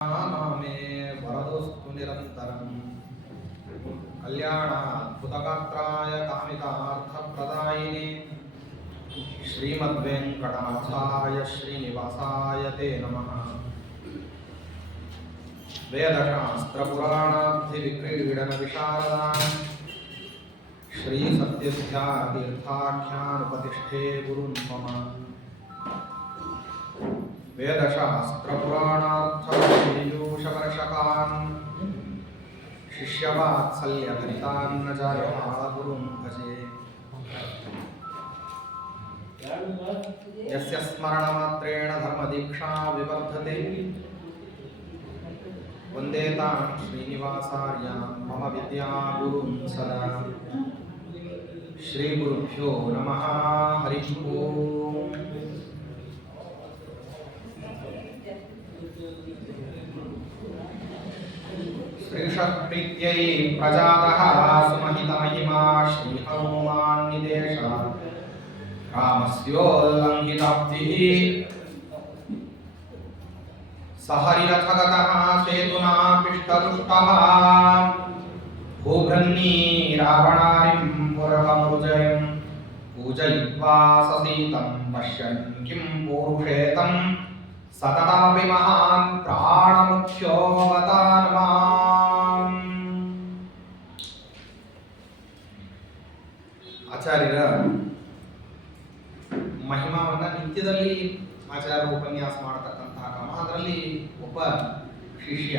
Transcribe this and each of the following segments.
मे वरदोस्तु निरन्तरम् कल्याणाद्भुतगात्राय कामितार्थप्रदायिने श्रीमद्वेङ्कटनाथाय श्रीनिवासाय ते नमः। वेदशास्त्रपुराणाब्धिविक्रीडनविशारदां श्रीसत्यस्यातीर्थाख्यानुपतिष्ठे गुरुन् मम। वेदशास्त्रपुराणार्थपीयूषवर्षकान् शिष्यवात्सल्यभरितान् न जायमानः गुरुं भजे। यस्य स्मरणमात्रेण धर्मदीक्षा विवर्धते वन्दे तां श्रीनिवासार्यां मम विद्यागुरुं सदा। श्रीगुरुभ्यो नमः। हरिः ओम्। श्रीषट्प्रीत्यै प्रजातः सुमहितमहिमा श्रीहनुमान्निदेश रामस्योल्लङ्घिताब्धिः सहरिरथगतः सेतुना पिष्टदुष्टः भूभृन्नी रावणारिं पुरतमरुजयं पूजयित्वा ससीतं पश्यन् किं पूरुषेतं सततापि महान् प्राणमुख्योऽवतान्मान्। ಆಚಾರ್ಯರ ಮಹಿಮಾವನ್ನ ನಿತ್ಯದಲ್ಲಿ ಆಚಾರ್ಯರು ಉಪನ್ಯಾಸ ಮಾಡತಕ್ಕಂತಹ ಕ್ರಮ. ಅದರಲ್ಲಿ ಒಬ್ಬ ಶಿಷ್ಯ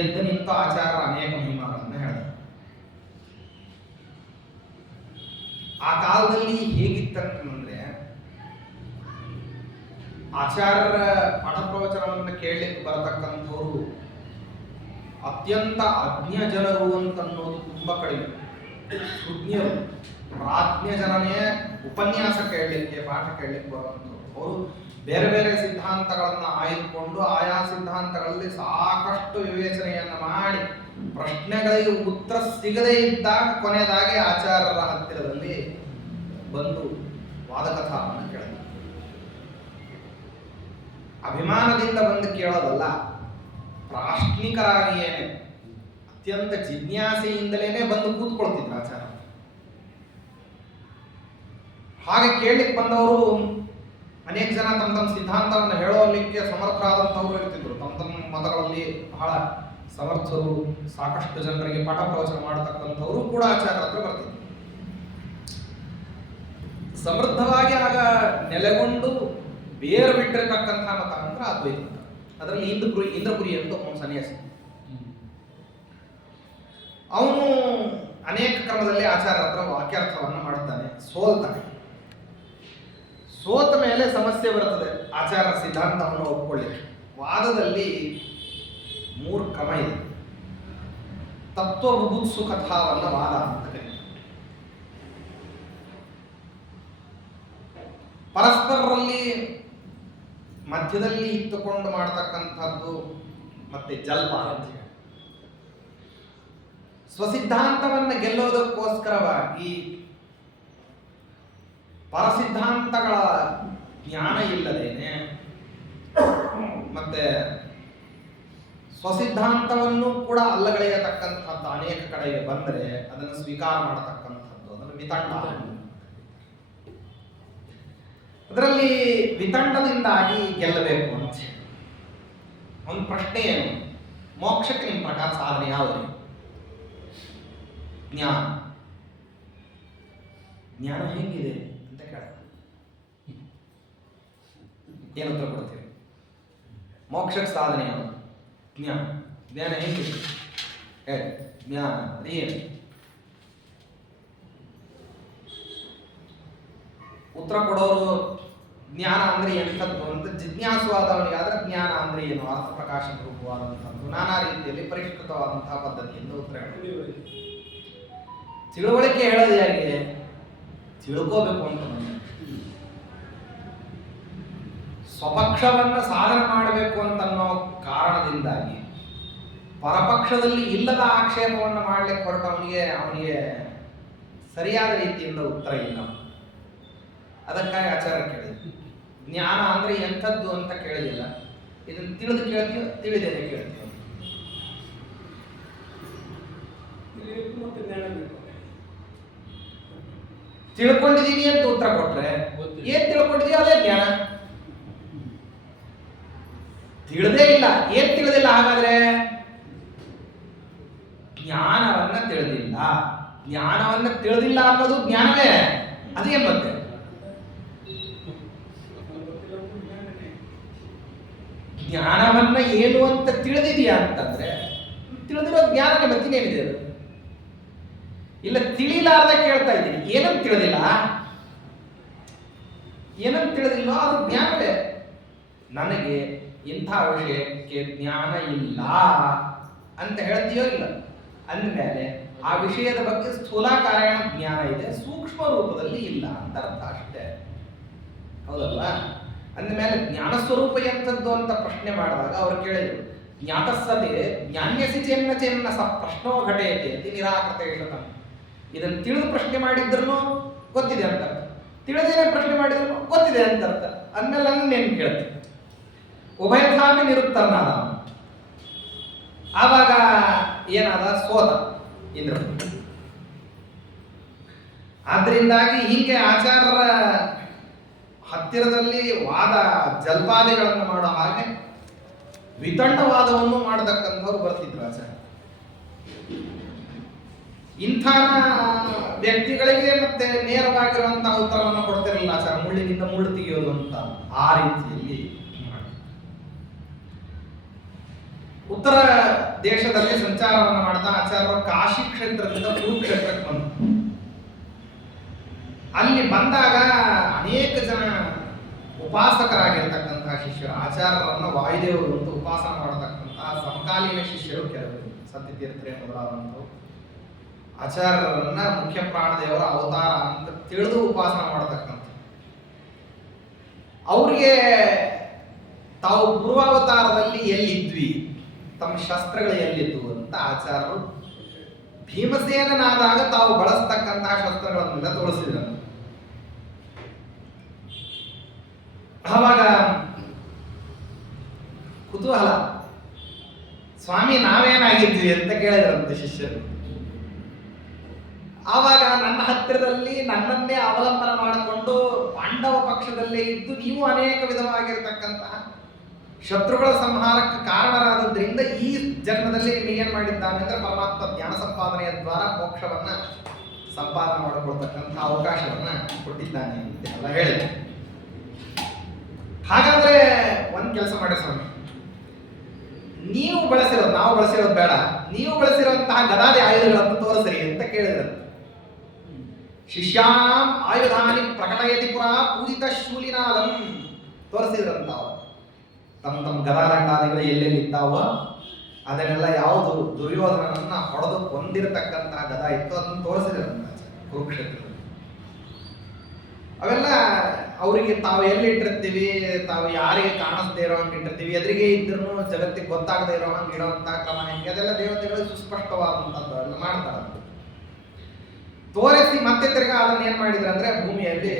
ಎದ್ದು ನಿಂತು ಆಚಾರ್ಯರ ಅನೇಕ ಮಹಿಮಾಗಳನ್ನು ಹೇಳ್ತಾರೆ. ಆ ಕಾಲದಲ್ಲಿ ಹೇಗಿತ್ತಂತಂದ್ರೆ ಆಚಾರ್ಯರ ಪಾಠ ಪ್ರವಚನವನ್ನು ಕೇಳಲಿಕ್ಕೆ ಬರತಕ್ಕಂಥವ್ರು ಅತ್ಯಂತ ಅಜ್ಞ ಜನರು ಅಂತನ್ನೋದು ತುಂಬಾ ಕಡಿಮೆ. ಸುಜ್ಞರು ಪ್ರಾಜ್ಞ ಜನನೇ ಉಪನ್ಯಾಸ ಕೇಳಲಿಕ್ಕೆ ಪಾಠ ಕೇಳಲಿಕ್ಕೆ ಬರುವಂಥವ್ರು. ಅವರು ಬೇರೆ ಬೇರೆ ಸಿದ್ಧಾಂತಗಳನ್ನ ಆಯ್ದುಕೊಂಡು ಆಯಾ ಸಿದ್ಧಾಂತಗಳಲ್ಲಿ ಸಾಕಷ್ಟು ವಿವೇಚನೆಯನ್ನ ಮಾಡಿ ಪ್ರಶ್ನೆಗಳಿಗೆ ಉತ್ತರ ಸಿಗದೇ ಇದ್ದಾಗ ಕೊನೆಯದಾಗಿ ಆಚಾರ್ಯರ ಹತ್ತಿರದಲ್ಲಿ ಬಂದು ವಾದಕಥಾವನ್ನು ಕೇಳಿದ. ಅಭಿಮಾನದಿಂದ ಬಂದು ಕೇಳೋದಲ್ಲ, ಪ್ರಾಶ್ನಿಕರಾಗಿ ಏನೇ ಅತ್ಯಂತ ಜಿಜ್ಞಾಸೆಯಿಂದಲೇ ಬಂದು ಕೂತ್ಕೊಳ್ತಿದ್ರು ಆಚಾರ್ಯ. ಹಾಗೆ ಕೇಳಲಿಕ್ಕೆ ಬಂದವರು ಅನೇಕ ಜನ ತಮ್ಮ ತಮ್ಮ ಸಿದ್ಧಾಂತವನ್ನು ಹೇಳೋಲಿಕ್ಕೆ ಸಮರ್ಥರಾದಂಥವ್ರು ಇರ್ತಿದ್ರು. ತಮ್ಮ ತಮ್ಮ ಮತಗಳಲ್ಲಿ ಬಹಳ ಸಮರ್ಥರು, ಸಾಕಷ್ಟು ಜನರಿಗೆ ಪಾಠ ಪ್ರವಚನ ಮಾಡತಕ್ಕಂಥವರು ಕೂಡ ಆಚಾರ್ಯರ ಹತ್ರ ಬರ್ತಿದ್ರು. ಸಮೃದ್ಧವಾಗಿ ಆಗ ನೆಲೆಗೊಂಡು ಬೇರು ಬಿಟ್ಟಿರತಕ್ಕಂಥ ಮತ ಅಂದ್ರೆ ಅದ್ವೈತ ಮತ. ಅದರಲ್ಲಿ ಇಂದ್ರಪುರಿ ಅಂತ ಒಬ್ಬ ಸನ್ಯಾಸಿ, ಅವನು ಅನೇಕ ಕ್ರಮದಲ್ಲಿ ಆಚಾರ್ಯರ ಹತ್ರ ವಾಕ್ಯಾರ್ಥವನ್ನು ಮಾಡ್ತಾನೆ, ಸೋಲ್ತಾನೆ. ಸೋತ ಮೇಲೆ ಸಮಸ್ಯೆ ಬರುತ್ತದೆ ಆಚಾರ್ಯರ ಸಿದ್ಧಾಂತವನ್ನು ಒಪ್ಕೊಳ್ಳಿಕ್ಕೆ. ವಾದದಲ್ಲಿ 3 ಕ್ರಮ ಇದೆ. ತತ್ವಬುಭುತ್ಸು ಕಥಾವನ್ನ ವಾದ ಅಂತ ಕರೀತಾರೆ. ಪರಸ್ಪರರಲ್ಲಿ ಮಧ್ಯದಲ್ಲಿ ಇಟ್ಟುಕೊಂಡು ಮಾಡತಕ್ಕಂಥದ್ದು ಮತ್ತೆ ಜಲ್ಪ ಅಂತ ಹೇಳಿ. ಸ್ವಸಿದ್ಧಾಂತವನ್ನು ಗೆಲ್ಲೋದಕ್ಕೋಸ್ಕರವಾಗಿ ಪರಸಿದ್ಧಾಂತಗಳ ಜ್ಞಾನ ಇಲ್ಲದೇನೆ ಮತ್ತೆ ಸ್ವಸಿದ್ಧಾಂತವನ್ನು ಕೂಡ ಅಲ್ಲಗಳೆಯತಕ್ಕಂಥದ್ದು ಅನೇಕ ಕಡೆಗೆ ಬಂದರೆ ಅದನ್ನು ಸ್ವೀಕಾರ ಮಾಡತಕ್ಕಂಥದ್ದು, ಅದನ್ನು ವಿತಂಡ. ಅದರಲ್ಲಿ ವಿತಂಡದಿಂದಾಗಿ ಗೆಲ್ಲಬೇಕು ಅಂತ ಒಂದು ಪ್ರಶ್ನೆ ಏನು? ಮೋಕ್ಷಕ್ಕೆ ನಿಮ್ಮ ಪ್ರಕಾರ ಸಾಧನೆ ಯಾವುದು? ಜ್ಞಾನ. ಜ್ಞಾನ ಹೇಗಿದೆ ಅಂತ ಕೇಳ, ಏನು ಉತ್ತರ ಕೊಡ್ತೀವಿ? ಮೋಕ್ಷಕ್ಕೆ ಸಾಧನೆ ಯಾವುದು? ಜ್ಞಾನ. ಜ್ಞಾನ ಹೇಗಿದೆ ಹೇಳಿ. ಜ್ಞಾನ ಏನು? ಉತ್ತರ ಕೊಡೋರು ಜ್ಞಾನ ಅಂದ್ರೆ ಎಂಥದ್ದು ಅಂತ ಜಿಜ್ಞಾಸುವಾದವನಿಗಾದ್ರೆ ಜ್ಞಾನ ಅಂದ್ರೆ ಏನು, ಅರ್ಥ ಪ್ರಕಾಶ ರೂಪವಾದಂಥದ್ದು, ನಾನಾ ರೀತಿಯಲ್ಲಿ ಪರಿಷ್ಕೃತವಾದಂತಹ ಪದ್ಧತಿಯಿಂದ ಉತ್ತರ ಹೇಳೋದು. ತಿಳುವಳಿಕೆ ಹೇಳೋದು ಹೇಗೆ? ತಿಳ್ಕೋಬೇಕು ಅಂತ ಸ್ವಪಕ್ಷವನ್ನ ಸಾಧನೆ ಮಾಡಬೇಕು ಅಂತನ್ನೋ ಕಾರಣದಿಂದಾಗಿ ಪರಪಕ್ಷದಲ್ಲಿ ಇಲ್ಲದ ಆಕ್ಷೇಪವನ್ನು ಮಾಡ್ಲಿಕ್ಕೆ ಹೊರಟವನಿಗೆ ಸರಿಯಾದ ರೀತಿಯಿಂದ ಉತ್ತರ ಇಲ್ಲ. ಅದಕ್ಕಾಗಿ ಆಚಾರ್ಯ ಕೇಳಿದ್ರು ಜ್ಞಾನ ಅಂದ್ರೆ ಎಂಥದ್ದು ಅಂತ ಕೇಳಲಿಲ್ಲ, ಇದನ್ನು ತಿಳಿದು ಕೇಳ್ತೀವ, ತಿಳಿದೇನೆ ಕೇಳ್ತೀವ. ತಿಳ್ಕೊಂಡಿದೀನಿ ಅಂತ ಉತ್ತರ ಕೊಟ್ರೆ ಏನ್ ತಿಳ್ಕೊಂಡಿದೀವಿ ಅದೇ ಜ್ಞಾನ. ತಿಳಿದೇ ಇಲ್ಲ, ಏನ್ ತಿಳಿದಿಲ್ಲ ಹಾಗಾದ್ರೆ? ಜ್ಞಾನವನ್ನ ತಿಳಿದಿಲ್ಲ. ಜ್ಞಾನವನ್ನ ತಿಳಿದಿಲ್ಲ ಅನ್ನೋದು ಜ್ಞಾನವೇ, ಅದೇನ್ ಮತ್ತೆ? ಜ್ಞಾನವನ್ನ ಏನು ಅಂತ ತಿಳಿದಿದೆಯಾ ಅಂತಂದ್ರೆ ತಿಳಿದಿರೋ ಜ್ಞಾನನೇ ಮತ್ತಿನೇನಿದೆ ಅದು? ಇಲ್ಲ, ತಿಳಿಲಾರ್ದ ಕೇಳ್ತಾ ಇದ್ದೀನಿ. ಏನಂತ ತಿಳಿದಿಲ್ಲ, ಏನಂತ ತಿಳಿದಿಲ್ಲ ಅದು ಜ್ಞಾನವೇ. ನನಗೆ ಇಂಥ ವಿಷಯಕ್ಕೆ ಜ್ಞಾನ ಇಲ್ಲ ಅಂತ ಹೇಳ್ತೀಯೋ ಇಲ್ಲ, ಅಂದಮೇಲೆ ಆ ವಿಷಯದ ಬಗ್ಗೆ ಸ್ಥೂಲಾಕಾರಣ ಜ್ಞಾನ ಇದೆ, ಸೂಕ್ಷ್ಮ ರೂಪದಲ್ಲಿ ಇಲ್ಲ ಅಂತ ಅರ್ಥ ಅಷ್ಟೇ, ಹೌದಲ್ವಾ? ಅಂದಮೇಲೆ ಜ್ಞಾನ ಸ್ವರೂಪ ಎಂಥದ್ದು ಅಂತ ಪ್ರಶ್ನೆ ಮಾಡಿದಾಗ ಅವ್ರು ಕೇಳಿದ್ರು, ಜ್ಞಾತಸ್ಸತೆ ಜ್ಞಾನ್ಯಸಿ ಚೆನ್ನ ಚೆನ್ನ ಸ ಪ್ರಶ್ನೋ ಘಟೆಯತೆ ಅತಿ ನಿರಾಕೃತ. ಇದನ್ನು ತಿಳಿದು ಪ್ರಶ್ನೆ ಮಾಡಿದ್ರು ಗೊತ್ತಿದೆ ಅಂತ ಅರ್ಥ, ತಿಳಿದೇನೆ ಪ್ರಶ್ನೆ ಮಾಡಿದ್ರು ಗೊತ್ತಿದೆ ಅಂತ ಅರ್ಥ. ಅಂದಮೇಲೆ ಅನ್ನೇನು ಕೇಳ್ತೀವಿ? ಉಭಯಥಾಪಿ ನಿರುತ್ತರನಾದ. ಆವಾಗ ಏನಾದ? ಸೋತ ಇಂದ್ರ. ಆದ್ರಿಂದಾಗಿ ಹೀಗೆ ಆಚಾರ್ಯರ ಹತ್ತಿರದಲ್ಲಿ ವಾದ ಜಲ್ಪಾದಿಗಳನ್ನು ಮಾಡೋ ಹಾಗೆ ವಿತಂಡವಾದವನ್ನು ಮಾಡತಕ್ಕಂಥವ್ರು ಬರ್ತಿದ್ರು ಆಚಾರ್ಯ. ಇಂಥ ವ್ಯಕ್ತಿಗಳಿಗೆ ಮತ್ತೆ ನೇರವಾಗಿರುವಂತಹ ಉತ್ತರವನ್ನು ಕೊಡ್ತಿರಲಿಲ್ಲ ಆಚಾರ್ಯ, ಮುಳ್ಳಿನಿಂದ ಮುಳ್ಳು ತೆಗೆಯೋದು ಅಂತ ಆ ರೀತಿಯಲ್ಲಿ ಉತ್ತರ ದೇಶದಲ್ಲಿ ಸಂಚಾರವನ್ನು ಮಾಡ್ತಾ ಆಚಾರ್ಯರು ಕಾಶಿ ಕ್ಷೇತ್ರದಿಂದ ಕುರುಕ್ಷೇತ್ರಕ್ಕೆ ಬಂದರು. ಅಲ್ಲಿ ಬಂದಾಗ ಅನೇಕ ಜನ ಉಪಾಸಕರಾಗಿರ್ತಕ್ಕಂತಹ ಶಿಷ್ಯರು, ಆಚಾರ್ಯರನ್ನು ವಾಯುದೇವರು ಅಂತ ಉಪಾಸನ ಮಾಡತಕ್ಕಂತಹ ಸಮಕಾಲೀನ ಶಿಷ್ಯರು ಕೆಲವರು, ಸತ್ಯತೀರ್ಥರೇ ಮೊದಲಾದಂಥವು ಆಚಾರ್ಯರನ್ನ ಮುಖ್ಯ ಪ್ರಾಣದೇವರ ಅವತಾರ ಅಂತ ತಿಳಿದು ಉಪಾಸನ ಮಾಡತಕ್ಕಂಥ ಅವ್ರಿಗೆ ತಾವು ಪೂರ್ವಾವತಾರದಲ್ಲಿ ಎಲ್ಲಿದ್ವಿ, ತಮ್ಮ ಶಸ್ತ್ರಗಳು ಎಲ್ಲಿದ್ವು ಅಂತ ಆಚಾರ್ಯರು ಭೀಮಸೇನಾದಾಗ ತಾವು ಬಳಸ್ತಕ್ಕಂತಹ ಶಸ್ತ್ರಗಳನ್ನೆಲ್ಲ ತೋರಿಸಿದ್ರು. ಆವಾಗ ಕುತೂಹಲ, ಸ್ವಾಮಿ ನಾವೇನಾಗಿದ್ವಿ ಅಂತ ಕೇಳಿದ್ರಂತೆ ಶಿಷ್ಯರು. ಆವಾಗ ನನ್ನ ಹತ್ತಿರದಲ್ಲಿ ನನ್ನನ್ನೇ ಅವಲಂಬನ ಮಾಡಿಕೊಂಡು ಪಾಂಡವ ಪಕ್ಷದಲ್ಲೇ ಇದ್ದು ನೀವು ಅನೇಕ ವಿಧವಾಗಿರ್ತಕ್ಕಂತಹ ಶತ್ರುಗಳ ಸಂಹಾರಕ್ಕೆ ಕಾರಣರಾದದ್ರಿಂದ ಈ ಜನ್ಮದಲ್ಲಿ ನೀವೇನ್ ಮಾಡಿದ್ದಾನೆ ಅಂದ್ರೆ ಪರಮಾತ್ಮ ಜ್ಞಾನ ಸಂಪಾದನೆಯ ದ್ವಾರ ಮೋಕ್ಷವನ್ನ ಸಂಪಾದನೆ ಮಾಡಿಕೊಳ್ತಕ್ಕಂಥ ಅವಕಾಶವನ್ನ ಕೊಟ್ಟಿದ್ದಾನೆ ಅಂತೆಲ್ಲ ಹೇಳಿದೆ. ಹಾಗಾದ್ರೆ ಒಂದ್ ಕೆಲಸ ಮಾಡಿ ಸ್ವಾಮಿ, ನೀವು ಬಳಸಿರೋದು, ನಾವು ಬಳಸಿರೋದು ಬೇಡ, ನೀವು ಬಳಸಿರುವಂತಹ ಗದಾದಿ ಆಯುಧಗಳನ್ನು ತೋರಿಸ್ರಿ ಅಂತ ಕೇಳಿದ್ರು. ಶಿಷ್ಯಾಂ ಆಯುಧಾನಿ ಪ್ರಕಟಯತಿ ಪುರಾ ಪೂಜಿತ ಶೂಲಿನಾಲಂ ತೋರಿಸಿದ್ರಂತ. ತಮ್ಮ ಗದಾದಂಡಾದಿಗಳು ಎಲ್ಲೆಲ್ಲಿ ಇದ್ದಾವ ಅದನ್ನೆಲ್ಲ ಯಾವುದು ದುರ್ಯೋಧನನನ್ನ ಹೊಡೆದು ಕೊಂದಿರತಕ್ಕಂತಹ ಗದ ಇತ್ತು ಅದನ್ನು ತೋರಿಸಿದ್ರಂತ ಕುರುಕ್ಷೇತ್ರದಲ್ಲಿ. ಅವೆಲ್ಲ ಅವರಿಗೆ ತಾವು ಎಲ್ಲಿ ಇಟ್ಟಿರ್ತೀವಿ, ತಾವು ಯಾರಿಗೆ ಕಾಣಿಸದೇ ಇರೋ ಹಂಗೆ ಇಟ್ಟಿರ್ತೀವಿ, ಎದುರಿಗೆ ಇದ್ರೂ ಜಗತ್ತಿಗೆ ಗೊತ್ತಾಗದೇ ಇರೋ ಹಂಗೆ ಇಡುವಂತಹ ಕ್ರಮ ಹೆಂಗೆ, ಅದೆಲ್ಲ ದೇವತೆಗಳು ಸುಸ್ಪಷ್ಟವಾದಂಥದ್ದು ಎಲ್ಲ ಮಾಡ್ತಾರೆ. ತೋರಿಸಿ ಮತ್ತೆ ತಿರ್ಗಾ ಅದನ್ನ ಏನ್ ಮಾಡಿದ್ರು ಅಂದ್ರೆ ಭೂಮಿಯಲ್ಲಿ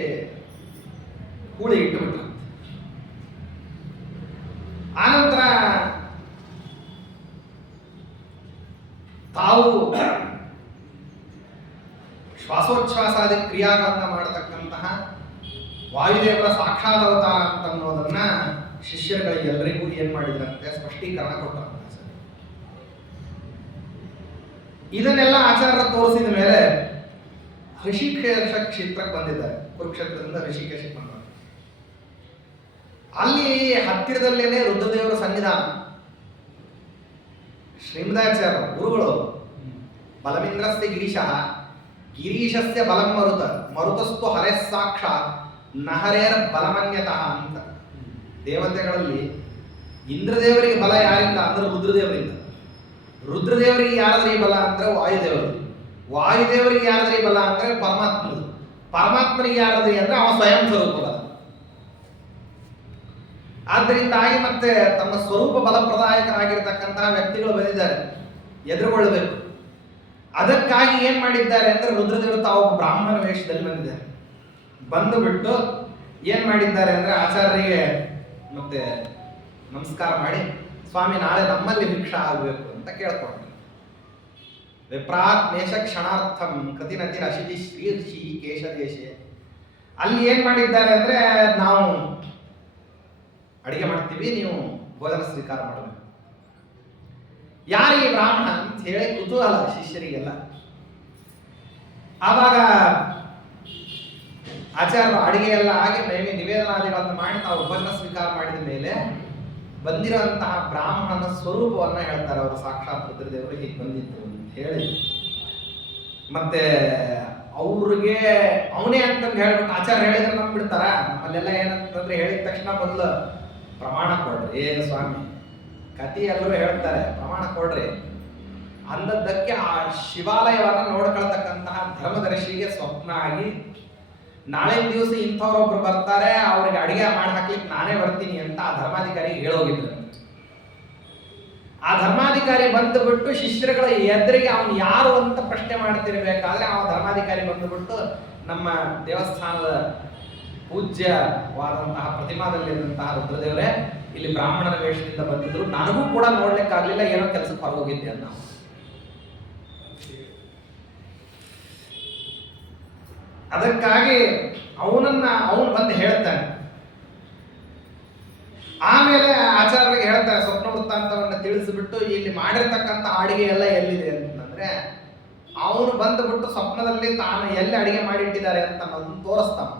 ಹೂಳಿ ಇಟ್ಟುಬಿಟ್ರು. ಆನಂತರ ತಾವು ಶ್ವಾಸೋಚ್ಛ್ವಾಸಾದಿ ಕ್ರಿಯಾಗಳನ್ನ ಮಾಡತಕ್ಕಂತಹ ವಾಯುದೇವರ ಸಾಕ್ಷಾತ್ ಅವತಾರ ಅಂತ ಅನ್ನೋದನ್ನ ಶಿಷ್ಯರುಗಳಿಗೆ ಎಲ್ಲರಿಗೂ ಏನ್ ಮಾಡಿದ್ರಂತೆ ಸ್ಪಷ್ಟೀಕರಣ ಕೊಟ್ಟರಂತೆ. ಇದನ್ನೆಲ್ಲ ಆಚಾರ್ಯರು ತೋರಿಸಿದ ಮೇಲೆ ಋಷಿಕೇಶ ಕ್ಷೇತ್ರಕ್ಕೆ ಬಂದಿದ್ದಾರೆ. ಕುರುಕ್ಷೇತ್ರದಿಂದ ಋಷಿಕೇಶಕ್ಕೆ ಬಂದ ಅಲ್ಲಿ ಹತ್ತಿರದಲ್ಲೇನೆ ರುದ್ರದೇವರ ಸನ್ನಿಧಾನ. ಶ್ರೀಮದಾಚಾರ್ಯ ಗುರುಗಳು ಬಲಮಿಂದ್ರಸ್ಯ ಗಿರೀಶಃ ಗಿರೀಶಸ್ಯ ಬಲಂ ಮರುತ ಮರುತಸ್ತು ಹರೇಸ್ ಸಾಕ್ಷಾತ್ ನಹರೇರ ಬಲಮನ್ಯತಃ ಅಂತ. ದೇವತೆಗಳಲ್ಲಿ ಇಂದ್ರದೇವರಿಗೆ ಬಲ ಯಾರಿಂದ ಅಂದ್ರೆ ರುದ್ರದೇವರಿಂದ, ರುದ್ರದೇವರಿಗೆ ಯಾರದ್ರಿ ಬಲ ಅಂದ್ರೆ ವಾಯುದೇವರು, ವಾಯುದೇವರಿಗೆ ಯಾರದ್ರಿ ಬಲ ಅಂದ್ರೆ ಪರಮಾತ್ಮರು, ಪರಮಾತ್ಮನಿಗೆ ಯಾರದ್ರಿ ಅಂದ್ರೆ ಅವ ಸ್ವಯಂ ಸ್ವರೂಪ ಬಲ. ಆದ್ದರಿಂದಾಗಿ ಮತ್ತೆ ತಮ್ಮ ಸ್ವರೂಪ ಬಲಪ್ರದಾಯಕರಾಗಿರ್ತಕ್ಕಂತಹ ವ್ಯಕ್ತಿಗಳು ಬಂದಿದ್ದಾರೆ, ಎದುರುಗೊಳ್ಳಬೇಕು. ಅದಕ್ಕಾಗಿ ಏನ್ ಮಾಡಿದ್ದಾರೆ ಅಂದ್ರೆ ರುದ್ರದೇವರು ತಾವು ಬ್ರಾಹ್ಮಣ ವೇಷದಲ್ಲಿ ಬಂದಿದ್ದಾರೆ. ಬಂದು ಬಿಟ್ಟು ಏನ್ ಮಾಡಿದ್ದಾರೆ ಅಂದ್ರೆ ಆಚಾರ್ಯರಿಗೆ ಮತ್ತೆ ನಮಸ್ಕಾರ ಮಾಡಿ, ಸ್ವಾಮಿ ನಾಳೆ ನಮ್ಮಲ್ಲಿ ಭಿಕ್ಷಾ ಆಗಬೇಕು ಅಂತ ಕೇಳ್ಕೊಂಡ್ರು. ವಿಪ್ರಾತ್ ಮೇಷ ಕ್ಷಣಾರ್ಥಂ ಕೃತಿನತಿ ರಶಿತಿ ಶ್ರೀರ್ಷಿ ಕೇಶದೇಶ. ಅಲ್ಲಿ ಏನ್ ಮಾಡಿದ್ದಾರೆ ಅಂದ್ರೆ, ನಾವು ಅಡಿಗೆ ಮಾಡ್ತೀವಿ, ನೀವು ಭೋಜನ ಸ್ವೀಕಾರ ಮಾಡಬೇಕು. ಯಾರಿಗೆ ಬ್ರಾಹ್ಮಣ ಅಂತ ಹೇಳಿ ಕುತೂಹಲ ಶಿಷ್ಯರಿಗೆಲ್ಲ. ಆವಾಗ ಆಚಾರ್ಯರು ಅಡಿಗೆ ಎಲ್ಲ ಆಗಿ ನಿವೇದನಾದಿಗಳನ್ನು ಮಾಡಿ ತಾವು ಭೋಜನ ಸ್ವೀಕಾರ ಮಾಡಿದ ಮೇಲೆ ಬಂದಿರುವಂತಹ ಬ್ರಾಹ್ಮಣನ ಸ್ವರೂಪವನ್ನ ಹೇಳ್ತಾರೆ. ಅವರು ಸಾಕ್ಷಾತ್ ರುದ್ರದೇವರು ಹೀಗೆ ಬಂದಿತ್ತು ಅಂತ ಹೇಳಿ, ಮತ್ತೆ ಅವ್ರಿಗೆ ಅವನೇ ಅಂತಂದು ಹೇಳ್ಬಿಟ್ಟು ಆಚಾರ್ಯ ಹೇಳಿದ್ರೆ ನಂಬಿಡ್ತಾರ. ನಮ್ಮಲ್ಲೆಲ್ಲ ಏನಂತಂದ್ರೆ ಹೇಳಿದ ತಕ್ಷಣ ಮೊದಲು ಪ್ರಮಾಣ ಕೊಡ್ರಿ ಸ್ವಾಮಿ, ಕತಿ ಎಲ್ಲರೂ ಹೇಳ್ತಾರೆ, ಪ್ರಮಾಣ ಕೊಡ್ರಿ ಅಂದದ್ದಕ್ಕೆ ಆ ಶಿವಾಲಯವನ್ನ ನೋಡ್ಕೊಳ್ತಕ್ಕಂತಹ ಧರ್ಮದರ್ಶಿಗೆ ಸ್ವಪ್ನ ಆಗಿ, ನಾಳೆ ದಿವಸ ಇಂಥವ್ರೊಬ್ರು ಬರ್ತಾರೆ, ಅವ್ರಿಗೆ ಅಡಿಗೆ ಮಾಡಿ ಹಾಕ್ಲಿಕ್ಕೆ ನಾನೇ ಬರ್ತೀನಿ ಅಂತ ಆ ಧರ್ಮಾಧಿಕಾರಿಗೆ ಹೇಳೋಗಿದ್ರು. ಆ ಧರ್ಮಾಧಿಕಾರಿ ಬಂದುಬಿಟ್ಟು ಶಿಷ್ಯರುಗಳ ಎದುರಿಗೆ ಅವನು ಯಾರು ಅಂತ ಪ್ರಶ್ನೆ ಮಾಡ್ತಿರ್ಬೇಕಾದ್ರೆ ಆ ಧರ್ಮಾಧಿಕಾರಿ ಬಂದುಬಿಟ್ಟು ನಮ್ಮ ದೇವಸ್ಥಾನದ ಪೂಜ್ಯವಾದಂತಹ ಪ್ರತಿಮಾದಲ್ಲಿರುವಂತಹ ರುದ್ರದೇವರೇ, ಇಲ್ಲಿ ಬ್ರಾಹ್ಮಣರ ವೇಷದಿಂದ ಬಂದಿದ್ರು, ನನಗೂ ಕೂಡ ನೋಡ್ಲಿಕ್ಕಾಗ್ಲಿಲ್ಲ, ಏನೋ ಕೆಲಸಕ್ಕೆ ಹೊರಗೋಗಿದ್ದೆ ಅಂತ. ಅದಕ್ಕಾಗಿ ಅವನು ಬಂದು ಹೇಳ್ತಾನೆ. ಆಮೇಲೆ ಆಚಾರ್ಯರಿಗೆ ಹೇಳ್ತಾರೆ, ಸ್ವಪ್ನ ವೃತ್ತಾಂತವನ್ನು ತಿಳಿಸಿಬಿಟ್ಟು ಇಲ್ಲಿ ಮಾಡಿರ್ತಕ್ಕಂಥ ಅಡಿಗೆ ಎಲ್ಲ ಎಲ್ಲಿದೆ ಅಂತಂದ್ರೆ, ಅವನು ಬಂದುಬಿಟ್ಟು ಸ್ವಪ್ನದಲ್ಲಿ ತಾನು ಎಲ್ಲಿ ಅಡಿಗೆ ಮಾಡಿಟ್ಟಿದ್ದಾರೆ ಅಂತ ಅನ್ನೋದನ್ನು ತೋರಿಸ್ತಾನ.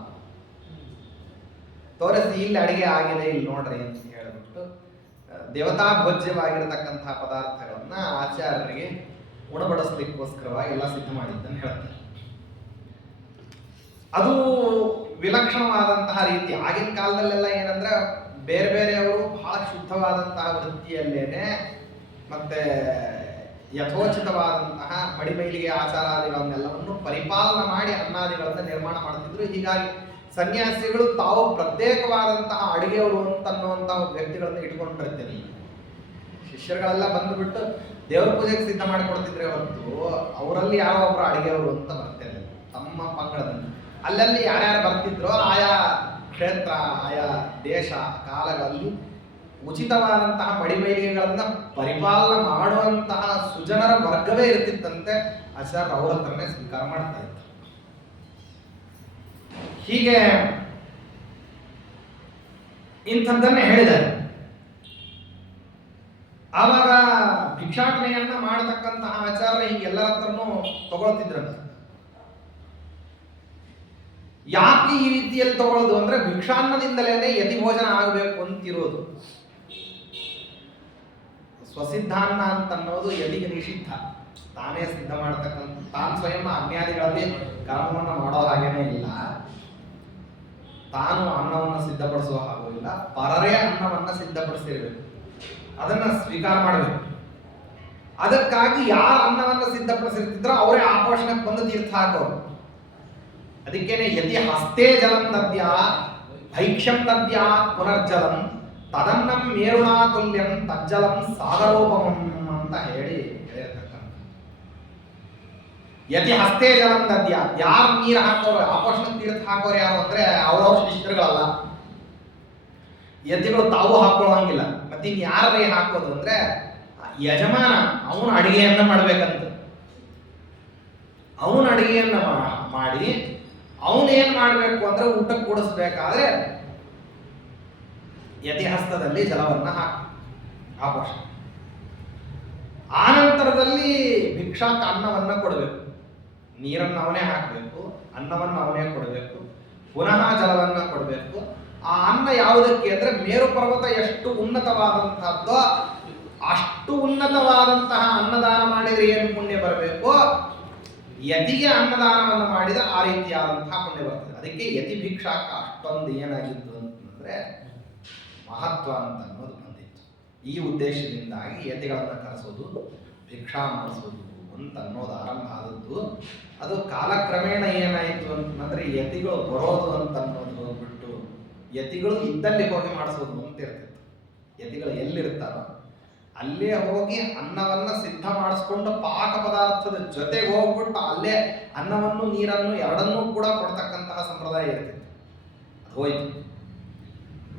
ತೋರಿಸಿ ಇಲ್ಲಿ ಅಡಿಗೆ ಆಗಿದೆ, ಇಲ್ಲಿ ನೋಡ್ರಿ ಅಂತ ಹೇಳಿಬಿಟ್ಟು ದೇವತಾ ಭೋಜ್ಯವಾಗಿರತಕ್ಕಂತಹ ಪದಾರ್ಥಗಳನ್ನ ಆಚಾರ್ಯರಿಗೆ ಉಣಬಡಿಸ್ಲಿಕ್ಕೋಸ್ಕರವಾಗಿ ಎಲ್ಲ ಸಿದ್ಧ ಮಾಡಿದ್ದನ್ನು ಹೇಳ್ತಾರೆ. ಅದು ವಿಲಕ್ಷಣವಾದಂತಹ ರೀತಿ. ಆಗಿನ ಕಾಲದಲ್ಲೆಲ್ಲ ಏನಂದ್ರೆ, ಬೇರೆ ಬೇರೆಯವರು ಬಹಳ ಶುದ್ಧವಾದಂತಹ ವೃತ್ತಿಯಲ್ಲೇನೆ ಮತ್ತೆ ಯಥೋಚಿತವಾದಂತಹ ಮಡಿಮೈಲಿಗೆ ಆಚಾರಾದಿಗಳನ್ನೆಲ್ಲವನ್ನು ಪರಿಪಾಲನೆ ಮಾಡಿ ಅನ್ನಾದಿಗಳನ್ನ ನಿರ್ಮಾಣ ಮಾಡ್ತಿದ್ರು. ಹೀಗಾಗಿ ಸನ್ಯಾಸಿಗಳು ತಾವು ಪ್ರತ್ಯೇಕವಾದಂತಹ ಅಡಿಗೆಯವರು ಅಂತನ್ನುವಂತಹ ವ್ಯಕ್ತಿಗಳನ್ನ ಇಟ್ಕೊಂಡಿರ್ತೀರಿ. ಶಿಷ್ಯರುಗಳೆಲ್ಲ ಬಂದುಬಿಟ್ಟು ದೇವರ ಪೂಜೆಗೆ ಸಿದ್ಧ ಮಾಡಿಕೊಡ್ತಿದ್ರೆ ಹೊರತು ಅವರಲ್ಲಿ ಯಾರೋ ಒಬ್ರು ಅಡಿಗೆಯವರು ಅಂತ ಬರ್ತಿರಲಿಲ್ಲ. ತಮ್ಮ ಪಂಗಡದಲ್ಲಿ ಅಲ್ಲಲ್ಲಿ ಯಾರ್ಯಾರು ಬರ್ತಿದ್ರೋ ಆಯಾ ಕ್ಷೇತ್ರ, ಆಯಾ ದೇಶ ಕಾಲಗಳಲ್ಲಿ ಉಚಿತವಾದಂತಹ ಮಡಿಮೈಲಿಗೆಗಳನ್ನ ಪರಿಪಾಲನೆ ಮಾಡುವಂತಹ ಸುಜನರ ವರ್ಗವೇ ಇರ್ತಿತ್ತಂತೆ. ಆಚಾರ್ಯ ಅವರ ಹತ್ರನೇ ಸ್ವೀಕಾರ ಮಾಡ್ತಾ ಇದ್ರು. ಹೀಗೆ ಇಂಥದ್ದನ್ನೇ ಹೇಳಿದ್ದಾರೆ. ಆವಾಗ ಭಿಕ್ಷಾಟನೆಯನ್ನ ಮಾಡತಕ್ಕಂತಹ ಆಚಾರ್ಯ ಹೀಗೆ ಎಲ್ಲರ ಹತ್ರನೂ ತಗೊಳ್ತಿದ್ರಂತೆ. ಯಾಕೆ ಈ ರೀತಿಯಲ್ಲಿ ತಗೊಳ್ಳೋದು ಅಂದ್ರೆ, ಭಿಕ್ಷಾನ್ನದಿಂದಲೇ ಯತಿ ಭೋಜನ ಆಗಬೇಕು ಅಂತಿರೋದು. ಸ್ವಸಿದ್ಧಾನ್ನ ಅಂತ ಅನ್ನೋದು ಯತಿಗೆ ನಿಷಿದ್ಧ. ತಾನೇ ಸಿದ್ಧ ಮಾಡತಕ್ಕಂಥ, ತಾನು ಸ್ವಯಂ ಅಜ್ಞಾದಿಗಳಲ್ಲಿ ಕರ್ಮವನ್ನು ಮಾಡೋ ಹಾಗೇನೇ ಇಲ್ಲ, ತಾನು ಅನ್ನವನ್ನು ಸಿದ್ಧಪಡಿಸುವ ಹಾಗೂ ಇಲ್ಲ, ಪರರೇ ಅನ್ನವನ್ನ ಸಿದ್ಧಪಡಿಸಿರ್ಬೇಕು, ಅದನ್ನ ಸ್ವೀಕಾರ ಮಾಡಬೇಕು. ಅದಕ್ಕಾಗಿ ಯಾರು ಅನ್ನವನ್ನ ಸಿದ್ಧಪಡಿಸಿರ್ತಿದ್ರೋ ಅವರೇ ಆಪೋಷಣಕ್ಕೆ ಬಂದು ತೀರ್ಥ ಹಾಕೋರು. ಅದಕ್ಕೇನೆ ಯತಿ ಹಸ್ತೆ ಜಲಂ ದದ್ಯ ಭೈಕ್ಷ್ಯಂ ದದ್ಯ ಪುನರ್ಜಲಂ ತದನ್ನಂ ಮೇರುಣಾ ತುಲ್ಯಂ ತಜ್ಜಲಂ ಸಾಗರೋಪಮಂ ಅಂತ ಹೇಳಿ ಹೇಳಿರ್ತಕ್ಕಂಥ. ಯತಿ ಹಸ್ತೆ ಜಲಂ ದದ್ಯ, ಯಾರು ನೀರು ಹಾಕೋರು, ಆಪೋಷಣಕ್ಕೆ ತೀರ್ಥ ಹಾಕೋರು ಯಾರು ಅಂದ್ರೆ ಅವ್ರವ್ರ ಶಿಷ್ಯರುಗಳಲ್ಲ, ಯತಿಗಳು ತಾವು ಹಾಕೊಳ್ಳೋಂಗಿಲ್ಲ. ಮತ್ತೆ ಇನ್ ಯಾರೇ ಹಾಕೋದು ಅಂದ್ರೆ ಯಜಮಾನ, ಅವನು ಅಡಿಗೆಯನ್ನ ಮಾಡ್ಬೇಕಂತ. ಅವನು ಅಡಿಗೆಯನ್ನ ಮಾಡಿ ಅವನೇನ್ ಮಾಡ್ಬೇಕು ಅಂದ್ರೆ ಊಟ ಕೂಡಿಸ್ಬೇಕಾದ್ರೆ ಯತಿಹಸ್ತದಲ್ಲಿ ಜಲವನ್ನ ಹಾಕಿ ಆಪೋಷ. ಆನಂತರದಲ್ಲಿ ಭಿಕ್ಷಾಕ ಅನ್ನವನ್ನ ಕೊಡಬೇಕು. ನೀರನ್ನು ಅವನೇ ಹಾಕಬೇಕು, ಅನ್ನವನ್ನು ಅವನೇ ಕೊಡಬೇಕು, ಪುನಃ ಜಲವನ್ನ ಕೊಡಬೇಕು. ಆ ಅನ್ನ ಯಾವುದಕ್ಕೆ ಅಂದ್ರೆ ಮೇರು ಪರ್ವತ ಎಷ್ಟು ಉನ್ನತವಾದಂತಹದ್ದೋ ಅಷ್ಟು ಉನ್ನತವಾದಂತಹ ಅನ್ನದಾನ ಮಾಡಿದ್ರೆ ಏನು ಪುಣ್ಯ ಬರಬೇಕು, ಯತಿಗೆ ಅನ್ನದಾನವನ್ನು ಮಾಡಿದ ಆ ರೀತಿಯಾದಂತಹ ಪುಣ್ಯ ಬರ್ತದೆ. ಅದಕ್ಕೆ ಯತಿ ಭಿಕ್ಷಾಕ ಅಷ್ಟೊಂದು ಏನಾಗಿತ್ತು ಅಂತಂದ್ರೆ ಮಹತ್ವ ಅಂತ ಅನ್ನೋದು ಬಂದಿತ್ತು. ಈ ಉದ್ದೇಶದಿಂದಾಗಿ ಯತಿಗಳನ್ನ ಕರೆಸೋದು, ಭಿಕ್ಷಾ ಮಾಡಿಸೋದು ಅಂತ ಅನ್ನೋದು ಆರಂಭ ಆದದ್ದು. ಅದು ಕಾಲಕ್ರಮೇಣ ಏನಾಯಿತು ಅಂತಂದ್ರೆ ಯತಿಗಳು ಬರೋದು ಅಂತ ಅನ್ನೋದು ಹೋಗ್ಬಿಟ್ಟು ಯತಿಗಳು ಇದ್ದಲ್ಲಿ ಹೋಗಿ ಮಾಡಿಸೋದು ಅಂತ ಇರ್ತಿತ್ತು. ಯತಿಗಳು ಎಲ್ಲಿರ್ತಾರೋ ಅಲ್ಲೇ ಹೋಗಿ ಅನ್ನವನ್ನ ಸಿದ್ಧ ಮಾಡಿಸ್ಕೊಂಡು ಪಾಕ ಪದಾರ್ಥದ ಜೊತೆಗೆ ಹೋಗ್ಬಿಟ್ಟು ಅಲ್ಲೇ ಅನ್ನವನ್ನು ನೀರನ್ನು ಎರಡನ್ನೂ ಕೂಡ ಕೊಡ್ತಕ್ಕಂತಹ ಸಂಪ್ರದಾಯ ಇರ್ತಿತ್ತು. ಅದು ಹೋಯ್ತು.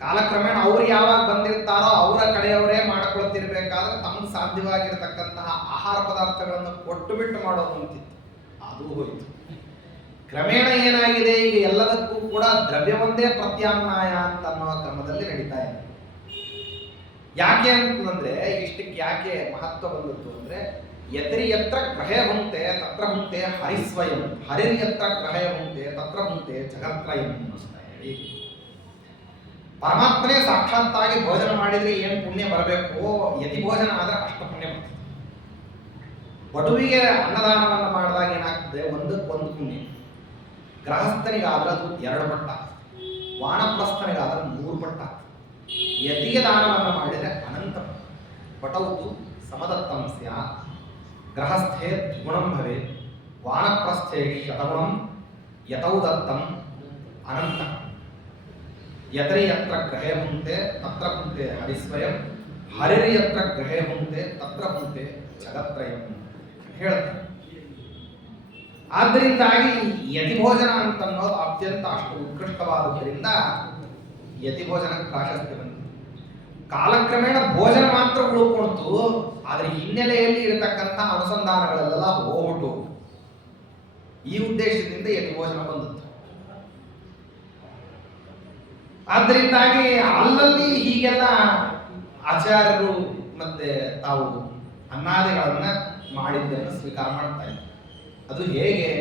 ಕಾಲಕ್ರಮೇಣ ಅವ್ರು ಯಾವಾಗ ಬಂದಿರ್ತಾರೋ ಅವರ ಕಡೆಯವರೇ ಮಾಡ್ಕೊಳ್ತಿರ್ಬೇಕಾದ್ರೆ ತಮಗೆ ಸಾಧ್ಯವಾಗಿರತಕ್ಕಂತಹ ಆಹಾರ ಪದಾರ್ಥಗಳನ್ನು ಕೊಟ್ಟು ಬಿಟ್ಟು ಮಾಡೋದು ಅಂತಿತ್ತು. ಅದು ಹೋಯಿತು. ಕ್ರಮೇಣ ಏನಾಗಿದೆ, ಈಗ ಎಲ್ಲದಕ್ಕೂ ಕೂಡ ದ್ರವ್ಯವೊಂದೇ ಪ್ರತ್ಯಾಮ್ನಾಯ ಅಂತ ಅನ್ನೋ ಕ್ರಮದಲ್ಲಿ ನಡೀತಾ ಇದೆ. ಯಾಕೆ ಅಂತಂದ್ರೆ ಇಷ್ಟಕ್ಕೆ ಯಾಕೆ ಮಹತ್ವ ಬಂದದ್ದು ಅಂದ್ರೆ, ಯತ್ರಿ ಯತ್ರ ಗ್ರಹೇ ಹುಂತೆ ತತ್ರ ಹುಂತೆ ಹರಿಸ್ವಯಂ, ಹರಿರ್ ಯತ್ರ ಗ್ರಹೇ ಹುಂತೆ ತತ್ರ ಹುಂತೆ ಜಗತ್ರಯಂ ಅಂತ ಹೇಳಿ ಪರಮಾತ್ಮನೇ ಸಾಕ್ಷಾತ್ತಾಗಿ ಭೋಜನ ಮಾಡಿದ್ರೆ ಏನು ಪುಣ್ಯ ಬರಬೇಕು, ಯತಿ ಭೋಜನ ಆದ್ರೆ ಅಷ್ಟು ಪುಣ್ಯ ಬರ್ತದೆ. ವಟುವಿಗೆ ಅನ್ನದಾನವನ್ನು ಮಾಡಿದಾಗ ಏನಾಗ್ತದೆ, ಒಂದಕ್ಕೊಂದು ಪುಣ್ಯ. ಗೃಹಸ್ಥನಿಗಾದ್ರೆ ಅದು 2 ಪಟ್ಟ, ವಾನಪ್ರಸ್ಥನಿಗಾದ್ರೆ 3 ಪಟ್ಟ. ಯತಿಗೆ ದಾನವನ್ನು ಮಾಡಿದರೆ ಅನಂತ ಪಟ್ಟ. ವಟೌತು ಸಮದತ್ತಂ ಸ್ಯಾತ್, ಗೃಹಸ್ಥೇ ದ್ವಿಗುಣಂ ಭವೇತ್, ವಾನಪ್ರಸ್ಥೇ ಶತಗುಣಂ, ಯತೌ ದತ್ತಂ ಅನಂತ. ಯತ್ರಿ ಯತ್ರ ಗ್ರಹೇ ಹುಂತೆ ತತ್ರ ಹುಂತೆ ಹರಿಸ್ವಯಂ, ಹರಿರಿ ಯತ್ರ ಗ್ರಹೇ ಹುಂತೆ ತತ್ರ ಹುಂತೆ ಜಗತ್ರಯಂ ಹೇಳ್ತಾರೆ. ಆದ್ದರಿಂದಾಗಿ ಯತಿ ಭೋಜನ ಅಂತ ಅನ್ನೋದು ಅತ್ಯಂತ ಅಷ್ಟು ಉತ್ಕೃಷ್ಟವಾದದ್ರಿಂದ ಯತಿ ಭೋಜನಕ್ಕೆ ಪ್ರಾಶಸ್ತ್ಯ ಬಂತು. ಕಾಲಕ್ರಮೇಣ ಭೋಜನ ಮಾತ್ರ ಉಳ್ಕೊಳ್ತು, ಆದ್ರೆ ಹಿನ್ನೆಲೆಯಲ್ಲಿ ಇರತಕ್ಕಂಥ ಅನುಸಂಧಾನಗಳೆಲ್ಲ ಹೋಗ್ಬಿಟ್ಟು ಈ ಉದ್ದೇಶದಿಂದ ಯತಿ ಭೋಜನ ಬಂದದ್ದು. ಆದ್ದರಿಂದಾಗಿ ಅಲ್ಲಲ್ಲಿ ಹೀಗೆಲ್ಲ ಆಚಾರ್ಯರು ಮತ್ತೆ ತಾವು ಅನ್ನಾದಿಗಳನ್ನ ಮಾಡಿದ್ದನ್ನು ಸ್ವೀಕಾರ ಮಾಡ್ತಾ ಇದ್ದಾರೆ. ಅದು ಹೇಗೆ,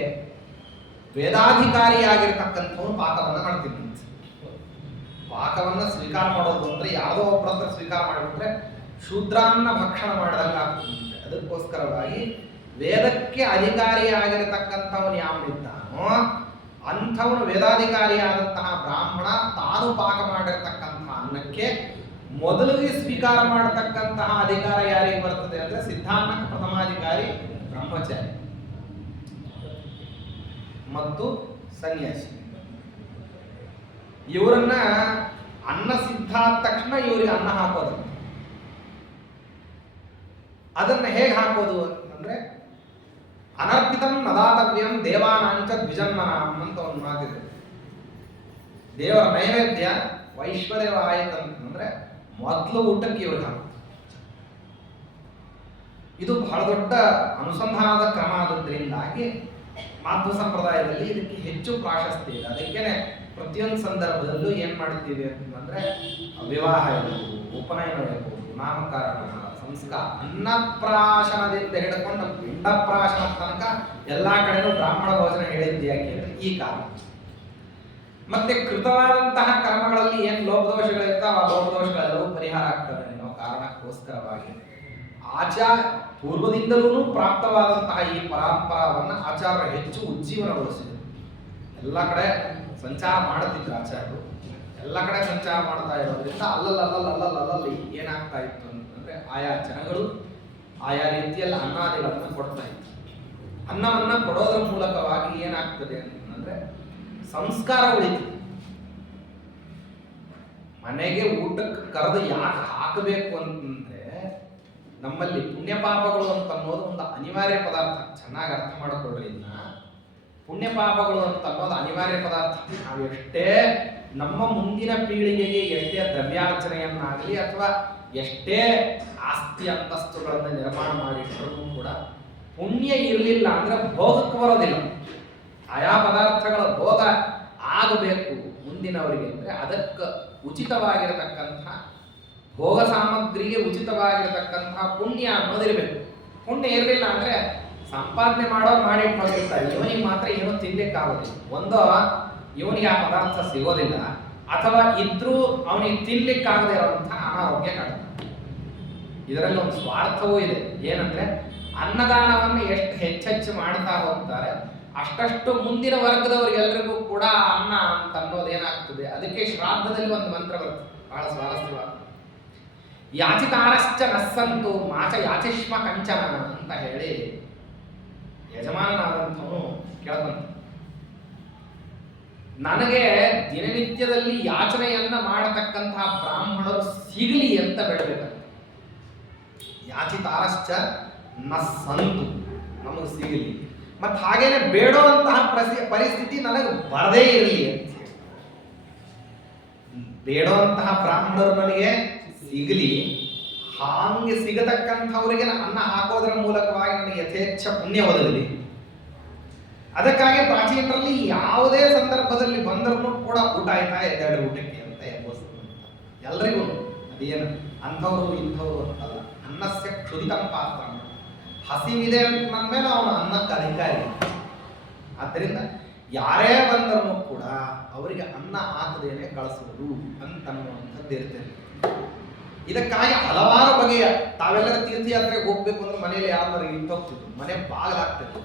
ವೇದಾಧಿಕಾರಿಯಾಗಿರ್ತಕ್ಕಂಥವ್ರು ಪಾಕವನ್ನು ಮಾಡ್ತೀನಿ. ಪಾಕವನ್ನು ಸ್ವೀಕಾರ ಮಾಡೋದು ಅಂದ್ರೆ ಯಾವುದೋ ಒಬ್ಬರ ಸ್ವೀಕಾರ ಮಾಡಿಬಿಟ್ರೆ ಶೂದ್ರಾನ್ನ ಭಕ್ಷಣ ಮಾಡಿದಂಗೆ ಆಗ್ತದೆ. ಅದಕ್ಕೋಸ್ಕರವಾಗಿ ವೇದಕ್ಕೆ ಅಧಿಕಾರಿಯಾಗಿರತಕ್ಕಂಥವನು ಯಾವನಿದ್ದಾನೋ ಅಂಥವನು ವೇದಾಧಿಕಾರಿಯಾದಂತಹ ಬ್ರಾಹ್ಮಣ ತಾನು ಪಾಕ ಮಾಡಿರ್ತಕ್ಕಂತಹ ಅನ್ನಕ್ಕೆ ಮೊದಲಿಗೆ ಸ್ವೀಕಾರ ಮಾಡತಕ್ಕಂತಹ ಅಧಿಕಾರ ಯಾರಿಗೆ ಬರ್ತದೆ ಅಂದ್ರೆ ಸಿದ್ಧಾನ್ನಕ್ಕೆ ಪ್ರಥಮಾಧಿಕಾರಿ ಬ್ರಹ್ಮಚಾರಿ ಮತ್ತು ಸನ್ಯಾಸಿ. ಇವರನ್ನ ಅನ್ನ ಸಿದ್ಧ ಆದ ತಕ್ಷಣ ಇವರಿಗೆ ಅನ್ನ ಹಾಕೋದು. ಅದನ್ನ ಹೇಗೆ ಹಾಕೋದು ಅಂತಂದ್ರೆ, ಅನರ್ಪಿತಂ ನದಾತವ್ಯಂ ದೇವಾನಾಂಚ ದ್ವಿಜನ್ಮನಾಂ ಅಂತ ಒಂದು ಮಾತಿದೆ. ದೇವರ ನೈವೇದ್ಯ ವೈಶ್ವದೇವ ಆಯ್ತಂತಂದ್ರೆ ಮೊದಲು ಊಟಕ್ಕೆ ಇವ್ರಿಗೆ ಹಾಕೋದು. ಇದು ಬಹಳ ದೊಡ್ಡ ಅನುಸಂಧಾನದ ಕ್ರಮ ಆದದ್ರಿಂದಾಗಿ ಮಾಧ್ವ ಸಂಪ್ರದಾಯದಲ್ಲಿ ಇದಕ್ಕೆ ಹೆಚ್ಚು ಪ್ರಾಶಸ್ತ್ಯ ಇದೆ. ಅದಕ್ಕೇನೆ ಪ್ರತಿಯೊಂದು ಸಂದರ್ಭದಲ್ಲೂ ಏನ್ ಮಾಡ್ತೀವಿ ಅಂತಂದ್ರೆ, ವಿವಾಹ ಇರ್ಬೋದು, ಉಪನಯನ ಇರ್ಬೋದು, ನಾಮಕರಣ, ಸಂಸ್ಕಾರ, ಅನ್ನಪ್ರಾಶನದಿಂದ ಹಿಡ್ಕೊಂಡು ಪಿಂಡಪ್ರಾಶನ ತನಕ ಎಲ್ಲಾ ಕಡೆನೂ ಬ್ರಾಹ್ಮಣ ಭೋಜನ ಹೇಳಿದ್ದು ಯಾಕೆ ಅಂದ್ರೆ ಈ ಕಾರಣ. ಮತ್ತೆ ಕೃತವಾದಂತಹ ಕರ್ಮಗಳಲ್ಲಿ ಏನ್ ಲೋಪದೋಷಗಳಿರ್ತಾವ ಆ ಲೋಪದೋಷಗಳೆಲ್ಲವೂ ಪರಿಹಾರ ಆಗ್ತವೆ ಅನ್ನೋ ಕಾರಣಕ್ಕೋಸ್ಕರವಾಗಿ ಪೂರ್ವದಿಂದಲೂ ಪ್ರಾಪ್ತವಾದಂತಹ ಈ ಪರಂಪರಾವನ್ನ ಆಚಾರ್ಯ ಹೆಚ್ಚು ಉಜ್ಜೀವನಗೊಳಿಸಿದರು. ಎಲ್ಲ ಕಡೆ ಸಂಚಾರ ಮಾಡುತ್ತಿದ್ರು ಆಚಾರ್ಯರು. ಎಲ್ಲ ಕಡೆ ಸಂಚಾರ ಮಾಡ್ತಾ ಇರೋದ್ರಿಂದ ಅಲ್ಲಲ್ಲಿ ಏನಾಗ್ತಾ ಇತ್ತು ಅಂತಂದ್ರೆ, ಆಯಾ ಜನಗಳು ಆಯಾ ರೀತಿಯಲ್ಲಿ ಅನ್ನಾದಿಗಳನ್ನ ಕೊಡ್ತಾ ಇತ್ತು. ಅನ್ನವನ್ನ ಕೊಡೋದ್ರ ಮೂಲಕವಾಗಿ ಏನಾಗ್ತದೆ ಅಂತಂದ್ರೆ ಸಂಸ್ಕಾರ ಉಳಿತು. ಮನೆಗೆ ಊಟಕ್ಕೆ ಕರೆದು ಯಾಕೆ ಹಾಕಬೇಕು ಅಂತಂದ್ರೆ, ನಮ್ಮಲ್ಲಿ ಪುಣ್ಯ ಪಾಪಗಳು ಅಂತ ಅನ್ನೋದು ಒಂದು ಅನಿವಾರ್ಯ ಪದಾರ್ಥ. ಚೆನ್ನಾಗಿ ಅರ್ಥ ಮಾಡಿಕೊಳ್ಳ್ರಿ. ಇನ್ನ ಪುಣ್ಯ ಪಾಪಗಳು ಅಂತ ಅನ್ನೋದು ಅನಿವಾರ್ಯ ಪದಾರ್ಥ. ನಾವು ಎಷ್ಟೇ ನಮ್ಮ ಮುಂದಿನ ಪೀಳಿಗೆಗೆ ಎಷ್ಟೇ ದ್ರವ್ಯಾರ್ಜನೆಯನ್ನಾಗಲಿ ಅಥವಾ ಎಷ್ಟೇ ಆಸ್ತಿ ಅಂತಸ್ತುಗಳನ್ನು ನಿರ್ಮಾಣ ಮಾಡಿಟ್ಟರೂ ಕೂಡ ಪುಣ್ಯ ಇರಲಿಲ್ಲ ಅಂದ್ರೆ ಭೋಗಕ್ಕೆ ಬರೋದಿಲ್ಲ. ಆಯಾ ಪದಾರ್ಥಗಳ ಭೋಗ ಆಗಬೇಕು ಮುಂದಿನವರಿಗೆ ಅಂದ್ರೆ ಅದಕ್ಕೆ ಉಚಿತವಾಗಿರತಕ್ಕಂಥ ಭೋಗ ಸಾಮಗ್ರಿಗೆ ಉಚಿತವಾಗಿರತಕ್ಕಂತಹ ಪುಣ್ಯ ಅನ್ನೋದಿರಬೇಕು. ಪುಣ್ಯ ಇರಲಿಲ್ಲ ಅಂದ್ರೆ ಸಂಪಾದನೆ ಮಾಡೋರು ಮಾಡಿಟ್ಟು ಹೋಗಿರ್ತಾರೆ, ಇವನಿಗೆ ಮಾತ್ರ ಏನೂ ತಿನ್ಲಿಕ್ಕಾಗೋದಿಲ್ಲ. ಒಂದೋ ಇವನಿಗೆ ಆ ಪದಾರ್ಥ ಸಿಗೋದಿಲ್ಲ, ಅಥವಾ ಇದ್ರೂ ಅವನಿಗೆ ತಿನ್ಲಿಕ್ಕಾಗದೇ ಇರುವಂತಹ ಅನಾರೋಗ್ಯ ಕಾಡುತ್ತೆ. ಇದರಲ್ಲಿ ಒಂದು ಸ್ವಾರ್ಥವೂ ಇದೆ. ಏನಂದ್ರೆ ಅನ್ನದಾನವನ್ನು ಎಷ್ಟು ಹೆಚ್ಚೆಚ್ಚು ಮಾಡ್ತಾ ಹೋಗ್ತಾರೆ ಅಷ್ಟಷ್ಟು ಮುಂದಿನ ವರ್ಗದವರಿಗೆಲ್ಲರಿಗೂ ಕೂಡ ಅನ್ನ ಅಂತ ಅನ್ನೋದೇನಾಗ್ತದೆ. ಅದಕ್ಕೆ ಶ್ರಾದ್ದದಲ್ಲಿ ಒಂದು ಮಂತ್ರ ಬರುತ್ತೆ, ಬಹಳ ಸ್ವಾರಸ್ಯವಾದ. ಯಾಚಿತಾರಶ್ಚ ನಸ್ಸಂತು ಮಾಚ ಯಾಚಿಷ್ಮ ಕಂಚನ ಅಂತ ಹೇಳಿ ಯಜಮಾನನಾದಂಥವನು ಕೇಳ್ತಾನೆ, ನನಗೆ ದಿನನಿತ್ಯದಲ್ಲಿ ಯಾಚನೆಯನ್ನ ಮಾಡತಕ್ಕಂತಹ ಬ್ರಾಹ್ಮಣರು ಸಿಗಲಿ ಅಂತ ಬೇಡಬೇಕಂತ. ಯಾಚಿತಾರಶ್ಚ ನಸ್ಸಂತು, ನಮಗೆ ಸಿಗಲಿ, ಮತ್ತು ಹಾಗೇನೆ ಬೇಡುವಂತಹ ಪರಿಸ್ಥಿತಿ ನನಗೆ ಬರದೇ ಇರಲಿ ಅಂತ. ಬೇಡುವಂತಹ ಬ್ರಾಹ್ಮಣರು ನನಗೆ ಸಿಗಲಿ, ಹಾಗೆ ಸಿಗತಕ್ಕಂಥವರಿಗೆ ಅನ್ನ ಹಾಕೋದ್ರ ಮೂಲಕವಾಗಿ ನನಗೆ ಯಥೇಚ್ಛ ಪುಣ್ಯ ಒದಗಲಿ. ಅದಕ್ಕಾಗಿ ಪ್ರಾಚೀನರಲ್ಲಿ ಯಾವುದೇ ಸಂದರ್ಭದಲ್ಲಿ ಬಂದರೂ ಕೂಡ ಊಟ ಆಯ್ತಾ ಎದ್ದಾಡಿ ಊಟಕ್ಕೆ ಅಂತ ಎಲ್ರಿಗೂ ಅದೇನು ಅಂಥವ್ರು ಇಂಥವ್ರು ಅಂತಲ್ಲ. ಅನ್ನಸ್ಯ ಕ್ಷುದಿತಂ ಪಾತ್ರ, ಹಸಿವಿದೆ ಅಂದ್ಮೇಲೆ ಅವನು ಅನ್ನಕ್ಕೆ ಅಧಿಕಾರಿ. ಆದ್ದರಿಂದ ಯಾರೇ ಬಂದರೂ ಕೂಡ ಅವರಿಗೆ ಅನ್ನ ಹಾಕದೇನೆ ಕಳಿಸುವುದು ಅಂತನ್ನುವಂಥದ್ದು ಇರ್ತದೆ. ಇದಕ್ಕಾಗಿ ಹಲವಾರು ಬಗೆಯ ತಾವೆಲ್ಲರ ತೀರ್ಥಯಾತ್ರೆಗೆ ಹೋಗ್ಬೇಕು ಅಂದ್ರೆ ಮನೆಯಲ್ಲಿ ಯಾರು ಇಟ್ಟು ಹೋಗ್ತಿದ್ರು, ಮನೆ ಬಾಗಿಲಾಗ್ತಿತ್ತು.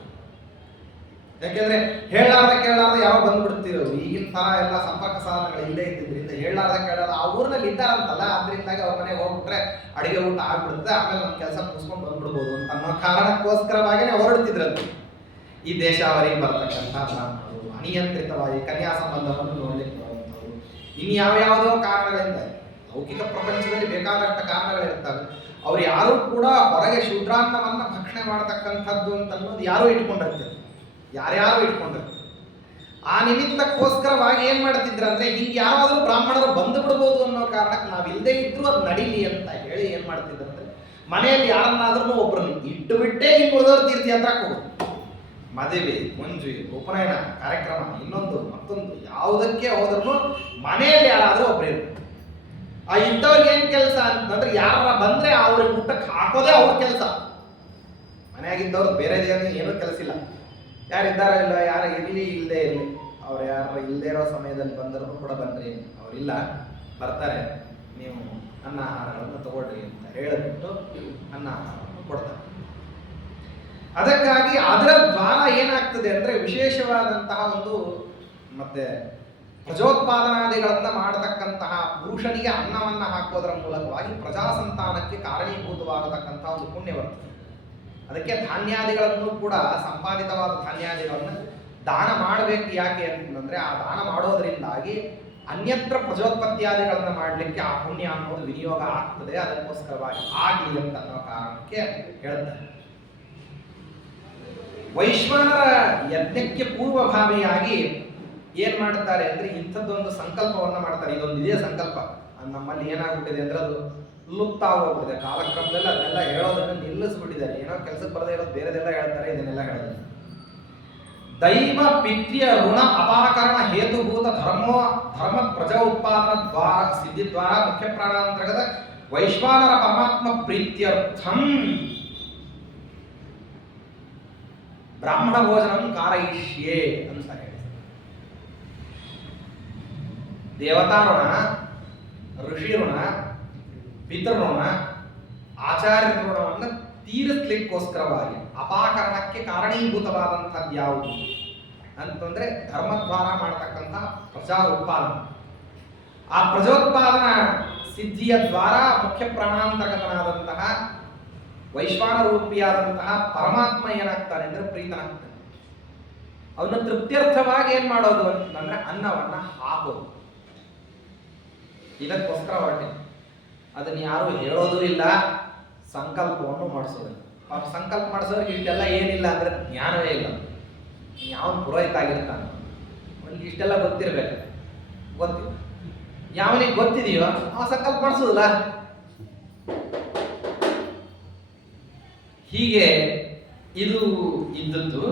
ಯಾಕೆಂದ್ರೆ ಹೇಳಾರ್ದ ಕೇಳಾರ್ದ ಯಾವ ಬಂದ್ಬಿಡ್ತಿರೋ, ಈಗಿನ ತರ ಎಲ್ಲ ಸಂಪರ್ಕ ಸಾಧನಗಳು ಇಲ್ಲೇ ಇದ್ದಿದ್ರಿಂದ ಹೇಳಾರ್ದ ಕೇಳಾರ್ದ ಆ ಊರಿನಲ್ಲಿ ಇದ್ದಾರಂತಲ್ಲ, ಅದರಿಂದಾಗಿ ಅವ್ರ ಮನೆಗೆ ಹೋಗ್ಬಿಟ್ರೆ ಅಡಿಗೆ ಊಟ ಆಗ್ಬಿಡುತ್ತೆ, ಆಮೇಲೆ ನಮ್ಮ ಕೆಲಸ ಮುಗಿಸ್ಕೊಂಡು ಬಂದ್ಬಿಡ್ಬೋದು ಅಂತ ಅನ್ನೋ ಕಾರಣಕ್ಕೋಸ್ಕರವಾಗಿನೇ ಹೊರಡ್ತಿದ್ರಂತೆ. ಈ ದೇಶಾವರಿಗೆ ಬರ್ತಕ್ಕಂಥ ಬ್ರಾಹ್ಮಣರು ಅನಿಯಂತ್ರಿತವಾಗಿ ಕನ್ಯಾ ಸಂಬಂಧವನ್ನು ನೋಡ್ಲಿಕ್ಕೆ ಬರುವಂಥವ್ರು, ಇನ್ಯಾವ್ಯಾವುದೋ ಕಾರಣಗಳಿಂದ ಲೌಕಿಕ ಪ್ರಪಂಚದಲ್ಲಿ ಬೇಕಾದಷ್ಟು ಕಾರಣಗಳಿರ್ತವೆ. ಅವ್ರು ಯಾರು ಕೂಡ ಹೊರಗೆ ಶೂದ್ರಾನ್ನವನ್ನ ಭಕ್ಷಣೆ ಮಾಡತಕ್ಕಂಥದ್ದು ಅಂತ ಅನ್ನೋದು ಯಾರು ಇಟ್ಕೊಂಡಿರ್ತಾರೆ, ಯಾರ್ಯಾರು ಇಟ್ಕೊಂಡಿರ್ತಾರೆ. ಆ ನಿಮಿತ್ತಕ್ಕೋಸ್ಕರವಾಗಿ ಏನ್ ಮಾಡ್ತಿದ್ರ ಅಂದ್ರೆ, ಹಿಂಗೆ ಯಾರಾದ್ರೂ ಬ್ರಾಹ್ಮಣರು ಬಂದು ಬಿಡ್ಬೋದು ಅನ್ನೋ ಕಾರಣಕ್ಕೆ ನಾವಿಲ್ಲದೆ ಇದ್ರು ಅದು ನಡೀಲಿ ಅಂತ ಹೇಳಿ ಏನ್ ಮಾಡ್ತಿದ್ರು ಅಂದ್ರೆ, ಮನೆಯಲ್ಲಿ ಯಾರನ್ನಾದ್ರೂ ಒಬ್ಬರನ್ನು ಇಟ್ಟು ಬಿಟ್ಟೇ ಇನ್ನು ಉಳಿದವ್ರು ತೀರ್ಥಯಾತ್ರಕ್ಕೆ ಹೋಗೋದು. ಮದುವೆ, ಮುಂಜಿ, ಉಪನಯನ ಕಾರ್ಯಕ್ರಮ, ಇನ್ನೊಂದು ಮತ್ತೊಂದು ಯಾವುದಕ್ಕೆ ಹೋದ್ರೂ ಮನೆಯಲ್ಲಿ ಯಾರಾದ್ರೂ ಒಬ್ರು ಇರ್ಬೇಕು. ಆ ಇದ್ದವ್ರಿಗೆ ಏನ್ ಕೆಲಸ ಅಂತಂದ್ರೆ, ಯಾರ ಬಂದ್ರೆ ಅವ್ರಿಗೆ ಊಟಕ್ಕೆ ಹಾಕೋದೇ ಅವ್ರ ಕೆಲಸ. ಮನೆಯಾಗಿದ್ದವ್ರು ಬೇರೆದೇನು ಏನೂ ಕೆಲಸ ಇಲ್ಲ. ಯಾರಿದ್ದಾರೋ ಇಲ್ಲ, ಯಾರು ಇರಲಿ ಇಲ್ಲದೆ ಇರಲಿ, ಅವ್ರು ಯಾರು ಇಲ್ಲದೆ ಇರೋ ಸಮಯದಲ್ಲಿ ಬಂದರೂ ಕೂಡ ಬನ್ರಿ, ಅವರಿಲ್ಲ ಬರ್ತಾರೆ, ನೀವು ಅನ್ನ ಆಹಾರಗಳನ್ನು ತಗೊಳ್ರಿ ಅಂತ ಹೇಳಿಬಿಟ್ಟು ಅನ್ನ ಆಹಾರವನ್ನು ಕೊಡ್ತಾರೆ. ಅದಕ್ಕಾಗಿ ಅದರ ದ್ವಾರ ಏನಾಗ್ತದೆ ಅಂದ್ರೆ, ವಿಶೇಷವಾದಂತಹ ಒಂದು ಮತ್ತೆ ಪ್ರಜೋತ್ಪಾದನಾದಿಗಳನ್ನ ಮಾಡತಕ್ಕಂತಹ ಪುರುಷನಿಗೆ ಅನ್ನವನ್ನ ಹಾಕೋದರ ಮೂಲಕವಾಗಿ ಪ್ರಜಾಸಂತಾನಕ್ಕೆ ಕಾರಣೀಭೂತವಾಗತಕ್ಕಂತಹ ಒಂದು ಪುಣ್ಯ ಬರ್ತದೆ. ಅದಕ್ಕೆ ಧಾನ್ಯಾದಿಗಳನ್ನು ಕೂಡ, ಸಂಪಾದಿತವಾದ ಧಾನ್ಯಾದಿಗಳನ್ನು ದಾನ ಮಾಡಬೇಕು. ಯಾಕೆ ಅಂತಂದ್ರೆ, ಆ ದಾನ ಮಾಡೋದ್ರಿಂದಾಗಿ ಅನ್ಯತ್ರ ಪ್ರಜೋತ್ಪತ್ತಿಯಾದಿಗಳನ್ನ ಮಾಡಲಿಕ್ಕೆ ಆ ಪುಣ್ಯ ಅನ್ನೋದು ವಿನಿಯೋಗ ಆಗ್ತದೆ. ಅದಕ್ಕೋಸ್ಕರವಾಗಿ ಆಗಲಿ ಅಂತ ಅನ್ನೋ ಕಾರಣಕ್ಕೆ ಹೇಳ್ತಾರೆ. ವೈಶ್ವಾನರ ಯಜ್ಞಕ್ಕೆ ಪೂರ್ವಭಾವಿಯಾಗಿ ಏನ್ ಮಾಡ್ತಾರೆ ಅಂದ್ರೆ, ಇಂಥದ್ದೊಂದು ಸಂಕಲ್ಪವನ್ನ ಮಾಡ್ತಾರೆ. ಇದೊಂದು ಇದೇ ಸಂಕಲ್ಪ ನಮ್ಮಲ್ಲಿ ಏನಾಗ್ಬಿಟ್ಟಿದೆ ಅಂದ್ರೆ, ಅದು ಲುಪ್ತ ಆಗೋಗ್ಬಿಟ್ಟಿದೆ ಕಾಲಕ್ರಮದಲ್ಲಿ. ಅದನ್ನೆಲ್ಲ ಹೇಳೋದನ್ನ ನಿಲ್ಲಿಸ್ಬಿಟ್ಟಿದ್ದಾರೆ. ಏನೋ ಕೆಲಸಕ್ಕೆ ಬರದೇ ಇರೋದು ಬೇರೆದೆಲ್ಲ ಹೇಳ್ತಾರೆ, ಇದನ್ನೆಲ್ಲ ಹೇಳಿದ್ದಾರೆ. ದೈವ ಪಿತ್ರಿಯ ಋಣ ಅಪಾಕರಣ ಹೇತುಭೂತ ಧರ್ಮ ಪ್ರಜಾ ಉತ್ಪಾದನ ದ್ವಾರ ಸಿದ್ಧಿ ದ್ವಾರ ಮುಖ್ಯ ಪ್ರಾಣಾಂತರ್ಗತ ವೈಶ್ವಾನರ ಪರಮಾತ್ಮ ಪ್ರೀತ್ಯರ್ಥಂ ಬ್ರಾಹ್ಮಣ ಭೋಜನಂ ಕಾರಯಿಷ್ಯೆ ಅಂತ ಹೇಳಿ, ದೇವತಾ ಋಣ, ಋಷಿ ಋಣ, ಪಿತೃಋಣ, ಆಚಾರ್ಯ ಋಣವನ್ನು ತೀರಿಸ್ಲಿಕ್ಕೋಸ್ಕರವಾಗಿ ಅಪಾಕರಣಕ್ಕೆ ಕಾರಣೀಭೂತವಾದಂಥದ್ದು ಯಾವುದು ಅಂತಂದ್ರೆ, ಧರ್ಮದ್ವಾರ ಮಾಡತಕ್ಕಂಥ ಪ್ರಜಾ ಉತ್ಪಾದನೆ. ಆ ಪ್ರಜೋತ್ಪಾದನ ಸಿದ್ಧಿಯ ದ್ವಾರ ಮುಖ್ಯ ಪ್ರಾಣಾಂತರ್ಗತನಾದಂತಹ ವೈಶ್ವಾನ ರೂಪಿಯಾದಂತಹ ಪರಮಾತ್ಮ ಏನಾಗ್ತಾನೆ ಅಂದ್ರೆ ಪ್ರೀತನಾಗ್ತಾನೆ. ಅವನ ತೃಪ್ತ್ಯರ್ಥವಾಗಿ ಏನ್ ಮಾಡೋದು ಅಂತಂದ್ರೆ, ಅನ್ನವನ್ನ ಹಾಕೋದು. ಇದಕ್ಕೋಸ್ಕರ ಹೊರಟೆ. ಅದನ್ನ ಯಾರು ಹೇಳೋದು ಇಲ್ಲ, ಸಂಕಲ್ಪವನ್ನು ಮಾಡಿಸೋದಿಲ್ಲ. ಸಂಕಲ್ಪ ಮಾಡಿಸೋರಿಗೆ ಇಷ್ಟೆಲ್ಲ ಏನಿಲ್ಲ ಅಂದ್ರೆ ಜ್ಞಾನವೇ ಇಲ್ಲ. ಯಾವನ್ ಪುರೋಹಿತ ಆಗಿರ್ತಾನೆ ಅವನಿಗೆ ಇಷ್ಟೆಲ್ಲ ಗೊತ್ತಿರ್ಬೇಕು, ಗೊತ್ತಿಲ್ಲ. ಯಾವನಿಗೆ ಗೊತ್ತಿದೆಯೋ ಅವ ಸಂಕಲ್ಪ ಮಾಡಿಸೋದಿಲ್ಲ. ಹೀಗೆ ಇದು ಇದ್ದದ್ದು.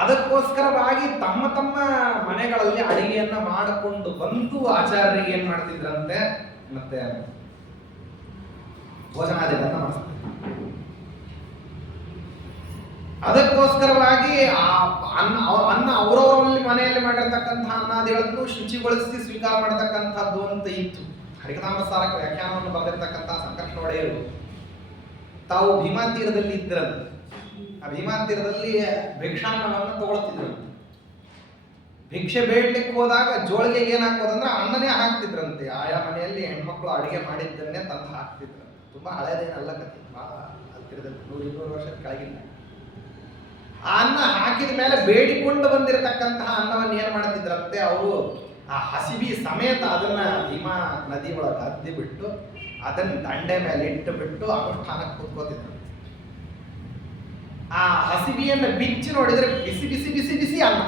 ಅದಕ್ಕೋಸ್ಕರವಾಗಿ ತಮ್ಮ ತಮ್ಮ ಮನೆಗಳಲ್ಲಿ ಅಡಿಗೆಯನ್ನ ಮಾಡಿಕೊಂಡು ಬಂದು ಆಚಾರ್ಯರಿಗೆ ಏನ್ ಮಾಡ್ತಿದ್ರಂತೆ, ಮತ್ತೆ ಭೋಜನಾದಿಗಳನ್ನ ಮಾಡಿಸ್ತಾರೆ. ಅದಕ್ಕೋಸ್ಕರವಾಗಿ ಆ ಅನ್ನ ಅವರವರಲ್ಲಿ ಮನೆಯಲ್ಲಿ ಮಾಡಿರ್ತಕ್ಕಂತಹ ಅನ್ನಾದಿಗಳನ್ನು ಶುಚಿಗೊಳಿಸಿ ಸ್ವೀಕಾರ ಮಾಡತಕ್ಕಂಥದ್ದು ಅಂತ ಇತ್ತು. ಹರಿಕಥಾಮೃತಸಾರಕ ವ್ಯಾಖ್ಯಾನವನ್ನು ಬರೆದಿರ್ತಕ್ಕಂತಹ ಸಂಕರ್ಷಣ ಒಡೆಯರು ತಾವು ಭೀಮಾ ತೀರದಲ್ಲಿ ಇದ್ರಂತೆ. ಆ ಭೀಮಾ ತೀರದಲ್ಲಿ ಭಿಕ್ಷಾನ್ನವನ್ನು ತಗೊಳ್ತಿದ್ರು. ಭಿಕ್ಷೆ ಬೇಡ್ಲಿಕ್ಕೆ ಹೋದಾಗ ಜೋಳಿಗೆಗೆ ಏನಾಗ್ಬೋದಂದ್ರೆ ಅನ್ನನೇ ಹಾಕ್ತಿದ್ರಂತೆ. ಆಯಾ ಮನೆಯಲ್ಲಿ ಹೆಣ್ಮಕ್ಳು ಅಡಿಗೆ ಮಾಡಿದ್ದನ್ನೇ ತಂದು ಹಾಕ್ತಿದ್ರು. ತುಂಬಾ ಹಳೇದೇನಲ್ಲ ಕಥೆ, ಬಹಳ ಹತ್ತಿರದಲ್ಲಿ 100-200 ವರ್ಷದ ಕೆಳಗಿಲ್ಲ. ಆ ಅನ್ನ ಹಾಕಿದ ಮೇಲೆ ಬೇಡಿಕೊಂಡು ಬಂದಿರತಕ್ಕಂತಹ ಅನ್ನವನ್ನು ಏನ್ ಮಾಡ್ತಿದ್ರಂತೆ ಅವರು, ಆ ಹಸಿಬಿ ಸಮೇತ ಅದನ್ನ ಭೀಮಾ ನದಿ ಒಳಗೆ ಅದ್ದಿ ಬಿಟ್ಟು ಅದನ್ನ ದಂಡೆ ಮೇಲೆ ಇಟ್ಟು ಬಿಟ್ಟು ಅನುಷ್ಠಾನಕ್ಕೆ ಕೂತ್ಕೋತಿದ್ರು. ಆ ಹಸಿಬಿಯನ್ನು ಬಿಚ್ಚಿ ನೋಡಿದ್ರೆ ಬಿಸಿ ಬಿಸಿ ಬಿಸಿ ಬಿಸಿ ಅನ್ನ.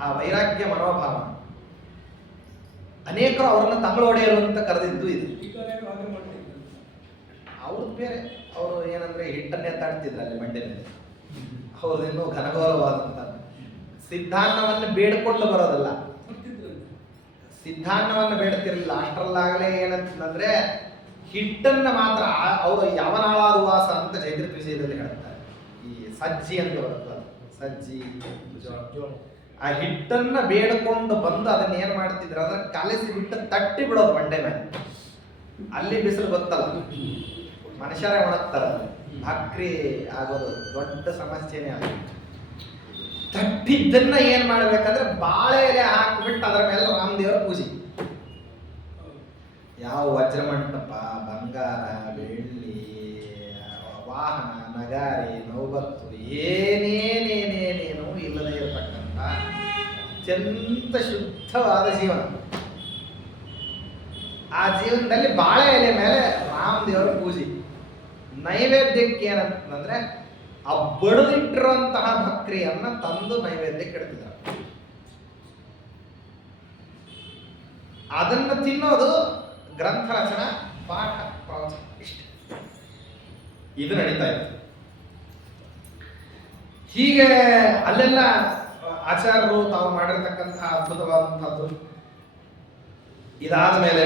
ಆ ವೈರಾಗ್ಯ ಮನೋಭಾವ. ಅನೇಕರು ಅವರನ್ನು ತಂಗಳೊಡೆಯರು ಅಂತ ಕರೆದಿದ್ದು ಇದೆ. ಅವ್ರದ್ದು ಬೇರೆ, ಅವರು ಏನಂದ್ರೆ ಹಿಟ್ಟನ್ನೇ ತಾಡ್ತಿದ್ರು ಅಲ್ಲಿ ಮಂಡ್ಯ ಮೇಲೆ. ಅವ್ರದಿನ್ನೂ ಘನಘೋರವಾದಂತ ಸಿದ್ಧಾನ್ನವನ್ನು ಬೇಡ್ಕೊಂಡು ಬರೋದಲ್ಲ, ಸಿದ್ಧಾನ್ನವನ್ನು ಬೇಡ್ತಿರ್ಲಿಲ್ಲ. ಅಷ್ಟರಲ್ಲಾಗಲೇ ಏನಂತಂದ್ರೆ ಹಿಟ್ಟನ್ನ ಮಾತ್ರ ಅವರು ಯಾವನಾಳಾದ ವಾಸ ಅಂತ ಜೈತ್ರಿಕ ವಿಷಯದಲ್ಲಿ ಹೇಳ್ತಾರೆ. ಈ ಸಜ್ಜಿ ಅಂತ ಬರ್ತದೆ, ಸಜ್ಜಿ ಆ ಹಿಟ್ಟನ್ನ ಬೇಡ್ಕೊಂಡು ಬಂದು ಅದನ್ನ ಏನ್ ಮಾಡ್ತಿದ್ರು ಅದನ್ನ ಕಲಸಿ ಬಿಟ್ಟು ತಟ್ಟಿ ಬಿಡೋದು ಬಂಡೆ ಮೇಲೆ. ಅಲ್ಲಿ ಬಿಸಿಲು ಗೊತ್ತಲ್ಲ, ಮನುಷ್ಯರೇ ಒಣಗ್ತಾರ, ಭಕ್ರಿ ಆಗೋದು ದೊಡ್ಡ ಸಮಸ್ಯೆನೇ ಆಗ. ತಟ್ಟಿದ್ದನ್ನ ಏನ್ ಮಾಡ್ಬೇಕಂದ್ರೆ ಬಾಳೆ ಎಲೆ ಹಾಕಿಬಿಟ್ಟು ಅದರ ಮೇಲೆ ರಾಮದೇವರ ಪೂಜೆ. ಯಾವ ವಜ್ರಮಂಟಪ, ಬಂಗಾರ, ಬೆಳ್ಳಿ, ವಾಹನ, ನಗಾರಿ, ನೌಬತ್ತು ಏನೇನೇನೇನೇನು ಇಲ್ಲದೆ ಇರತಕ್ಕಂಥ ಅತ್ಯಂತ ಶುದ್ಧವಾದ ಜೀವನ. ಆ ಜೀವನದಲ್ಲಿ ಬಾಳೆ ಎಲೆ ಮೇಲೆ ರಾಮದೇವರ ಪೂಜೆ. ನೈವೇದ್ಯಕ್ಕೆ ಏನಂತಂದ್ರೆ ಆ ಬಡದಿಟ್ಟಿರುವಂತಹ ಭಕ್ರಿಯನ್ನ ತಂದು ನೈವೇದ್ಯಕ್ಕೆ ಇಡ್ತಿದ್ದಾರೆ. ಅದನ್ನು ತಿನ್ನೋದು ಗ್ರಂಥ ರಚನಾ, ಪಾಠ, ಪ್ರವಚನ, ಇಷ್ಟ ಇದು ನಡೀತಾ ಇತ್ತು. ಹೀಗೆ ಅಲ್ಲೆಲ್ಲ ಆಚಾರ್ಯರು ತಾವು ಮಾಡಿರ್ತಕ್ಕಂತಹ ಅದ್ಭುತವಾದಂತಹದ್ದು. ಇದಾದ ಮೇಲೆ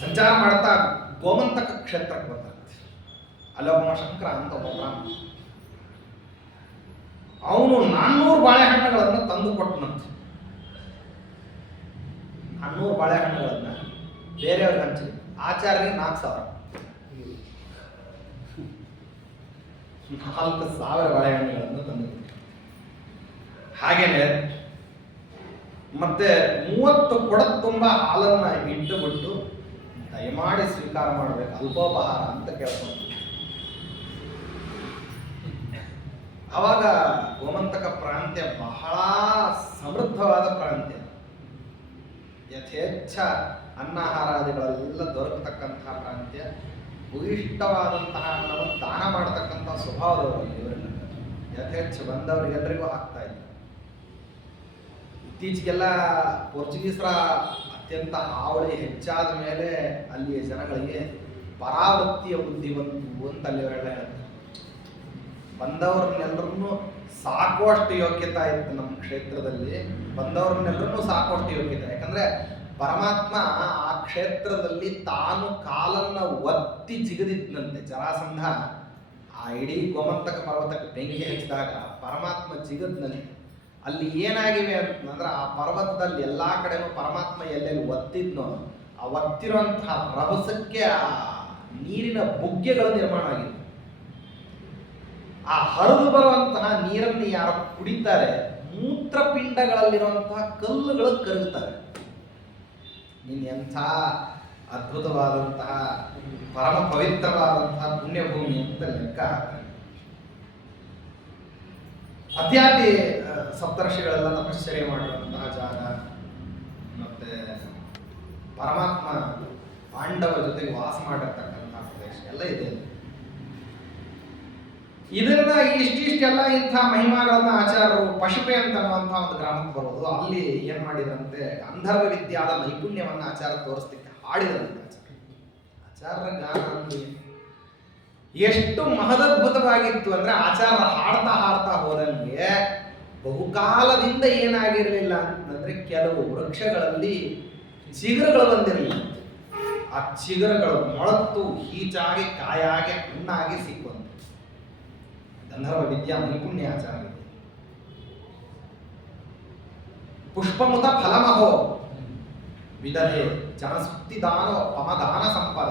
ಸಂಚಾರ ಮಾಡ್ತಾ ಗೋಮಂತಕ ಕ್ಷೇತ್ರಕ್ಕೆ ಬರ್ತಾರೆ. ಅಲ್ಲೊಬ್ಬ ಶಂಕರ ಅಂತ ಒಬ್ಬ ಬ್ರಾಹ್ಮಣ, ಅವನು 400 ಬಾಳೆಹಣ್ಣುಗಳನ್ನು ತಂದು ಕೊಟ್ಟನಂತೆ. 400 ಬಾಳೆಹಣ್ಣುಗಳನ್ನ ಬೇರೆಯವ್ರಿಗೆ ಹಂಚಿದ್ರು. ಆಚಾರ್ಯರಿಗೆ 4,000 ಬಾಳೆಹಣ್ಣುಗಳನ್ನು ತಂದು. ಹಾಗೇನೆ ಮತ್ತೆ 30 ಕೊಡ ತುಂಬ ಹಾಲನ್ನ ಇಟ್ಟು ಬಿಟ್ಟು ದಯಮಾಡಿ ಸ್ವೀಕಾರ ಮಾಡಬೇಕು, ಅಲ್ಪೋಪಹಾರ ಅಂತ ಕೇಳ್ಕೊಂಡು. ಅವಾಗ ಗೋಮಂತಕ ಪ್ರಾಂತ್ಯ ಬಹಳ ಸಮೃದ್ಧವಾದ ಪ್ರಾಂತ್ಯ. ಯಥೇಚ್ಛ ಅನ್ನಾಹಾರಾದಿಗಳೆಲ್ಲ ದೊರಕತಕ್ಕಂತಹ ಪ್ರಾಂತ್ಯ. ಭೂಯಿಷ್ಠವಾದಂತಹ ಅನ್ನವನ್ನು ದಾನ ಮಾಡತಕ್ಕಂತಹ ಸ್ವಭಾವದವರಲ್ಲಿ ಇವರೆಲ್ಲ ಯಥೇಚ್ಛ ಬಂದವರಿಗೆಲ್ಲರಿಗೂ ಆಗ್ತಾ ಇತ್ತು. ಇತ್ತೀಚೆಗೆಲ್ಲ ಪೋರ್ಚುಗೀಸರ ಅತ್ಯಂತ ಹಾವಳಿ ಹೆಚ್ಚಾದ ಮೇಲೆ ಅಲ್ಲಿಯ ಜನಗಳಿಗೆ ಪರಾವೃತ್ತಿಯ ಬುದ್ಧಿ ಬಂತು ಅಂತ ಅಲ್ಲಿಯವರೆಲ್ಲ ಹೇಳ್ತಾರೆ. ಬಂದವ್ರನ್ನೆಲ್ಲರನ್ನು ಸಾಕುವಷ್ಟು ಯೋಗ್ಯತೆ ಇತ್ತು ನಮ್ಮ ಕ್ಷೇತ್ರದಲ್ಲಿ. ಬಂದವ್ರನ್ನೆಲ್ಲರನ್ನೂ ಸಾಕುವಷ್ಟು ಯೋಗ್ಯತೆ, ಯಾಕಂದ್ರೆ ಪರಮಾತ್ಮ ಆ ಕ್ಷೇತ್ರದಲ್ಲಿ ತಾನು ಕಾಲನ್ನ ಒತ್ತಿ ಜಿಗದಿದ್ದಂತೆ. ಜರಾಸಂಧ ಆ ಇಡೀ ಗೋಮಂತಕ ಪರ್ವತಕ್ಕೆ ಬೆಂಕಿ ಹಚ್ಚಿದಾಗ ಪರಮಾತ್ಮ ಜಿಗದ್ನಲ್ಲಿ ಅಲ್ಲಿ ಏನಾಗಿವೆ ಅಂತಂದ್ರೆ ಆ ಪರ್ವತದಲ್ಲಿ ಎಲ್ಲಾ ಕಡೆನೂ ಪರಮಾತ್ಮ ಎಲ್ಲೆಲ್ಲಿ ಒತ್ತಿದ್ನೋ ಆ ಒತ್ತಿರುವಂತಹ ರಭಸಕ್ಕೆ ಆ ನೀರಿನ ಬುಗ್ಗೆಗಳು ನಿರ್ಮಾಣ ಆಗಿದೆ. ಆ ಹರಿದು ಬರುವಂತಹ ನೀರನ್ನು ಯಾರು ಕುಡಿತಾರೆ ಮೂತ್ರಪಿಂಡಗಳಲ್ಲಿರುವಂತಹ ಕಲ್ಲುಗಳು ಕರಗುತ್ತವೆ. ನೀನು ಎಂಥ ಅದ್ಭುತವಾದಂತಹ ಪರಮ ಪವಿತ್ರವಾದಂತಹ ಪುಣ್ಯಭೂಮಿ ಅಂತ ಲೆಕ್ಕ. ಅಧ್ಯಾತ್ಮ ಸಪ್ತರ್ಷಿಗಳೆಲ್ಲ ತಪಶ್ಚರ್ಯ ಮಾಡಿರುವಂತಹ ಜಾಗ, ಮತ್ತೆ ಪರಮಾತ್ಮ ಪಾಂಡವರ ಜೊತೆಗೆ ವಾಸ ಮಾಡಿರ್ತಕ್ಕಂತಹ ಪ್ರದೇಶ ಎಲ್ಲ ಇದೆ. ಇದನ್ನ ಇಷ್ಟಿಷ್ಟೆಲ್ಲ ಇಂಥ ಮಹಿಮಾಗಳನ್ನ ಆಚಾರ್ಯರು ಪಶುಪೆ ಅಂತ ಅನ್ನುವಂತಹ ಒಂದು ಗ್ರಾಮಕ್ಕೆ ಬರೋದು. ಅಲ್ಲಿ ಏನ್ ಮಾಡಿದ್ರಂತೆ ಗಂಧರ್ವ ವಿದ್ಯಾದ ನೈಪುಣ್ಯವನ್ನ ಆಚಾರ್ಯ ತೋರಿಸ್ಲಿಕ್ಕೆ ಹಾಡಿದಂತೆ. ಆಚಾರ್ಯರ ಗಾನ ಅಂದ್ರೆ ಎಷ್ಟು ಮಹದದ್ಭುತವಾಗಿತ್ತು ಅಂದ್ರೆ ಆಚಾರ್ಯ ಹಾಡ್ತಾ ಹಾಡ್ತಾ ಹೋದಂಗೆ ಬಹುಕಾಲದಿಂದ ಏನಾಗಿರ್ಲಿಲ್ಲ ಅಂತಂದ್ರೆ ಕೆಲವು ವೃಕ್ಷಗಳಲ್ಲಿ ಚಿಗುರುಗಳು ಬಂದಿರಲಿಲ್ಲ. ಆ ಚಿಗುರುಗಳು ಮೊಳತು ಹೀಚಾಗಿ ಕಾಯಾಗಿ ಹಣ್ಣಾಗಿ ಸಿಕ್ಕುವಂತೆ ಗಂಧರ್ವ ವಿದ್ಯಾ ನೈಪುಣ್ಯ ಆಚಾರ್ಯ. ಪುಷ್ಪಮುತ ಫಲಮಹೋ ವಿದಧೆ ಜನಸುತ್ತಿ ದಾನೋ ಪಮದಾನ ಸಂಪದ.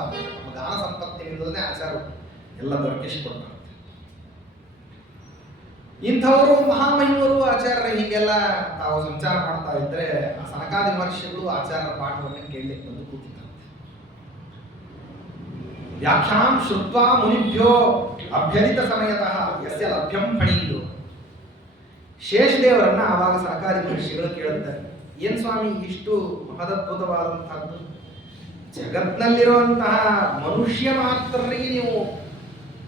ದಾನ ಸಂಪತ್ತಿನಿಂದಲೇ ಆಚಾರ್ಯರು ಎಲ್ಲ ದೊರಕಿಸಿಕೊಡ್ತಾರೆ. ಇಂಥವರು ಮಹಾಮಹಿಮರು ಆಚಾರ್ಯರ ಹೀಗೆಲ್ಲ ತಾವು ಸಂಚಾರ ಮಾಡ್ತಾ ಇದ್ರೆ ಆ ಸನಕಾದಿ ಮಹರ್ಷಿಗಳು ಆಚಾರ್ಯರ ಪಾಠವನ್ನು ಕೇಳಲಿಕ್ಕೆ ಬಂದು ಕೂತಿದ್ದಾರೆ. ವ್ಯಾಖ್ಯಾಂ ಶ್ರುತ್ವಾ ಮುನಿಭ್ಯೋ ಅಭ್ಯರಿತ ಸಮಯತಃ ಯಸ್ಯ ಲಭ್ಯಂ ಫಣಿಂದು. ಶೇಷದೇವರನ್ನ ಆವಾಗ ಸನಕಾದಿ ಮಹರ್ಷಿಗಳು ಕೇಳುತ್ತಾರೆ, ಏನ್ ಸ್ವಾಮಿ ಇಷ್ಟು ಮಹದದ್ಭುತವಾದಂತಹದ್ದು, ಜಗತ್ನಲ್ಲಿರುವಂತಹ ಮನುಷ್ಯ ಮಾತ್ರರಿಗೆ ನೀವು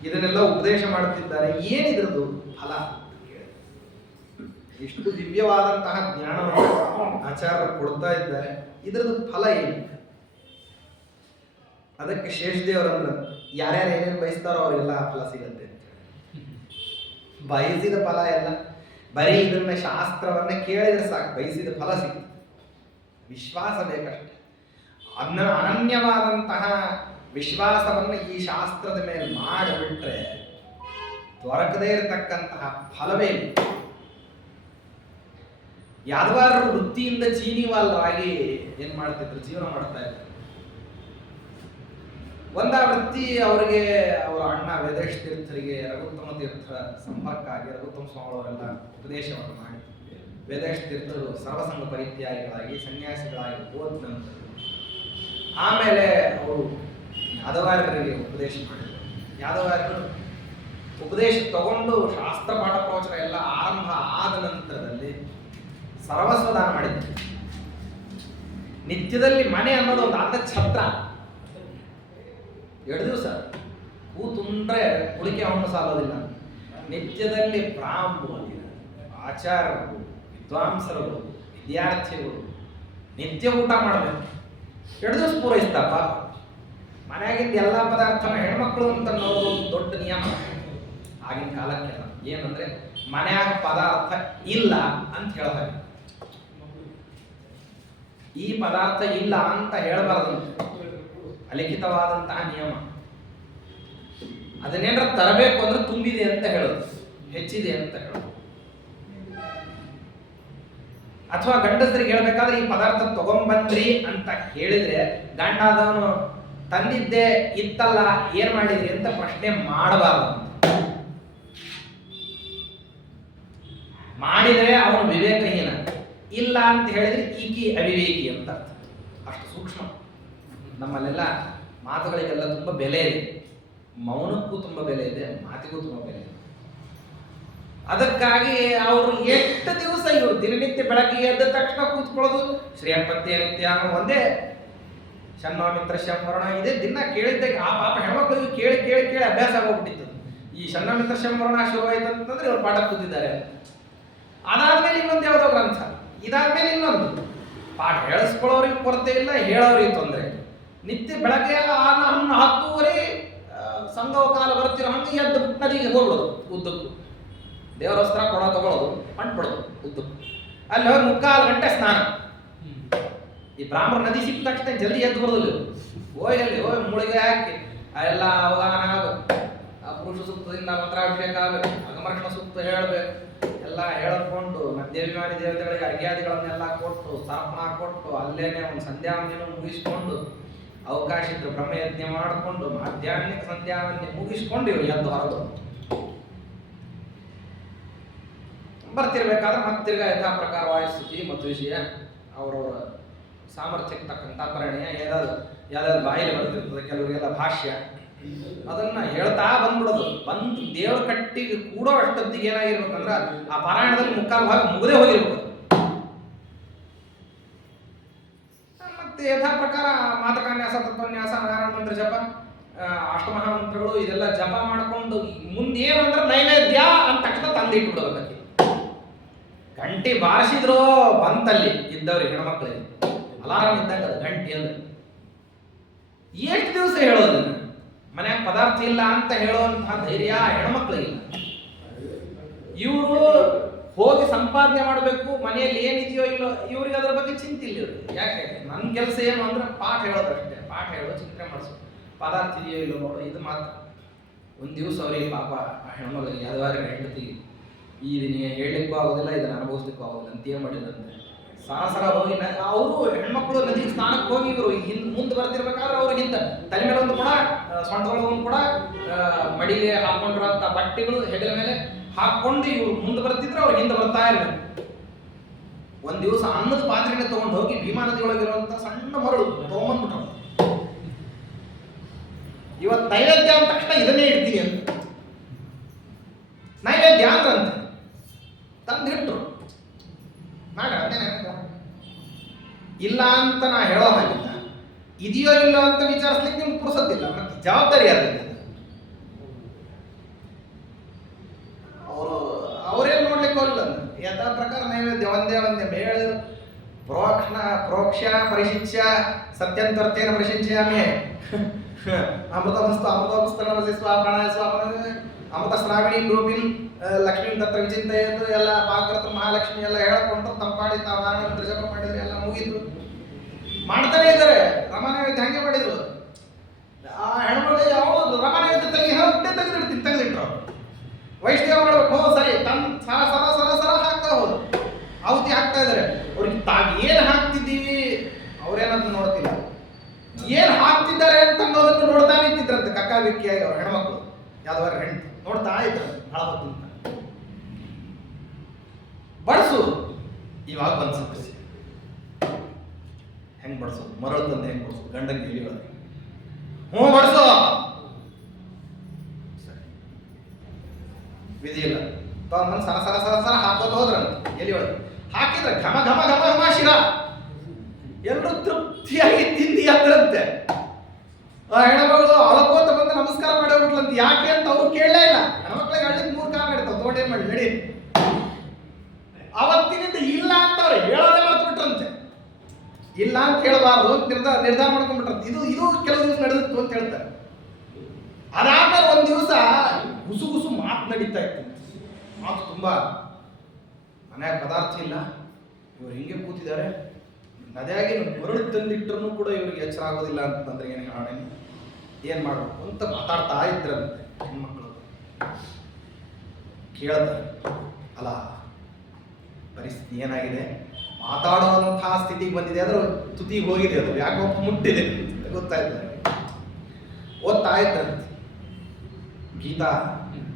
ಇದನ್ನೆಲ್ಲ ಉಪದೇಶ ಮಾಡುತ್ತಿದ್ದಾರೆ, ಏನಿದ್ರದ್ದು ಫಲ? ಇಷ್ಟು ದಿವ್ಯವಾದಂತಹ ಜ್ಞಾನವನ್ನು ಆಚಾರ್ಯರು ಕೊಡ್ತಾ ಇದ್ದಾರೆ. ಇದರದ್ದು ಫಲ ಏನು? ಅದಕ್ಕೆ ಶೇಷದೇವರಂದ್ರೆ ಯಾರ್ಯಾರು ಏನೇನು ಬಯಸ್ತಾರೋ ಅವರೆಲ್ಲ ಆ ಫಲ ಸಿಗತ್ತೆ. ಬಯಸಿದ ಫಲ ಎಲ್ಲ ಬರೀ ಇದನ್ನ ಶಾಸ್ತ್ರವನ್ನ ಕೇಳಿದ್ರೆ ಸಾಕು, ಬಯಸಿದ ಫಲ ಸಿಗುತ್ತೆ. ವಿಶ್ವಾಸ ಬೇಕಷ್ಟೆ. ಅನನ್ಯವಾದಂತಹ ವಿಶ್ವಾಸವನ್ನು ಈ ಶಾಸ್ತ್ರದ ಮೇಲೆ ಮಾಡಿಬಿಟ್ರೆ ದೊರಕದೇ ಇರತಕ್ಕಂತಹ ಫಲವೇ ಇಲ್ಲ. ಯಾದವಾರರು ವೃತ್ತಿಯಿಂದ ಚೀನಿವಾಲರಾಗಿ ಏನ್ ಮಾಡ್ತಿದ್ರು, ಜೀವನ ಮಾಡ್ತಾ ಇದ್ರು. ಒಂದ ವೃತ್ತಿ ಅವರಿಗೆ ಅವರ ಅಣ್ಣ ವೇದೇಶ ತೀರ್ಥರಿಗೆ ರಘುತ್ತಮ ತೀರ್ಥ ಸಂಪರ್ಕ ಆಗಿ ರಘುತ್ತಮ ಸ್ವಾಮಿಯವರೆಲ್ಲ ಉಪದೇಶವನ್ನು ಮಾಡಿ ವೇದೇಶ ತೀರ್ಥರು ಸರ್ವಸಂಗ ಪರಿತ್ಯಾಗಿಗಳಾಗಿ ಸನ್ಯಾಸಿಗಳಾಗಿ ಹೋದ ನಂತರ ಆಮೇಲೆ ಅವರು ಯಾದವಾರರಿಗೆ ಉಪದೇಶ ಮಾಡಿದರು. ಯಾದವಾರರು ಉಪದೇಶ ತಗೊಂಡು ಶಾಸ್ತ್ರ ಪಾಠ ಪ್ರವಚನ ಎಲ್ಲ ಆರಂಭ ಆದ ನಂತರದಲ್ಲಿ ಸರ್ವಸ್ವ ದಾನ ಮಾಡಿದ್ರು. ನಿತ್ಯದಲ್ಲಿ ಮನೆ ಅನ್ನೋದು ಒಂದು ಅನ್ನ ಛತ್ರ. 2 ದಿವಸ ಕೂತುಂಡ್ರೆ ಉಳಿಕೆ ಹಣ್ಣು ಸಾಲೋದಿಲ್ಲ. ನಿತ್ಯದಲ್ಲಿ ಬ್ರಾಹ್ಮಣರು, ಆಚಾರ್ಯರು, ವಿದ್ವಾಂಸರು, ವಿದ್ಯಾರ್ಥಿಗಳು ನಿತ್ಯ ಊಟ ಮಾಡಬೇಕು. 2 ದಿವಸ ಪೂರೈಸ್ತಾ ಪಾಪ. ಮನೆಯಾಗಿಂದ ಎಲ್ಲ ಪದಾರ್ಥನ ಹೆಣ್ಮಕ್ಳು ಅಂತ ನೋಡೋದು ಒಂದು ದೊಡ್ಡ ನಿಯಮ ಆಗಿನ ಕಾಲಕ್ಕೆಲ್ಲ. ಏನಂದ್ರೆ ಮನೆಯಾಗ ಪದಾರ್ಥ ಇಲ್ಲ ಅಂತ ಹೇಳ್ತಾರೆ. ಈ ಪದಾರ್ಥ ಇಲ್ಲ ಅಂತ ಹೇಳಬಾರದು, ಅಲಿಖಿತವಾದಂತಹ ನಿಯಮ. ಅದನ್ನೇನಾರ ತರಬೇಕು ಅಂದ್ರೆ ತುಂಬಿದೆ ಅಂತ ಹೇಳೋದು, ಹೆಚ್ಚಿದೆ ಅಂತ ಹೇಳೋದು. ಅಥವಾ ಗಂಡಸರಿಗೆ ಹೇಳ್ಬೇಕಾದ್ರೆ ಈ ಪದಾರ್ಥ ತಗೊಂಡ್ಬಂದ್ರಿ ಅಂತ ಹೇಳಿದ್ರೆ ಗಂಡಾದವನು ತಂದಿದ್ದೆ ಇತ್ತಲ್ಲ ಏನ್ ಮಾಡಿದ್ರಿ ಅಂತ ಪ್ರಶ್ನೆ ಮಾಡಬಾರದು. ಮಾಡಿದ್ರೆ ಅವನು ವಿವೇಕಹೀನ, ಇಲ್ಲ ಅಂತ ಹೇಳಿದ್ರೆ ಈಕಿ ಅವಿವೇಕಿ ಅಂತ ಅರ್ಥ. ಅಷ್ಟು ಸೂಕ್ಷ್ಮ. ನಮ್ಮಲ್ಲೆಲ್ಲ ಮಾತುಗಳಿಗೆಲ್ಲ ತುಂಬಾ ಬೆಲೆ ಇದೆ. ಮೌನಕ್ಕೂ ತುಂಬಾ ಬೆಲೆ ಇದೆ, ಮಾತಿಗೂ ತುಂಬಾ ಬೆಲೆ ಇದೆ. ಅದಕ್ಕಾಗಿ ಅವರು ಎಷ್ಟು ದಿವಸ ಇವರು ದಿನನಿತ್ಯ ಬೆಳಗ್ಗೆ ಎದ್ದ ತಕ್ಷಣ ಕೂತ್ಕೊಳ್ಳೋದು ಶ್ರೀಯಂಪತ್ಯ ನಿತ್ಯ ಒಂದೇ ಶನ್ನೋಮಿತ್ರ ಶಂವರ್ಣ ಇದೆ. ದಿನ ಕೇಳಿದ್ದೆ ಆ ಪಾಪ ಹೆಣ್ಮಕ್ಳಿಗೆ ಕೇಳಿ ಕೇಳಿ ಕೇಳಿ ಅಭ್ಯಾಸ ಆಗೋಗ್ಬಿಟ್ಟಿತ್ತು. ಈ ಶನ್ನೋಮಿತ್ರ ಶಂವರ್ಣ ಶುರು ಆಯ್ತು ಅಂತಂದ್ರೆ ಇವ್ರು ಪಾಠ ಕೂತಿದ್ದಾರೆ. ಅದಾದ್ಮೇಲೆ ಇನ್ನೊಂದು ಯಾವುದೋ ಗ್ರಂಥ, ಇದಾದ್ಮೇಲೆ ಇನ್ನೊಂದು ಪಾಠ. ಹೇಳಿಸ್ಕೊಳ್ಳೋರಿಗೆ ಕೊರತೆ ಇಲ್ಲ, ಹೇಳೋರಿಗೆ ತೊಂದರೆ. ನಿತ್ಯ ಬೆಳಗ್ಗೆ 10:30 ಸಂಘವ ಕಾಲ ಬರ್ತಿರೋ ಹಂಗೆ ಎದ್ದು ನದಿಗೆ ಹೋಗ್ಬಿಡೋದು ಉದ್ದಕ್ಕೂ. ದೇವರ ವಸ್ತ್ರ ತಗೊಳ್ಳೋದು, ಅಂಟ್ಬಿಡೋದು ಉದ್ದಕ್ಕೂ. ಅಲ್ಲಿ ಹೋಗಿ 3/4 ಗಂಟೆ ಸ್ನಾನ. ಈ ಬ್ರಾಹ್ಮಣ ನದಿ ಸಿಕ್ಕ ತಕ್ಷಣ ಜಲ್ದಿ ಎದ್ದು ಬರೋದಿಲ್ಲ. ಹೋಗಿ ಅಲ್ಲಿ ಹೋಗಿ ಮುಳಿಗೆ ಹಾಕಿ ಎಲ್ಲ ಅವಗಾಹನ ಆಗಬೇಕು. ಆ ಪುರುಷ ಸೂಕ್ತದಿಂದ ಮಂತ್ರಾಭಿಷೇಕ ಆಗಬೇಕು, ಅಗಮರ್ಷಣ ಸೂಕ್ತ ಹೇಳಬೇಕು. ಎಲ್ಲ ಹೇಳ್ಕೊಂಡು ಮಧ್ಯಾಭಿಮಾನಿ ದೇವತೆಗಳಿಗೆ ಅರ್ಘ್ಯಾದಿಗಳನ್ನೆಲ್ಲ ಕೊಟ್ಟು ಸ್ಥಾಪನ ಕೊಟ್ಟು ಅಲ್ಲೇನೆ ಒಂದು ಸಂಧ್ಯಾವಂದನೆ ಮುಗಿಸ್ಕೊಂಡು ಅವಕಾಶ ಇದ್ರು ಬ್ರಹ್ಮಯಜ್ಞ ಮಾಡಿಕೊಂಡು ಮಾಧ್ಯಾಹ್ನಿಕ ಸಂಧ್ಯಾವಂದನೆ ಮುಗಿಸ್ಕೊಂಡು ಇವರು ಎದ್ದು ಹೊರದು ಬರ್ತಿರ್ಬೇಕಾದ್ರೆ ಮತ್ತಿರ್ಗ ಯಥಾ ಪ್ರಕಾರ ವಾಯುಸ್ಥಿತಿ ಮತ್ತು ವಿಷಯ ಅವರವರ ಸಾಮರ್ಥ್ಯಕ್ಕೆ ತಕ್ಕಂಥ ಪರಿಣಯ ಯಾವ್ದಾದ್ರು ಬಾಯಲ್ಲಿ ಬರ್ತಿರ್ತದೆ. ಕೆಲವರಿಗೆಲ್ಲ ಭಾಷ್ಯ ಅದನ್ನ ಹೇಳ್ತಾ ಬಂದ್ಬಿಡೋದು. ಬಂದು ದೇವ್ರ ಕಟ್ಟಿಗೆ ಕೂಡೋ ಅಷ್ಟೊತ್ತಿಗೆ ಏನಾಗಿರ್ಬೇಕಂದ್ರ ಆ ಪಾರಾಯಣದಲ್ಲಿ 3/4 ಭಾಗ ಮುಗದೇ ಹೋಗಿರ್ಬೇಕು. ಮತ್ತೆ ಯಥಾ ಪ್ರಕಾರ ಮಾತಕಾನ್ಯಾಸ, ತತ್ವನ್ಯಾಸ, ನಾರಾಯಣ ಮಂತ್ರ ಜಪ, ಅಷ್ಟಮಹಾಮಂತ್ರಗಳು ಇದೆಲ್ಲ ಜಪ ಮಾಡ್ಕೊಂಡು ಮುಂದೇನಂದ್ರೆ ನೈವೇದ್ಯ ಅಂತ ತಕ್ಷಣ ತಂದಿಟ್ಬಿಡೋದಕ್ಕೆ. ಗಂಟೆ ಬಾರಿಸಿದ್ರೋ ಬಂತಲ್ಲಿ ಇದ್ದವ್ರಿಗೆ ಹೆಣ್ಮಕ್ಳಿಗೆ ಅಲಾರಾಮ್ ಇದ್ದಾಗ ಅದು ಗಂಟೆ ಅಂದ್ರೆ ಎಷ್ಟು ದಿವಸ ಹೇಳೋದು. ಮನ್ಯಾಗ ಪದಾರ್ಥ ಇಲ್ಲ ಅಂತ ಹೇಳುವಂತಹ ಧೈರ್ಯ ಹೆಣ್ಮಕ್ಳಿಗಿಲ್ಲ. ಇವರು ಹೋಗಿ ಸಂಪಾದನೆ ಮಾಡಬೇಕು, ಮನೆಯಲ್ಲಿ ಏನಿದೆಯೋ ಇಲ್ಲೋ ಇವ್ರಿಗೆ ಅದ್ರ ಬಗ್ಗೆ ಚಿಂತೆ ಇಲ್ಲ ಇವ್ರಿಗೆ. ಯಾಕೆ ನನ್ನ ಕೆಲಸ ಏನು ಅಂದ್ರೆ ಪಾಠ ಹೇಳೋದಷ್ಟೇ. ಪಾಠ ಹೇಳೋ ಚಿಂತೆ ಮಾಡಿಸೋ, ಪದಾರ್ಥ ಇದೆಯೋ ಇಲ್ಲೋ ನೋಡು, ಇದು ಮಾತ್ರ. ಒಂದು ದಿವಸ ಅವರಿಗೆ ಪಾಪ ಆ ಹೆಣ್ಮಗಳಿಗೆ ಯಾವ್ದಾರ ಹೆಂಡತಿ ಈ ಹೇಳಲಿಕ್ಕೂ ಆಗೋದಿಲ್ಲ, ಇದನ್ನು ಅನುಭವಿಸ್ಲಿಕ್ಕೂ ಆಗೋದಿಲ್ಲ ಅಂತ ಏನು ಮಾಡಿದಂತೆ ಸರ ಹೋಗಿ ಅವರು ಹೆಣ್ಮಕ್ಳು ನದಿಗೆ ಸ್ನಾನಕ್ಕೆ ಹೋಗಿ ಇವರು ಮುಂದೆ ಬರ್ತಿರ್ಬೇಕಾದ್ರೆ ಅವ್ರಿಗಿಂತ ತಲೆ ಮೇಲೆ ಒಂದು ಕೂಡ ಸೊಂಟದೊಳಗೊಂದು ಕೂಡ ಮಡಿಗೆ ಹಾಕೊಂಡಿರೋಂಥ ಬಟ್ಟೆಗಳು ಹೆಗಲ ಮೇಲೆ ಹಾಕೊಂಡು ಇವ್ರು ಮುಂದೆ ಬರ್ತಿದ್ರೆ ಅವ್ರು ಹಿಂದೆ ಬರ್ತಾ ಇರ್ಬೇಕು. ಒಂದ್ ದಿವಸ ಅನ್ನದ ಪಾತ್ರೆನ ತಗೊಂಡು ಹೋಗಿ ಭೀಮಾ ನದಿಯೊಳಗಿರುವಂತ ಸಣ್ಣ ಮರಳು ತಗೊಂಡ್ಬಿಟ್ರು. ಇವತ್ತು ನೈವೇದ್ಯ ಅಂದ ತಕ್ಷಣ ಇದನ್ನೇ ಇಡ್ತೀನಿ ಅಂತ ನೈವೇದ್ಯ ಅಂದ್ರಂತೆ ತಂದಿಟ್ರು. ಮಾಡ ಇಲ್ಲ ಅಂತ ನಾ ಹೇಳೋ ಹಾಗಿಲ್ಲ, ಇದೆಯೋ ಇಲ್ಲೋ ಅಂತ ವಿಚಾರಿಸ್ಲಿಕ್ಕೆ ನಿಮ್ಗೆ ಪುರ್ಸತ್ತಿಲ್ಲ. ಮತ್ತೆ ಜವಾಬ್ದಾರಿ ಯಾರಿಲ್ಲ. ಅವ್ರೇನ್ ನೋಡ್ಲಿಕ್ಕೆ ಹೋಗಲ್ಲ. ಯಥಾ ಪ್ರಕಾರ ಪ್ರೋಕ್ಷ ಪರಿಶಿಚ್ಯ ಸತ್ಯಂತರ್ಥೇನ ಪರಿಶಿಚ್ಯಾಮಿ ಅಮೃತಮಸ್ತು ಅಮೃತೋಪಸ್ತನಮಸಿ ಸ್ವಾಪ್ರಾಣಾಯ ಸ್ವಾಪನ ಅಮೃತ ಶ್ರಾವಣಿ ರೂಪಿನ್ ಲಕ್ಷ್ಮೀ ತತ್ರ ವಿಚಿಂತೆಯದು ಎಲ್ಲ ಭಾಗವತ ಮಹಾಲಕ್ಷ್ಮಿ ಎಲ್ಲ ಹೇಳ್ಕೊಂಡು ತಂಪಾಡಿ ತಾವು ನಾರಾಯಣ ಜಪ ಮಾಡಿದ್ರೆ ಎಲ್ಲ ಮುಗೀತು. ಮಾಡ್ತಾನೆ ಇದ್ದಾರೆ. ರಮಾನೈವೇದ್ಯ ಹಂಗೆ ಮಾಡಿದ್ರು. ಆ ಹೆಣ್ಮಗಳು ಯಾವುದು ರಮಾನೈವೇದ್ಯ ತೆಗೆದಿಟ್ರು. ವೈಷ್ಣವ ಮಾಡ್ಬೇಕು, ಸರಿ ತನ್ನ ಸರ ಹಾಕ್ತಾ ಹೋದ್ರು. ಆಹುತಿ ಹಾಕ್ತಾ ಇದಾರೆ. ಅವ್ರಿಗೆ ತಾವು ಏನು ಹಾಕ್ತಿದ್ದೀವಿ ಅವ್ರೇನಂತ ನೋಡ್ತಿಲ್ಲ, ಏನು ಹಾಕ್ತಿದ್ದಾರೆ ಅಂತ ಅನ್ನೋದನ್ನು ನೋಡ್ತಾ ನಿಂತಿದ್ರಂತೆ. ಕಕ್ಕ ವಿಕ್ಕಿಯಾಗಿ ಅವ್ರ ಹೆಣ್ಮಕ್ಳು ಯಾವ್ದಾರ ಹೆಣ್ಣು ನೋಡ್ತಾ ಇದ್ರು. ಭಾಳ ಹೊತ್ತಿಂತ ಬಡಿಸು. ಇವಾಗ ಬಂದು ಸಮಸ್ಯೆ ಹೆಂಗ್ ಬಡಿಸೋದು? ಮರಳು ತಂದು ಹೆಂಗ್ ಬಡಿಸೋದು? ಗಂಡನಿಗೆ ಎಲಿಯೋದು. ಹ್ಞೂ ಬಡಿಸೋ. ಸರಿ, ವಿಧಿ ಇಲ್ಲ. ತಗೊಂಡ್ಬಂದು ಸರ ಹಾಕೋದು ಹೋದ್ರಂತ ಎಲಿ ಒಳಗೆ. ಹಾಕಿದ್ರೆ ಘಮ ಘಮ ಘಮ ಘಮ ಶಿರ. ಎಲ್ಲರೂ ತೃಪ್ತಿಯಾಗಿ ತಿಂದಿ ಅಂದ್ರಂತೆ. ಆ ಹೆಣ್ಮಗಳು ಅಳಕೋತ ಬಂದು ನಮಸ್ಕಾರ ಮಾಡಿ ಹೋಗ್ಬಿಟ್ಲಂತ. ಯಾಕೆ ಅಂತ ಅವ್ರು ಕೇಳಲೇ ಇಲ್ಲ. ಹೆಣ್ಮಕ್ಳಿಗೆ ಹಳ್ಳಿಗೆ 3 ಕಾಲ ನಡೀತಾವ. ತೋಟೇನ್ ಮಾಡಿ ನಡಿ. ಅವತ್ತಿನಿಂದ ಇಲ್ಲ ಅಂತ ಅವ್ರು ಹೇಳೋದೇ ಮರ್ತ್ಬಿಟ್ರಂತೆ. ಇಲ್ಲ ಅಂತ ಹೇಳಬಾರ್ದು ಅಂತ ನಿರ್ಧಾರ ಮಾಡ್ಕೊಂಡ್ಬಿಟ್ರಂತೆ. ಇದು ಕೆಲವು ದಿವಸ ನಡೆದಿತ್ತು ಅಂತ ಹೇಳ್ತಾರೆ. ಅದಾದ್ಮೇಲೆ ಒಂದ್ ದಿವಸ ಗುಸು ಮಾತು ನಡೀತಾ ಇತ್ತು. ಮಾತು ತುಂಬಾ, ಮನ್ಯಾಗ ಪದಾರ್ಥ ಇಲ್ಲ, ಇವ್ರು ಹಿಂಗೆ ಕೂತಿದ್ದಾರೆ, ನದಿಯಾಗಿ ಮರಳು ತಂದಿಟ್ಟರು ಕೂಡ ಇವ್ರಿಗೆ ಎಚ್ಚರ ಆಗೋದಿಲ್ಲ ಅಂತಂದ್ರೆ ಏನು ಹೇಳೋಣ, ಏನ್ ಮಾಡ್ಬೇಕು ಅಂತ ಮಾತಾಡ್ತಾ ಇದ್ರಂತೆ ಹೆಣ್ಮಕ್ಳು. ಕೇಳ್ತಾರೆ, ಅಲ್ಲ ಪರಿಸ್ಥಿತಿ ಏನಾಗಿದೆ, ಮಾತಾಡುವಂತಹ ಸ್ಥಿತಿಗೆ ಬಂದಿದೆ, ಅದ್ರ ತುದಿಗೆ ಹೋಗಿದೆ, ಅದು ಯಾಕೋ ಮುಟ್ಟಿದೆ ಗೊತ್ತಾಯ್ತಾರೆ. ಓದ್ತಾ ಇದ್ರಂತೆ. ಗೀತಾ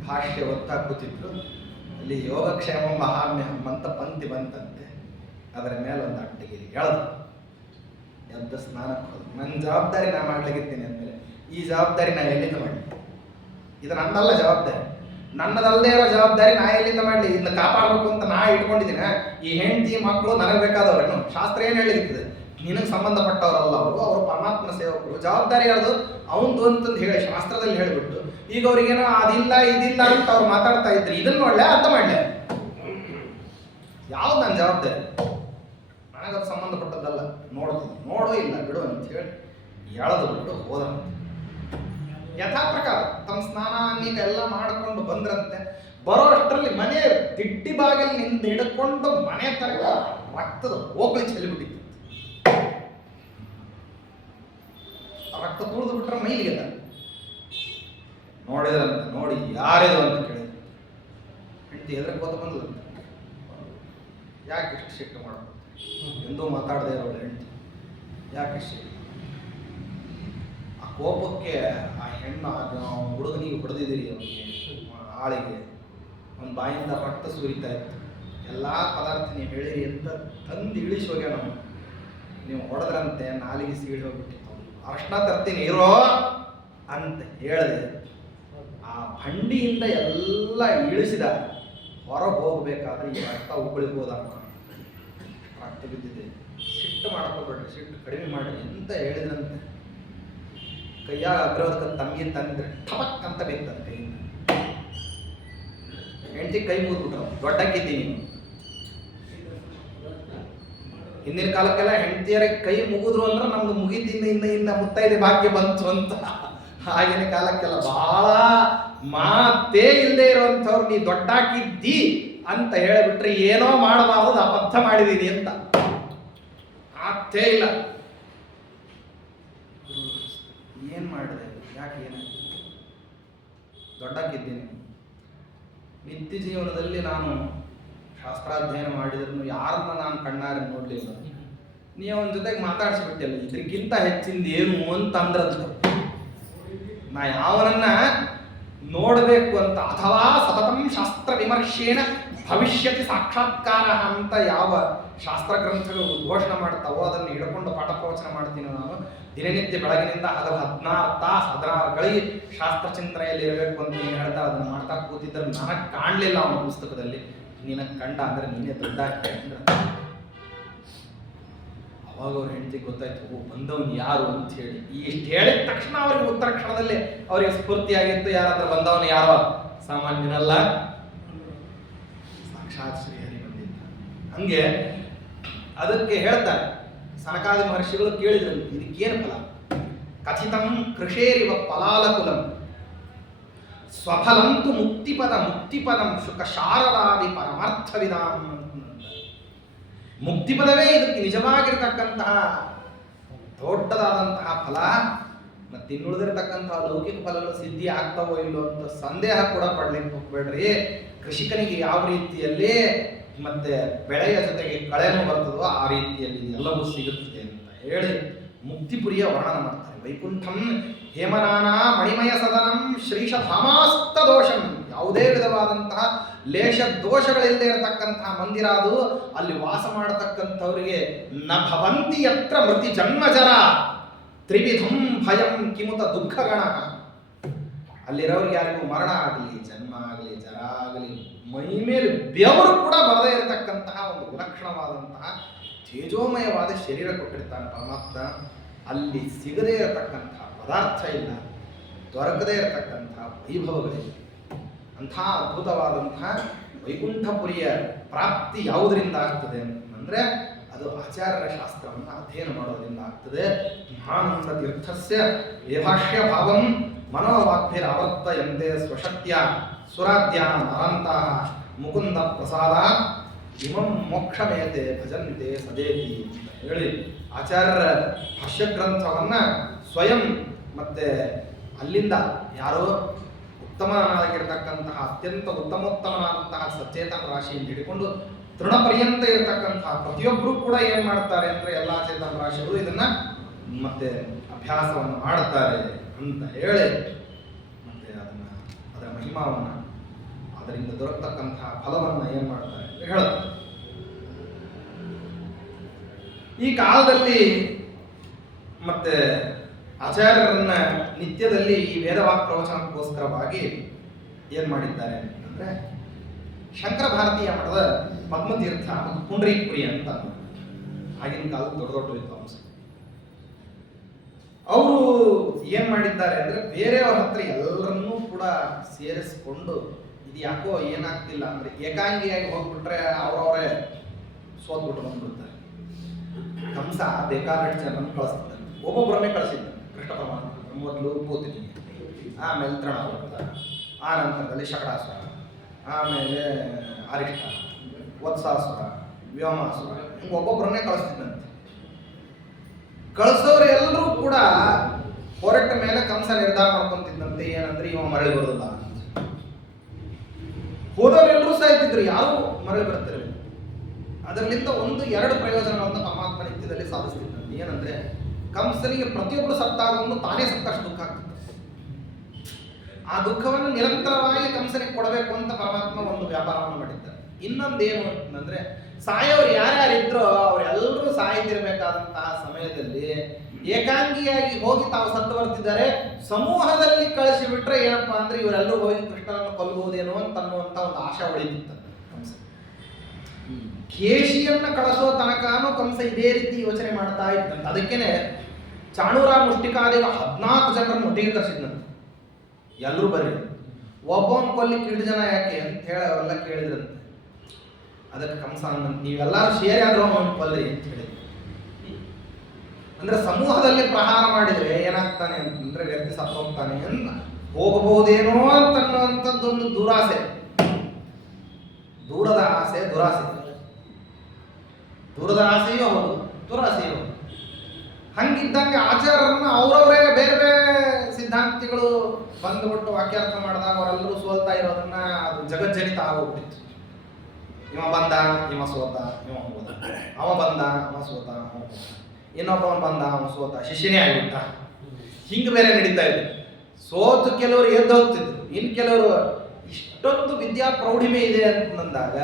ಭಾಷ್ಯ ಓದ್ತಾ ಕೂತಿದ್ರು. ಅಲ್ಲಿ ಯೋಗಕ್ಷೇಮ ಮಹಾಮ್ಯಹಂ ಅಂತ ಪಂಕ್ತಿ ಬಂತಂತೆ. ಅದರ ಮೇಲೆ ಒಂದು ಅಡ್ಡಗಿರಿ ಎಳೆದು ಎದ್ದ ಸ್ನಾನಕ್ಕೆ ಹೋದ. ನನ್ನ ಜವಾಬ್ದಾರಿ ನಾ ಮಾಡ್ಲಿಕ್ಕಿದ್ದೀನಿ ಅಂದಮೇಲೆ ಈ ಜವಾಬ್ದಾರಿ ನಾ ಎಲ್ಲಿಂದ ಮಾಡಲಿ? ಇದು ನನ್ನಲ್ಲ ಜವಾಬ್ದಾರಿ. ನನ್ನದಲ್ಲದೆ ಇರೋ ಜವಾಬ್ದಾರಿ ನಾ ಎಲ್ಲಿಂದ ಮಾಡಲಿ? ಇದನ್ನ ಕಾಪಾಡಬೇಕು ಅಂತ ನಾ ಇಟ್ಕೊಂಡಿದ್ದೀನಿ. ಈ ಹೆಂಡತಿ ಮಕ್ಕಳು ನನಗೆ ಬೇಕಾದವ್ರೇನು? ಶಾಸ್ತ್ರ ಏನು ಹೇಳಿರ್ತದೆ? ನಿನಗೆ ಸಂಬಂಧಪಟ್ಟವರಲ್ಲ ಅವರು, ಅವರು ಪರಮಾತ್ಮ ಸೇವಕರು. ಜವಾಬ್ದಾರಿ ಯಾರ್ದು? ಅವಂದು ಅಂತಂದು ಹೇಳಿ ಶಾಸ್ತ್ರದಲ್ಲಿ ಹೇಳಿಬಿಟ್ಟು ಈಗ ಅವ್ರಿಗೇನೋ ಅದಿಲ್ಲ ಇದಿಲ್ಲ ಅಂತ ಅವ್ರು ಮಾತಾಡ್ತಾ ಇದ್ರು. ಇದನ್ನ ನೋಡ್ಲೆ ಅರ್ಥ ಮಾಡ್ಲೆ? ಯಾವ್ದು ನನ್ನ ಜವಾಬ್ದಾರಿ? ನನಗದು ಸಂಬಂಧಪಟ್ಟದ್ದಲ್ಲ. ನೋಡ್ತೀನಿ, ನೋಡೋ ಇಲ್ಲ ಬಿಡು ಅಂತ ಹೇಳಿ ಎಳೆದು ಬಿಟ್ಟು ಹೋದ್ರಂತೆ. ಯಥಾ ಪ್ರಕಾರ ತಮ್ಮ ಸ್ನಾನ ಅನ್ನೀಗ ಎಲ್ಲ ಮಾಡಿಕೊಂಡು ಬಂದ್ರಂತೆ. ಬರೋ ಅಷ್ಟರಲ್ಲಿ ಮನೆ ದಿಡ್ಡಿ ಬಾಗಿಲಿನಿಂದ ಹಿಡ್ಕೊಂಡು ಮನೆ ತನಕ ರಕ್ತದ ಹೋಗ್ಲಿ ಚೆಲ್ಲಿಬಿಟ್ಟಿತ್ತು. ರಕ್ತ ತುಳಿದು ಬಿಟ್ರೆ ಮೈಲಿಗೆಲ್ಲ ನೋಡಿದ್ರಂತ. ನೋಡಿ ಯಾರಿದು ಅಂತ ಕೇಳಿದ್ರು. ಹೆಂಡತಿ ಹೆದರ್ಕೋತ ಬಂದ್ಲಂತ. ಯಾಕೆ ಇಷ್ಟು ಸಿಟ್ಟು ಮಾಡ್ಬೋದು? ಎಂದೂ ಮಾತಾಡದೆ ಇರೋಳು ಹೆಂಡತಿ ಯಾಕೆ ಸಿಟ್ಟು? ಆ ಕೋಪಕ್ಕೆ ಆ ಹೆಣ್ಣು ಹುಡುಗನಿಗೆ ಹೊಡೆದಿದ್ದೀರಿ, ಅವನಿಗೆ ಆಳಿಗೆ ಒಂದು ಬಾಯಿಂದ ರಕ್ತ ಸುರಿತಾ ಇತ್ತು. ಎಲ್ಲ ಪದಾರ್ಥ ನೀವು ಹೇಳಿರಿ ಅಂತ ತಂದು ಇಳಿಸಿ ಹೋಗ್ಯ. ನೀವು ಹೊಡೆದ್ರಂತೆ, ನಾಲಿಗೆ ಸೀಳಿ ಹೋಗ್ಬಿಟ್ಟಿತ್ತು. ಅರ್ಶನ ತರ್ತೀನಿ ಇರೋ ಅಂತ ಹೇಳಿದೆ. ಆ ಬಂಡಿಯಿಂದ ಎಲ್ಲ ಇಳಿಸಿದ. ಹೊರಗೆ ಹೋಗ್ಬೇಕಾದ್ರೆ ಈ ರಕ್ತ ಉಗುಳಿಗೋದ, ರಕ್ತ ಬಿದ್ದಿದೆ. ಸಿಟ್ಟು ಮಾಡ್ಕೋಬೇಡ್ರಿ, ಸಿಟ್ಟು ಕಡಿಮೆ ಮಾಡ್ರಿ ಅಂತ ಹೇಳಿದ್ರಂತೆ. ಕೈಯಾಗ ಅಗ್ರವರ್ಗ ತಮ್ಮಿನ ತಂದ್ರೆ ಟಪಕ್ ಅಂತ ಬೇಕಂತ ಕೈಯಿಂದ. ಹೆಂಡತಿ ಕೈ ಮುಗಿದ್ಬಿಟ್ರು. ದೊಡ್ಡಕ್ಕಿದ್ದೀನಿ. ಹಿಂದಿನ ಕಾಲಕ್ಕೆಲ್ಲ ಹೆಂಡತಿಯರಿಗೆ ಕೈ ಮುಗಿದ್ರು ಅಂದ್ರೆ ನಮ್ದು ಮುಗಿದಿಂದ ಇನ್ನ ಮುತ್ತೈದೆ ಭಾಗ್ಯ ಬಂತು ಅಂತ. ಆಗಿನ ಕಾಲಕ್ಕೆಲ್ಲ ಬಹಳ ಮಾತೇ ಇಲ್ಲದೆ ಇರುವಂಥವ್ರು ನೀ ದೊಡ್ಡಾಕಿದ್ದಿ ಅಂತ ಹೇಳಿಬಿಟ್ರೆ ಏನೋ ಮಾಡಬಾರ್ದು, ಅಬದ್ಧ ಮಾಡಿದೀನಿ ಅಂತ. ಮಾತೇ ಇಲ್ಲ. ಏನ್ ಮಾಡಿದೆ? ಯಾಕೆ ಏನಾಯ್ತು? ದೊಡ್ಡಾಕಿದ್ದೀನಿ. ನಿತ್ಯ ಜೀವನದಲ್ಲಿ ನಾನು ಶಾಸ್ತ್ರಾಧ್ಯಯನ ಮಾಡಿದ್ರು ಯಾರನ್ನ ನಾನು ಕಣ್ಣಾರೆ ನೋಡ್ಲಿಲ್ಲ. ನೀವು ಅವನ ಜೊತೆಗೆ ಮಾತಾಡಿಸ್ಬಿಟ್ಟಿಲ್ಲ. ಇದ್ರಿಗಿಂತ ಹೆಚ್ಚಿಂದ ಏನು ಅಂತ ಅಂದ್ರದ್ದು. ನಾ ಯಾವನನ್ನ ನೋಡಬೇಕು ಅಂತ, ಅಥವಾ ಸತತಂ ಶಾಸ್ತ್ರ ವಿಮರ್ಶೇನ ಭವಿಷ್ಯತಿ ಸಾಕ್ಷಾತ್ಕಾರ ಅಂತ ಯಾವ ಶಾಸ್ತ್ರ ಗ್ರಂಥಗಳು ಉದ್ಘೋಷಣೆ ಮಾಡ್ತಾವೋ ಅದನ್ನು ಹಿಡ್ಕೊಂಡು ಪಾಠ ಪ್ರವಚನ ಮಾಡ್ತೀನಿ ನಾನು. ದಿನನಿತ್ಯ ಬೆಳಗಿನಿಂದ ಅದರ 16 ತಾಸು 16 ಗಳಿಗೆ ಶಾಸ್ತ್ರ ಚಿಂತನೆಯಲ್ಲಿ ಇರಬೇಕು ಅಂತ ನೀನು ಹೇಳ್ತಾ ಅದನ್ನು ಮಾಡ್ತಾ ಕೂತಿದ್ರೆ ನನಗೆ ಕಾಣಲಿಲ್ಲ ಅವನ ಪುಸ್ತಕದಲ್ಲಿ. ನಿನಗೆ ಕಂಡ ಅಂದ್ರೆ ನೀನೇ ದೊಡ್ಡ ಅಂದ್ರೆ ಅವಾಗ ಅವ್ರ ಹೆಂಡತಿಗೆ ಗೊತ್ತಾಯ್ತು, ಬಂದವನು ಯಾರು ಅಂತ ಹೇಳಿ. ಇಷ್ಟು ಹೇಳಿದ ತಕ್ಷಣ ಅವ್ರಿಗೆ ಉತ್ತರ ಕ್ಷಣದಲ್ಲಿ ಅವರಿಗೆ ಸ್ಫೂರ್ತಿಯಾಗಿತ್ತು. ಯಾರಾದ್ರೂ ಬಂದವನು ಯಾರೋ ಸಾಮಾನ್ಯನಲ್ಲ, ಸಾಕ್ಷಾತ್ ಶ್ರೀಹರಿ ಬಂದಿದ್ದ. ಹಂಗೆ ಅದಕ್ಕೆ ಹೇಳ್ತಾರೆ ಸನಕಾದಿ ಮಹರ್ಷಿಗಳು ಕೇಳಿದ್ರು, ಇದಕ್ಕೇನು ಫಲ? ಕಥಿತಂ ಕೃಷೇರಿವ ಫಲಾಲಕುಲಂ ಸ್ವಫಲಂತು ಮುಕ್ತಿಪದಂ ಶುಕ ಶಾರದಾದಿ ಪರಮಾರ್ಥವಿದಾಂ. ಮುಕ್ತಿಪದವೇ ಇದಕ್ಕೆ ನಿಜವಾಗಿರತಕ್ಕಂತಹ ದೊಡ್ಡದಾದಂತಹ ಫಲ. ಮತ್ತೆ ಇನ್ನುಳಿದಿರತಕ್ಕಂತಹ ಲೌಕಿಕ ಫಲಗಳು ಸಿದ್ಧಿ ಆಗ್ತಾವೋ ಇಲ್ಲೋ ಅಂತ ಸಂದೇಹ ಕೂಡ ಪಡ್ಲಿಕ್ಕೆ ಹೋಗ್ಬೇಡ್ರಿ. ಕೃಷಿಕನಿಗೆ ಯಾವ ರೀತಿಯಲ್ಲಿ ಮತ್ತೆ ಬೆಳೆಯ ಜೊತೆಗೆ ಕಳೆನೂ ಬರ್ತದೋ ಆ ರೀತಿಯಲ್ಲಿ ಎಲ್ಲವೂ ಸಿಗುತ್ತದೆ ಅಂತ ಹೇಳಿ ಮುಕ್ತಿಪುರಿಯ ವರ್ಣನ ಮಾಡ್ತಾರೆ. ವೈಕುಂಠಂ ಹೇಮನಾನ ಮಣಿಮಯ ಸದನಂ ಶ್ರೀಶಧಾಮಾಸ್ತ ದೋಷಂ. ಯಾವುದೇ ವಿಧವಾದಂತಹ ಲೇಷ ದೋಷಗಳಿಲ್ಲದೆ ಇರತಕ್ಕಂತಹ ಮಂದಿರ ಅದು. ಅಲ್ಲಿ ವಾಸ ಮಾಡತಕ್ಕಂಥವರಿಗೆ ನ ಭವಂತಿ ಯತ್ರ ಮೃತಿ ಜನ್ಮಜರ ತ್ರಿವಿಧಂ ಭಯಂ ಕಿಮುತ ದುಃಖಗಣ. ಅಲ್ಲಿರೋರಿಗೆ ಯಾರಿಗೂ ಮರಣ ಆಗಲಿ, ಜನ್ಮ ಆಗಲಿ, ಜರ ಆಗಲಿ, ಮೈ ಮೇಲೆ ಬೆವರು ಕೂಡ ಬರದೇ ಇರತಕ್ಕಂತಹ ಒಂದು ವಿಲಕ್ಷಣವಾದಂತಹ ತೇಜೋಮಯವಾದ ಶರೀರ ಕೊಟ್ಟಿರ್ತಾನೆ ಪರಮಾತ್ಮ. ಅಲ್ಲಿ ಸಿಗದೇ ಇರತಕ್ಕಂತಹ ಪದಾರ್ಥ ಇಲ್ಲ, ದೊರಕದೇ ಇರತಕ್ಕಂತಹ ವೈಭವಗಳಿಲ್ಲ. ಅಂಥ ಅದ್ಭುತವಾದಂತಹ ವೈಕುಂಠಪುರಿಯ ಪ್ರಾಪ್ತಿ ಯಾವುದರಿಂದ ಆಗ್ತದೆ ಅಂತಂದ್ರೆ ಅದು ಆಚಾರ್ಯರ ಶಾಸ್ತ್ರವನ್ನು ಅಧ್ಯಯನ ಮಾಡೋದ್ರಿಂದ ಆಗ್ತದೆ. ಮಹಾನಂದ ತೀರ್ಥಸ್ಯ ವೇಭಾಷ್ಯ ಭಾವಂ ಮನೋವಾಕ್ಭಿರಾವರ್ತಯಂತೆ ಸ್ವಶಕ್ತ್ಯ ಸುರಾಧ್ಯ ನರಂತಹ ಮುಕುಂದ ಪ್ರಸಾದ ಇಮಂ ಮೋಕ್ಷಮೇತೆ ಭಜಂತೆ ಸದೇತಿ ಅಂತ ಹೇಳಿ ಆಚಾರ್ಯರ ಭಾಷ್ಯ ಗ್ರಂಥವನ್ನ ಸ್ವಯಂ ಮತ್ತೆ ಅಲ್ಲಿಂದ ಯಾರೋ ಉತ್ತಮನಾಗಿರ್ತಕ್ಕಂತಹ ಅತ್ಯಂತ ಉತ್ತಮೋತ್ತಮನಾದಂತಹ ಸಚೇತನ ರಾಶಿಯಿಂದ ಹಿಡಿಕೊಂಡು ತೃಣಪರ್ಯಂತ ಇರತಕ್ಕಂತಹ ಪ್ರತಿಯೊಬ್ಬರು ಕೂಡ ಏನ್ ಮಾಡ್ತಾರೆ ಅಂದ್ರೆ ಎಲ್ಲಾ ಚೇತನ ರಾಶಿಗಳು ಇದನ್ನ ಮತ್ತೆ ಅಭ್ಯಾಸವನ್ನು ಮಾಡುತ್ತಾರೆ ಅಂತ ಹೇಳಿ ಮತ್ತೆ ಅದರ ಮಹಿಮಾವನ್ನ ಅದರಿಂದ ದೊರಕತಕ್ಕಂತಹ ಫಲವನ್ನ ಏನ್ ಮಾಡ್ತಾರೆ ಅಂತ ಹೇಳ್ತಾರೆ. ಈ ಕಾಲದಲ್ಲಿ ಮತ್ತೆ ಆಚಾರ್ಯರನ್ನ ನಿತ್ಯದಲ್ಲಿ ಈ ವೇದವಾಕ್ ಪ್ರವಚನಕ್ಕೋಸ್ಕರವಾಗಿ ಏನ್ ಮಾಡಿದ್ದಾರೆ ಅಂತಂದ್ರೆ ಶಂಕರ ಭಾರತೀಯ ಮಠದ ಪದ್ಮತೀರ್ಥ ಮತ್ತು ಪುಂಡ್ರೀಕಪುರಿ ಅಂತ ಆಗಿನ ಕಾಲದ ದೊಡ್ಡ ದೊಡ್ಡ ವಿದ್ವಾಂಸ ಅವರು ಏನ್ ಮಾಡಿದ್ದಾರೆ ಅಂದ್ರೆ ಬೇರೆಯವ್ರ ಹತ್ರ ಎಲ್ಲರನ್ನೂ ಕೂಡ ಸೇರಿಸ್ಕೊಂಡು ಇದು ಯಾಕೋ ಏನಾಗ್ತಿಲ್ಲ ಅಂದ್ರೆ ಏಕಾಂಗಿಯಾಗಿ ಹೋಗ್ಬಿಟ್ರೆ ಅವ್ರವರೇ ಸೋತ್ಬಿಟ್ಟು ಬಂದ್ಬಿಡ್ತಾರೆ. ಕಂಸ ಬೇಕಾದಷ್ಟು ಜನರನ್ನು ಕಳಿಸ್ತಾರೆ, ಒಬ್ಬೊಬ್ಬರನ್ನೇ ಕಳಿಸಿದ್ದ ಕೃಷ್ಣ ಪರಮಾತ್ಮ. ಮೊದಲು ಕೂತಿನಿ, ಆಮೇಲೆ ತೃಣಾವರ್ತ, ಆ ನಂತರದಲ್ಲಿ ಶಕಟಾಸುರ, ಆಮೇಲೆ ಅರಿಷ್ಟ, ವತ್ಸಾಸುರ, ವ್ಯೋಮಾಸುರ, ಹಿಂಗೆ ಒಬ್ಬೊಬ್ಬರನ್ನೇ ಕಳಿಸ್ತಿದ್ದಂತೆ. ಕಳಿಸೋರು ಎಲ್ಲರೂ ಕೂಡ ಹೊರಟ ಮೇಲೆ ಕಂಸ ನಿರ್ಧಾರ ಮಾಡ್ಕೊಂತಿದ್ದಂತೆ ಏನಂದ್ರೆ ಇವ ಮರಳಿ ಬರೋದಿಲ್ಲ. ಹೋದವರೆಲ್ಲರೂ ಸಾಯ್ತಿದ್ರು, ಯಾರು ಮರಳಿ ಬರ್ತಿರಲಿಲ್ಲ. ಅದರಲ್ಲಿಂದ ಒಂದು ಎರಡು ಪ್ರಯೋಜನಗಳನ್ನು ಪರಮಾತ್ಮ ನಿತ್ಯದಲ್ಲಿ ಸಾಧಿಸ್ತಿದ್ದಂತೆ. ಏನಂದ್ರೆ ಕಂಸನಿಗೆ ಪ್ರತಿಯೊಬ್ಬರು ಸತ್ತಾಗವನ್ನು ತಾನೇ ಸತ್ತಷ್ಟು ದುಃಖ ಆಗ್ತದೆ. ಆ ದುಃಖವನ್ನು ನಿರಂತರವಾಗಿ ಕಂಸನಿಗೆ ಕೊಡಬೇಕು ಅಂತ ಪರಮಾತ್ಮ ಒಂದು ವ್ಯಾಪಾರವನ್ನು ಮಾಡಿದ್ದಾರೆ. ಇನ್ನೊಂದೇನು ಅಂತಂದ್ರೆ ಸಾಯೋರು ಯಾರ್ಯಾರಿದ್ರೋ ಅವರೆಲ್ಲರೂ ಸಾಯ್ತಿರ್ಬೇಕಾದಂತಹ ಸಮಯದಲ್ಲಿ ಏಕಾಂಗಿಯಾಗಿ ಹೋಗಿ ತಾವು ಸತ್ತು ಬರ್ತಿದ್ದಾರೆ. ಸಮೂಹದಲ್ಲಿ ಕಳಿಸಿ ಬಿಟ್ರೆ ಏನಪ್ಪಾ ಅಂದ್ರೆ ಇವರೆಲ್ಲರೂ ಹೋಗಿ ಕೃಷ್ಣನನ್ನು ಕೊಲ್ಲಬಹುದೇನೋ ಅಂತನ್ನುವಂತ ಒಂದು ಆಶಾ ಉಳಿದಿತ್ತು ಕಂಸ. ಕೇಶಿಯನ್ನ ಕಳಿಸೋ ತನಕನೂ ಕಂಸ ಇದೇ ರೀತಿ ಯೋಚನೆ ಮಾಡ್ತಾ ಇದ್ದಂತೆ. ಅದಕ್ಕೇನೆ ಚಾಣೂರ ಮುಷ್ಟಿಕಾದಿಗಳು 14 ಜನರನ್ನು ಒಟ್ಟಿಗೆ ಕರೆಸಿದ್ನಂತೆ. ಎಲ್ಲರೂ ಬರ್ರಿ, ಒಬ್ಬನ ಕೊಲ್ಲಿಕ್ಕೆ 2 ಜನ ಯಾಕೆ ಅಂತ ಹೇಳಿ ಅವರೆಲ್ಲ ಕೇಳಿದ್ರಂತೆ. ಅದಕ್ಕೆ ಕಂಸ ಅಂದಂತೆ ನೀವೆಲ್ಲರೂ ಸೇರಿ ಆದ್ರೂ ಅವನು ಕೊಲ್ರಿ ಅಂತ ಹೇಳಿ. ಅಂದ್ರೆ ಸಮೂಹದಲ್ಲಿ ಪ್ರಹಾರ ಮಾಡಿದ್ರೆ ಏನಾಗ್ತಾನೆ ಅಂತಂದ್ರೆ ವ್ಯಕ್ತಿ ಸತ್ತು ಹೋಗ್ತಾನೆ ಅಂತ ಹೋಗಬಹುದೇನೋ ಅಂತನ್ನುವಂಥದ್ದೊಂದು ದುರಾಸೆ, ದೂರದ ಆಸೆ, ದುರಾಸೆ. ದೂರದ ಆಸೆಯೂ ಹೌದು, ದುರಾಸೆಯೂ ಹೌದು. ಹಂಗಿದ್ದಂಗೆ ಆಚಾರ್ಯರನ್ನ ಅವರವರೇ ಬೇರೆ ಬೇರೆ ಸಿದ್ಧಾಂತಿಗಳು ಬಂದುಬಿಟ್ಟು ವಾಕ್ಯಾರ್ಥ ಮಾಡಿದಾಗ ಅವರೆಲ್ಲರೂ ಸೋಲ್ತಾ ಇರೋದನ್ನ ಅದು ಜಗಜ್ಜನಿತ ಆಗೋಗ್ಬಿಟ್ಟಿತ್ತು. ಇವ ಬಂದ, ಇವ ಸೋತ, ಇವ ಹೋದ, ಅವ ಬಂದ, ಅವ ಸೋತ, ಅವ ಹೋದ, ಇನ್ನೊಬ್ಬವನ್ ಬಂದ, ಅವ ಸೋತ, ಶಿಷ್ಯನೇ ಆಗಿಬಿಟ್ಟ. ಹಿಂಗೆ ಬೇರೆ ನಡೀತಾ ಇತ್ತು. ಸೋತು ಕೆಲವರು ಎದ್ದು ಹೋಗ್ತಿದ್ರು, ಇನ್ನು ಕೆಲವರು ಇಷ್ಟೊಂದು ವಿದ್ಯಾ ಪ್ರೌಢಿಮೆ ಇದೆ ಅಂತಂದಾಗ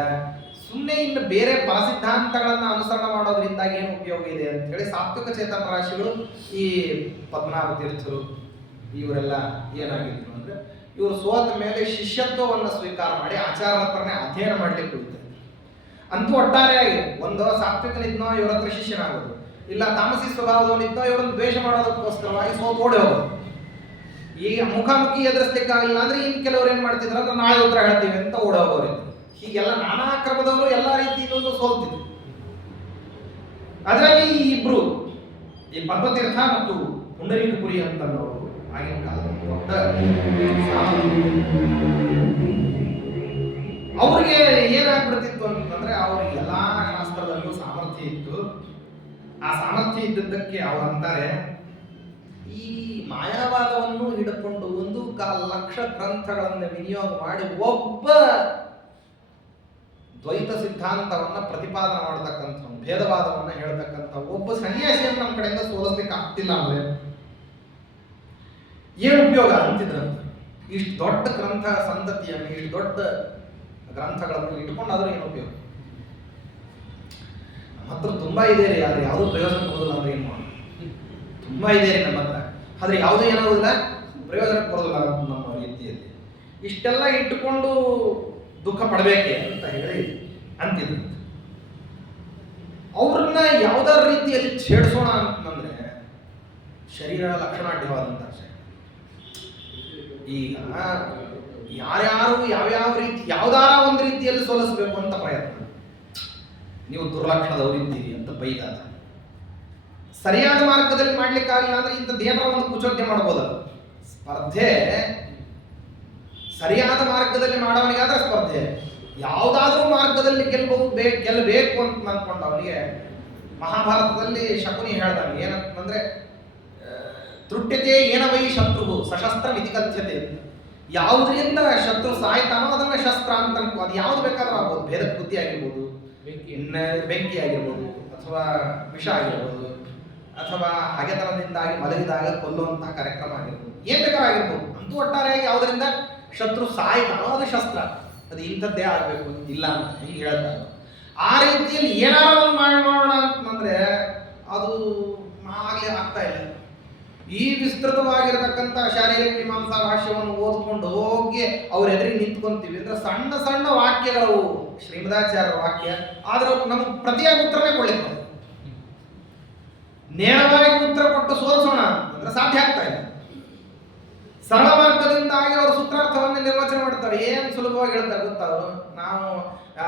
ಸುಮ್ಮನೆ ಇನ್ನು ಬೇರೆ ಪರಸಿದ್ಧಾಂತಗಳನ್ನ ಅನುಸರಣ ಮಾಡೋದ್ರಿಂದಾಗಿ ಏನು ಉಪಯೋಗ ಇದೆ ಅಂತ ಹೇಳಿ ಸಾತ್ವಿಕ ಚೇತನ ರಾಶಿಗಳು ಈ ಪದ್ಮನಾಭ ತೀರ್ಥರು ಇವರೆಲ್ಲ ಏನಾಗಿದ್ರು ಅಂದ್ರೆ ಇವರು ಸೋತ ಮೇಲೆ ಶಿಷ್ಯತ್ವವನ್ನು ಸ್ವೀಕಾರ ಮಾಡಿ ಆಚಾರ ಹತ್ರನೇ ಅಧ್ಯಯನ ಮಾಡ್ಲಿಕ್ಕೆ ಕುಳಿತಾರೆ. ಅಂತೂ ಒಟ್ಟಾರೆಯಾಗಿ ಒಂದು ಸಾತ್ವಿಕನಿದ್ನೋ ಇವ್ರ ಹತ್ರ ಶಿಷ್ಯನಾಗೋದು, ಇಲ್ಲ ತಾಮಸಿ ಸ್ವಭಾವದವನಿದ್ನೋ ಇವರನ್ನು ದ್ವೇಷ ಮಾಡೋದಕ್ಕೋಸ್ಕರವಾಗಿ ಸೋತು ಓಡಿ ಹೋಗೋದು. ಈಗ ಮುಖಾಮುಖಿ ಎದುರಿಸ್ಲಿಕ್ಕಾಗಲಿಲ್ಲ ಅಂದ್ರೆ ಇನ್ನು ಕೆಲವ್ರು ಏನ್ ಮಾಡ್ತಿದ್ರು ಅಂದ್ರೆ ನಾಳೆ ಉತ್ತರ ಹೇಳ್ತೀವಿ ಅಂತ ಓಡೋಗೋರು. ಹೀಗೆಲ್ಲ ನಾನಾ ಕ್ರಮದವರು ಎಲ್ಲ ರೀತಿಯಲ್ಲೂ ಸೋಲ್ತಿದ್ರು. ಅದರಲ್ಲಿ ಈ ಇಬ್ರು, ಈ ಪದ್ಮತೀರ್ಥ ಮತ್ತು ಪುಂಡರೀಕಪುರಿ ಅಂತನ್ನೋರು ಆಗಿನ ಕಾಲದಲ್ಲಿ ದೊಡ್ಡ ಅವ್ರಿಗೆ ಏನಾಗ್ಬಿಡ್ತಿತ್ತು ಅಂತಂದ್ರೆ ಅವ್ರಿಗೆ ಎಲ್ಲಾ ಶಾಸ್ತ್ರದಲ್ಲೂ ಸಾಮರ್ಥ್ಯ ಇತ್ತು. ಆ ಸಾಮರ್ಥ್ಯ ಇದ್ದದ್ದಕ್ಕೆ ಅವ್ರು ಅಂತಾರೆ, ಈ ಮಾಯಾವಾದವನ್ನು ಹಿಡ್ಕೊಂಡು 1.25 ಲಕ್ಷ ಗ್ರಂಥಗಳನ್ನು ವಿನಿಯೋಗ ಮಾಡಿ ಒಬ್ಬ ದ್ವೈತ ಸಿದ್ಧಾಂತವನ್ನ ಪ್ರತಿಪಾದನೆ ಮಾಡತಕ್ಕಂಥ, ಭೇದವಾದವನ್ನ ಹೇಳ್ತಕ್ಕಂಥ ಒಬ್ಬ ಸನ್ಯಾಸಿಯನ್ನು ನಮ್ಮ ಕಡೆಯಿಂದ ಸೋಲಿಸ್ಲಿಕ್ಕೆ ಆಗ್ತಿಲ್ಲ ಅಂದ್ರೆ ಏನು ಉಪಯೋಗ ಅಂತಿದ್ರಂತ. ಇಷ್ಟು ದೊಡ್ಡ ಗ್ರಂಥ ಸಂತತಿಯನ್ನು, ಇಷ್ಟು ದೊಡ್ಡ ಗ್ರಂಥಗಳನ್ನು ಇಟ್ಕೊಂಡಾದ್ರೂ ಏನು ಉಪಯೋಗ? ನಮ್ಮ ಹತ್ರ ತುಂಬಾ ಇದೆ ರೀ, ಆದ್ರೆ ಯಾವುದೂ ಪ್ರಯೋಜನ ಕೊಡೋದಿಲ್ಲ ಅಂದ್ರೆ ಏನು ಮಾಡೋದು? ತುಂಬಾ ಇದೆ ರೀ ನಮ್ಮ ಹತ್ರ, ಆದ್ರೆ ಯಾವುದೂ ಏನಾಗೋದಿಲ್ಲ, ಪ್ರಯೋಜನ ಕೊಡೋದಿಲ್ಲ ನಮ್ಮ ರೀತಿಯಲ್ಲಿ. ಇಷ್ಟೆಲ್ಲ ಇಟ್ಟುಕೊಂಡು ದುಃಖ ಪಡಬೇಕೆ ಅಂತ ಹೇಳಿ ಅಂತಿದ್ರು. ಅವ್ರನ್ನ ಯಾವ್ದಾರ ರೀತಿಯಲ್ಲಿ ಛೇಡಿಸೋಣ ಅಂತಂದ್ರೆ ಶರೀರ ಲಕ್ಷಣಾಢ್ಯವಾದಂತಹ ಈಗ ಯಾರ್ಯಾರು ಯಾವ್ಯಾವ ರೀತಿ ಯಾವ್ದಾರ ಒಂದು ರೀತಿಯಲ್ಲಿ ಸೋಲಿಸಬೇಕು ಅಂತ ಪ್ರಯತ್ನ. ನೀವು ದುರ್ಲಕ್ಷಣದವರಿದ್ದೀರಿ ಅಂತ ಬೈದಾದ, ಸರಿಯಾದ ಮಾರ್ಗದಲ್ಲಿ ಮಾಡ್ಲಿಕ್ಕಾಗಿಲ್ಲ ಅಂದ್ರೆ ಇಂಥದ್ದು ಏನಾರ ಒಂದು ಕುಚೋದ್ಯ ಮಾಡಬಹುದಲ್ಲ. ಸ್ಪರ್ಧೆ ಸರಿಯಾದ ಮಾರ್ಗದಲ್ಲಿ ಮಾಡೋನಿಗಾದ್ರೆ ಸ್ಪರ್ಧೆ, ಯಾವುದಾದ್ರೂ ಮಾರ್ಗದಲ್ಲಿ ಗೆಲ್ಲಬೇಕು ಅಂತ ಅನ್ಕೊಂಡು ಅವನಿಗೆ ಮಹಾಭಾರತದಲ್ಲಿ ಶಕುನಿ ಹೇಳ್ತಾನೆ ಏನಂತಂದ್ರೆ, ತೃಟ್ಯತೆ ಏನವೈ ಶತ್ರು ಸಶಸ್ತ್ರ ಮಿತಿ ಕಥ್ಯತೆ. ಯಾವುದರಿಂದ ಶತ್ರು ಸಾಯ್ತಾನೋ ಅದನ್ನ ಶಸ್ತ್ರ ಅಂತ ಅನ್ಕೋ. ಅದು ಯಾವ್ದು ಬೇಕಾದ್ರೂ ಆಗ್ಬೋದು, ಭೇದ ಬುದ್ಧಿ ಆಗಿರ್ಬೋದು, ಬೆಂಕಿ ಆಗಿರ್ಬೋದು, ಅಥವಾ ವಿಷ ಆಗಿರ್ಬೋದು, ಅಥವಾ ಹಗೆತನದಿಂದಾಗಿ ಮಲಗಿದಾಗ ಕೊಲ್ಲುವಂತಹ ಕಾರ್ಯಕ್ರಮ ಆಗಿರ್ಬೋದು, ಏನ್ ಬೇಕಾಗಿರ್ಬೋದು. ಅಂತೂ ಒಟ್ಟಾರೆಯಾಗಿ ಯಾವುದರಿಂದ ಶತ್ರು ಸಾಯ್ತಾನೋ ಅದು ಶಸ್ತ್ರ, ಅದು ಇಂಥದ್ದೇ ಆಗ್ಬೇಕು ಅಂತಿಲ್ಲ ಅಂತ ಹಿಂಗೆ ಹೇಳ್ತಾರೆ. ಆ ರೀತಿಯಲ್ಲಿ ಏನಾರ ಒಂದು ಮಾಡೋಣ ಅಂತಂದ್ರೆ ಅದು ಆಗ್ಲೇ ಆಗ್ತಾ ಇಲ್ಲ. ಈ ವಿಸ್ತೃತವಾಗಿರತಕ್ಕಂಥ ಶಾರೀರಿಕ ಮೀಮಾಂಸಾ ಭಾಷ್ಯವನ್ನು ಓದ್ಕೊಂಡು ಹೋಗಿ ಅವ್ರ ಎದುರಿಗೆ ನಿಂತ್ಕೊಂತೀವಿ ಅಂದ್ರೆ ಸಣ್ಣ ಸಣ್ಣ ವಾಕ್ಯಗಳು, ಶ್ರೀಮದಾಚಾರ್ಯ ವಾಕ್ಯ, ಆದ್ರೆ ನಮ್ಗೆ ಪ್ರತಿಯಾಗಿ ಉತ್ತರನೇ ಕೊಡ್ಲಿಕ್ಕೆ ನೇರವಾಗಿ ಉತ್ತರ ಕೊಟ್ಟು ಸೋಲಿಸೋಣ ಅಂದ್ರೆ ಸಾಧ್ಯ ಆಗ್ತಾ ಇಲ್ಲ. ಸರಳ ಮಾರ್ಗದಿಂದಾಗಿ ಅವರು ಸೂತ್ರಾರ್ಥವನ್ನು ನಿರ್ವಚನೆ ಮಾಡ್ತಾರೆ. ಏನ್ ಸುಲಭವಾಗಿ ಹೇಳ್ತಾರೆ ಗೊತ್ತಾ? ಅವರು ನಾವು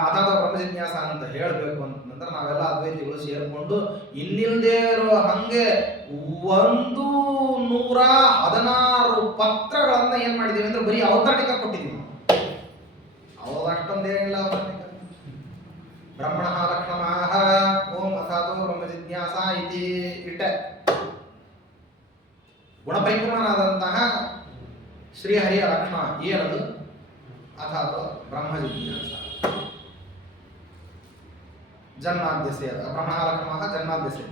ಅದಾದ ಬ್ರಹ್ಮಜಿಜ್ಞಾಸ ಅಂತ ಹೇಳಬೇಕು ಅಂತಂದ್ರೆ ನಾವೆಲ್ಲ ಅದ್ವೈತಿಗಳು ಸೇರ್ಕೊಂಡು ಇನ್ನಿಲ್ದೇ ಇರೋ ಹಂಗೆ 116 ಪತ್ರಗಳನ್ನ ಏನ್ ಮಾಡಿದೀವಿ ಅಂದ್ರೆ ಬರೀ ಅವತರಣಿಕ ಕೊಟ್ಟಿದೀವಿ. ಅವಾಗ ಅಷ್ಟೊಂದೇನಿಲ್ಲ ಅವತರಣಿಕ. ಬ್ರಹ್ಮಣ ಲಕ್ಷಣಮಾಹ ಓಂ ಅಸಾಧು ಬ್ರಹ್ಮಜಿಜ್ಞಾಸ ಇತಿ ಇಟ್ಟ ಗುಣಪರಿಪೂರ್ಣನಾದಂತಹ ಶ್ರೀಹರಿಯ ಲಕ್ಷಣ ಏನದು? ಅಥಾತ್ ಬ್ರಹ್ಮ ಜಿಜ್ಞಾಸ ಜನ್ಮಾದ್ಯಸ್ಯ ಬ್ರಹ್ಮಣ ಲಕ್ಷಣಃ ಜನ್ಮಾದ್ಯಸ್ಯ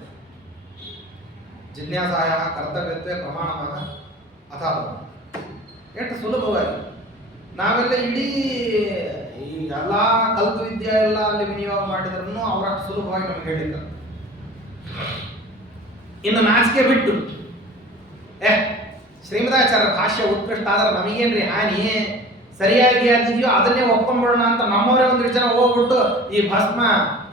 ಜಿಜ್ಞಾಸಾಯ ಕರ್ತವ್ಯತ್ವೇ ಪ್ರಮಾಣಃ ಅಥಾತ್. ಎಷ್ಟು ಸುಲಭವಾಗಿ ನಾವೆಲ್ಲ ಇಡೀ ಈ ಎಲ್ಲ ಕಲ್ತು ವಿದ್ಯೆ ಎಲ್ಲ ಅಲ್ಲಿ ವಿನಿಯೋಗ ಮಾಡಿದ್ರೂ ಅವರಷ್ಟು ಸುಲಭವಾಗಿ ನಮ್ಗೆ ಹೇಳಿಲ್ಲ. ಇನ್ನು ನಾಚಿಕೆ ಬಿಟ್ಟು ಶ್ರೀಮದಾಚಾರ್ಯ ಭಾಷ್ಯ ಉತ್ಕೃಷ್ಟ ಆದ್ರೆ ನಮಗೇನ್ರಿ ಹಾನಿ, ಸರಿಯಾಗಿ ಆಗಿದೆಯೋ ಅದನ್ನೇ ಒಪ್ಕೊಂಡ್ಬಿಡೋಣ ಅಂತ ನಮ್ಮವರೇ ಒಂದಿಷ್ಟು ಜನ ಹೋಗ್ಬಿಟ್ಟು ಈ ಭಸ್ಮ,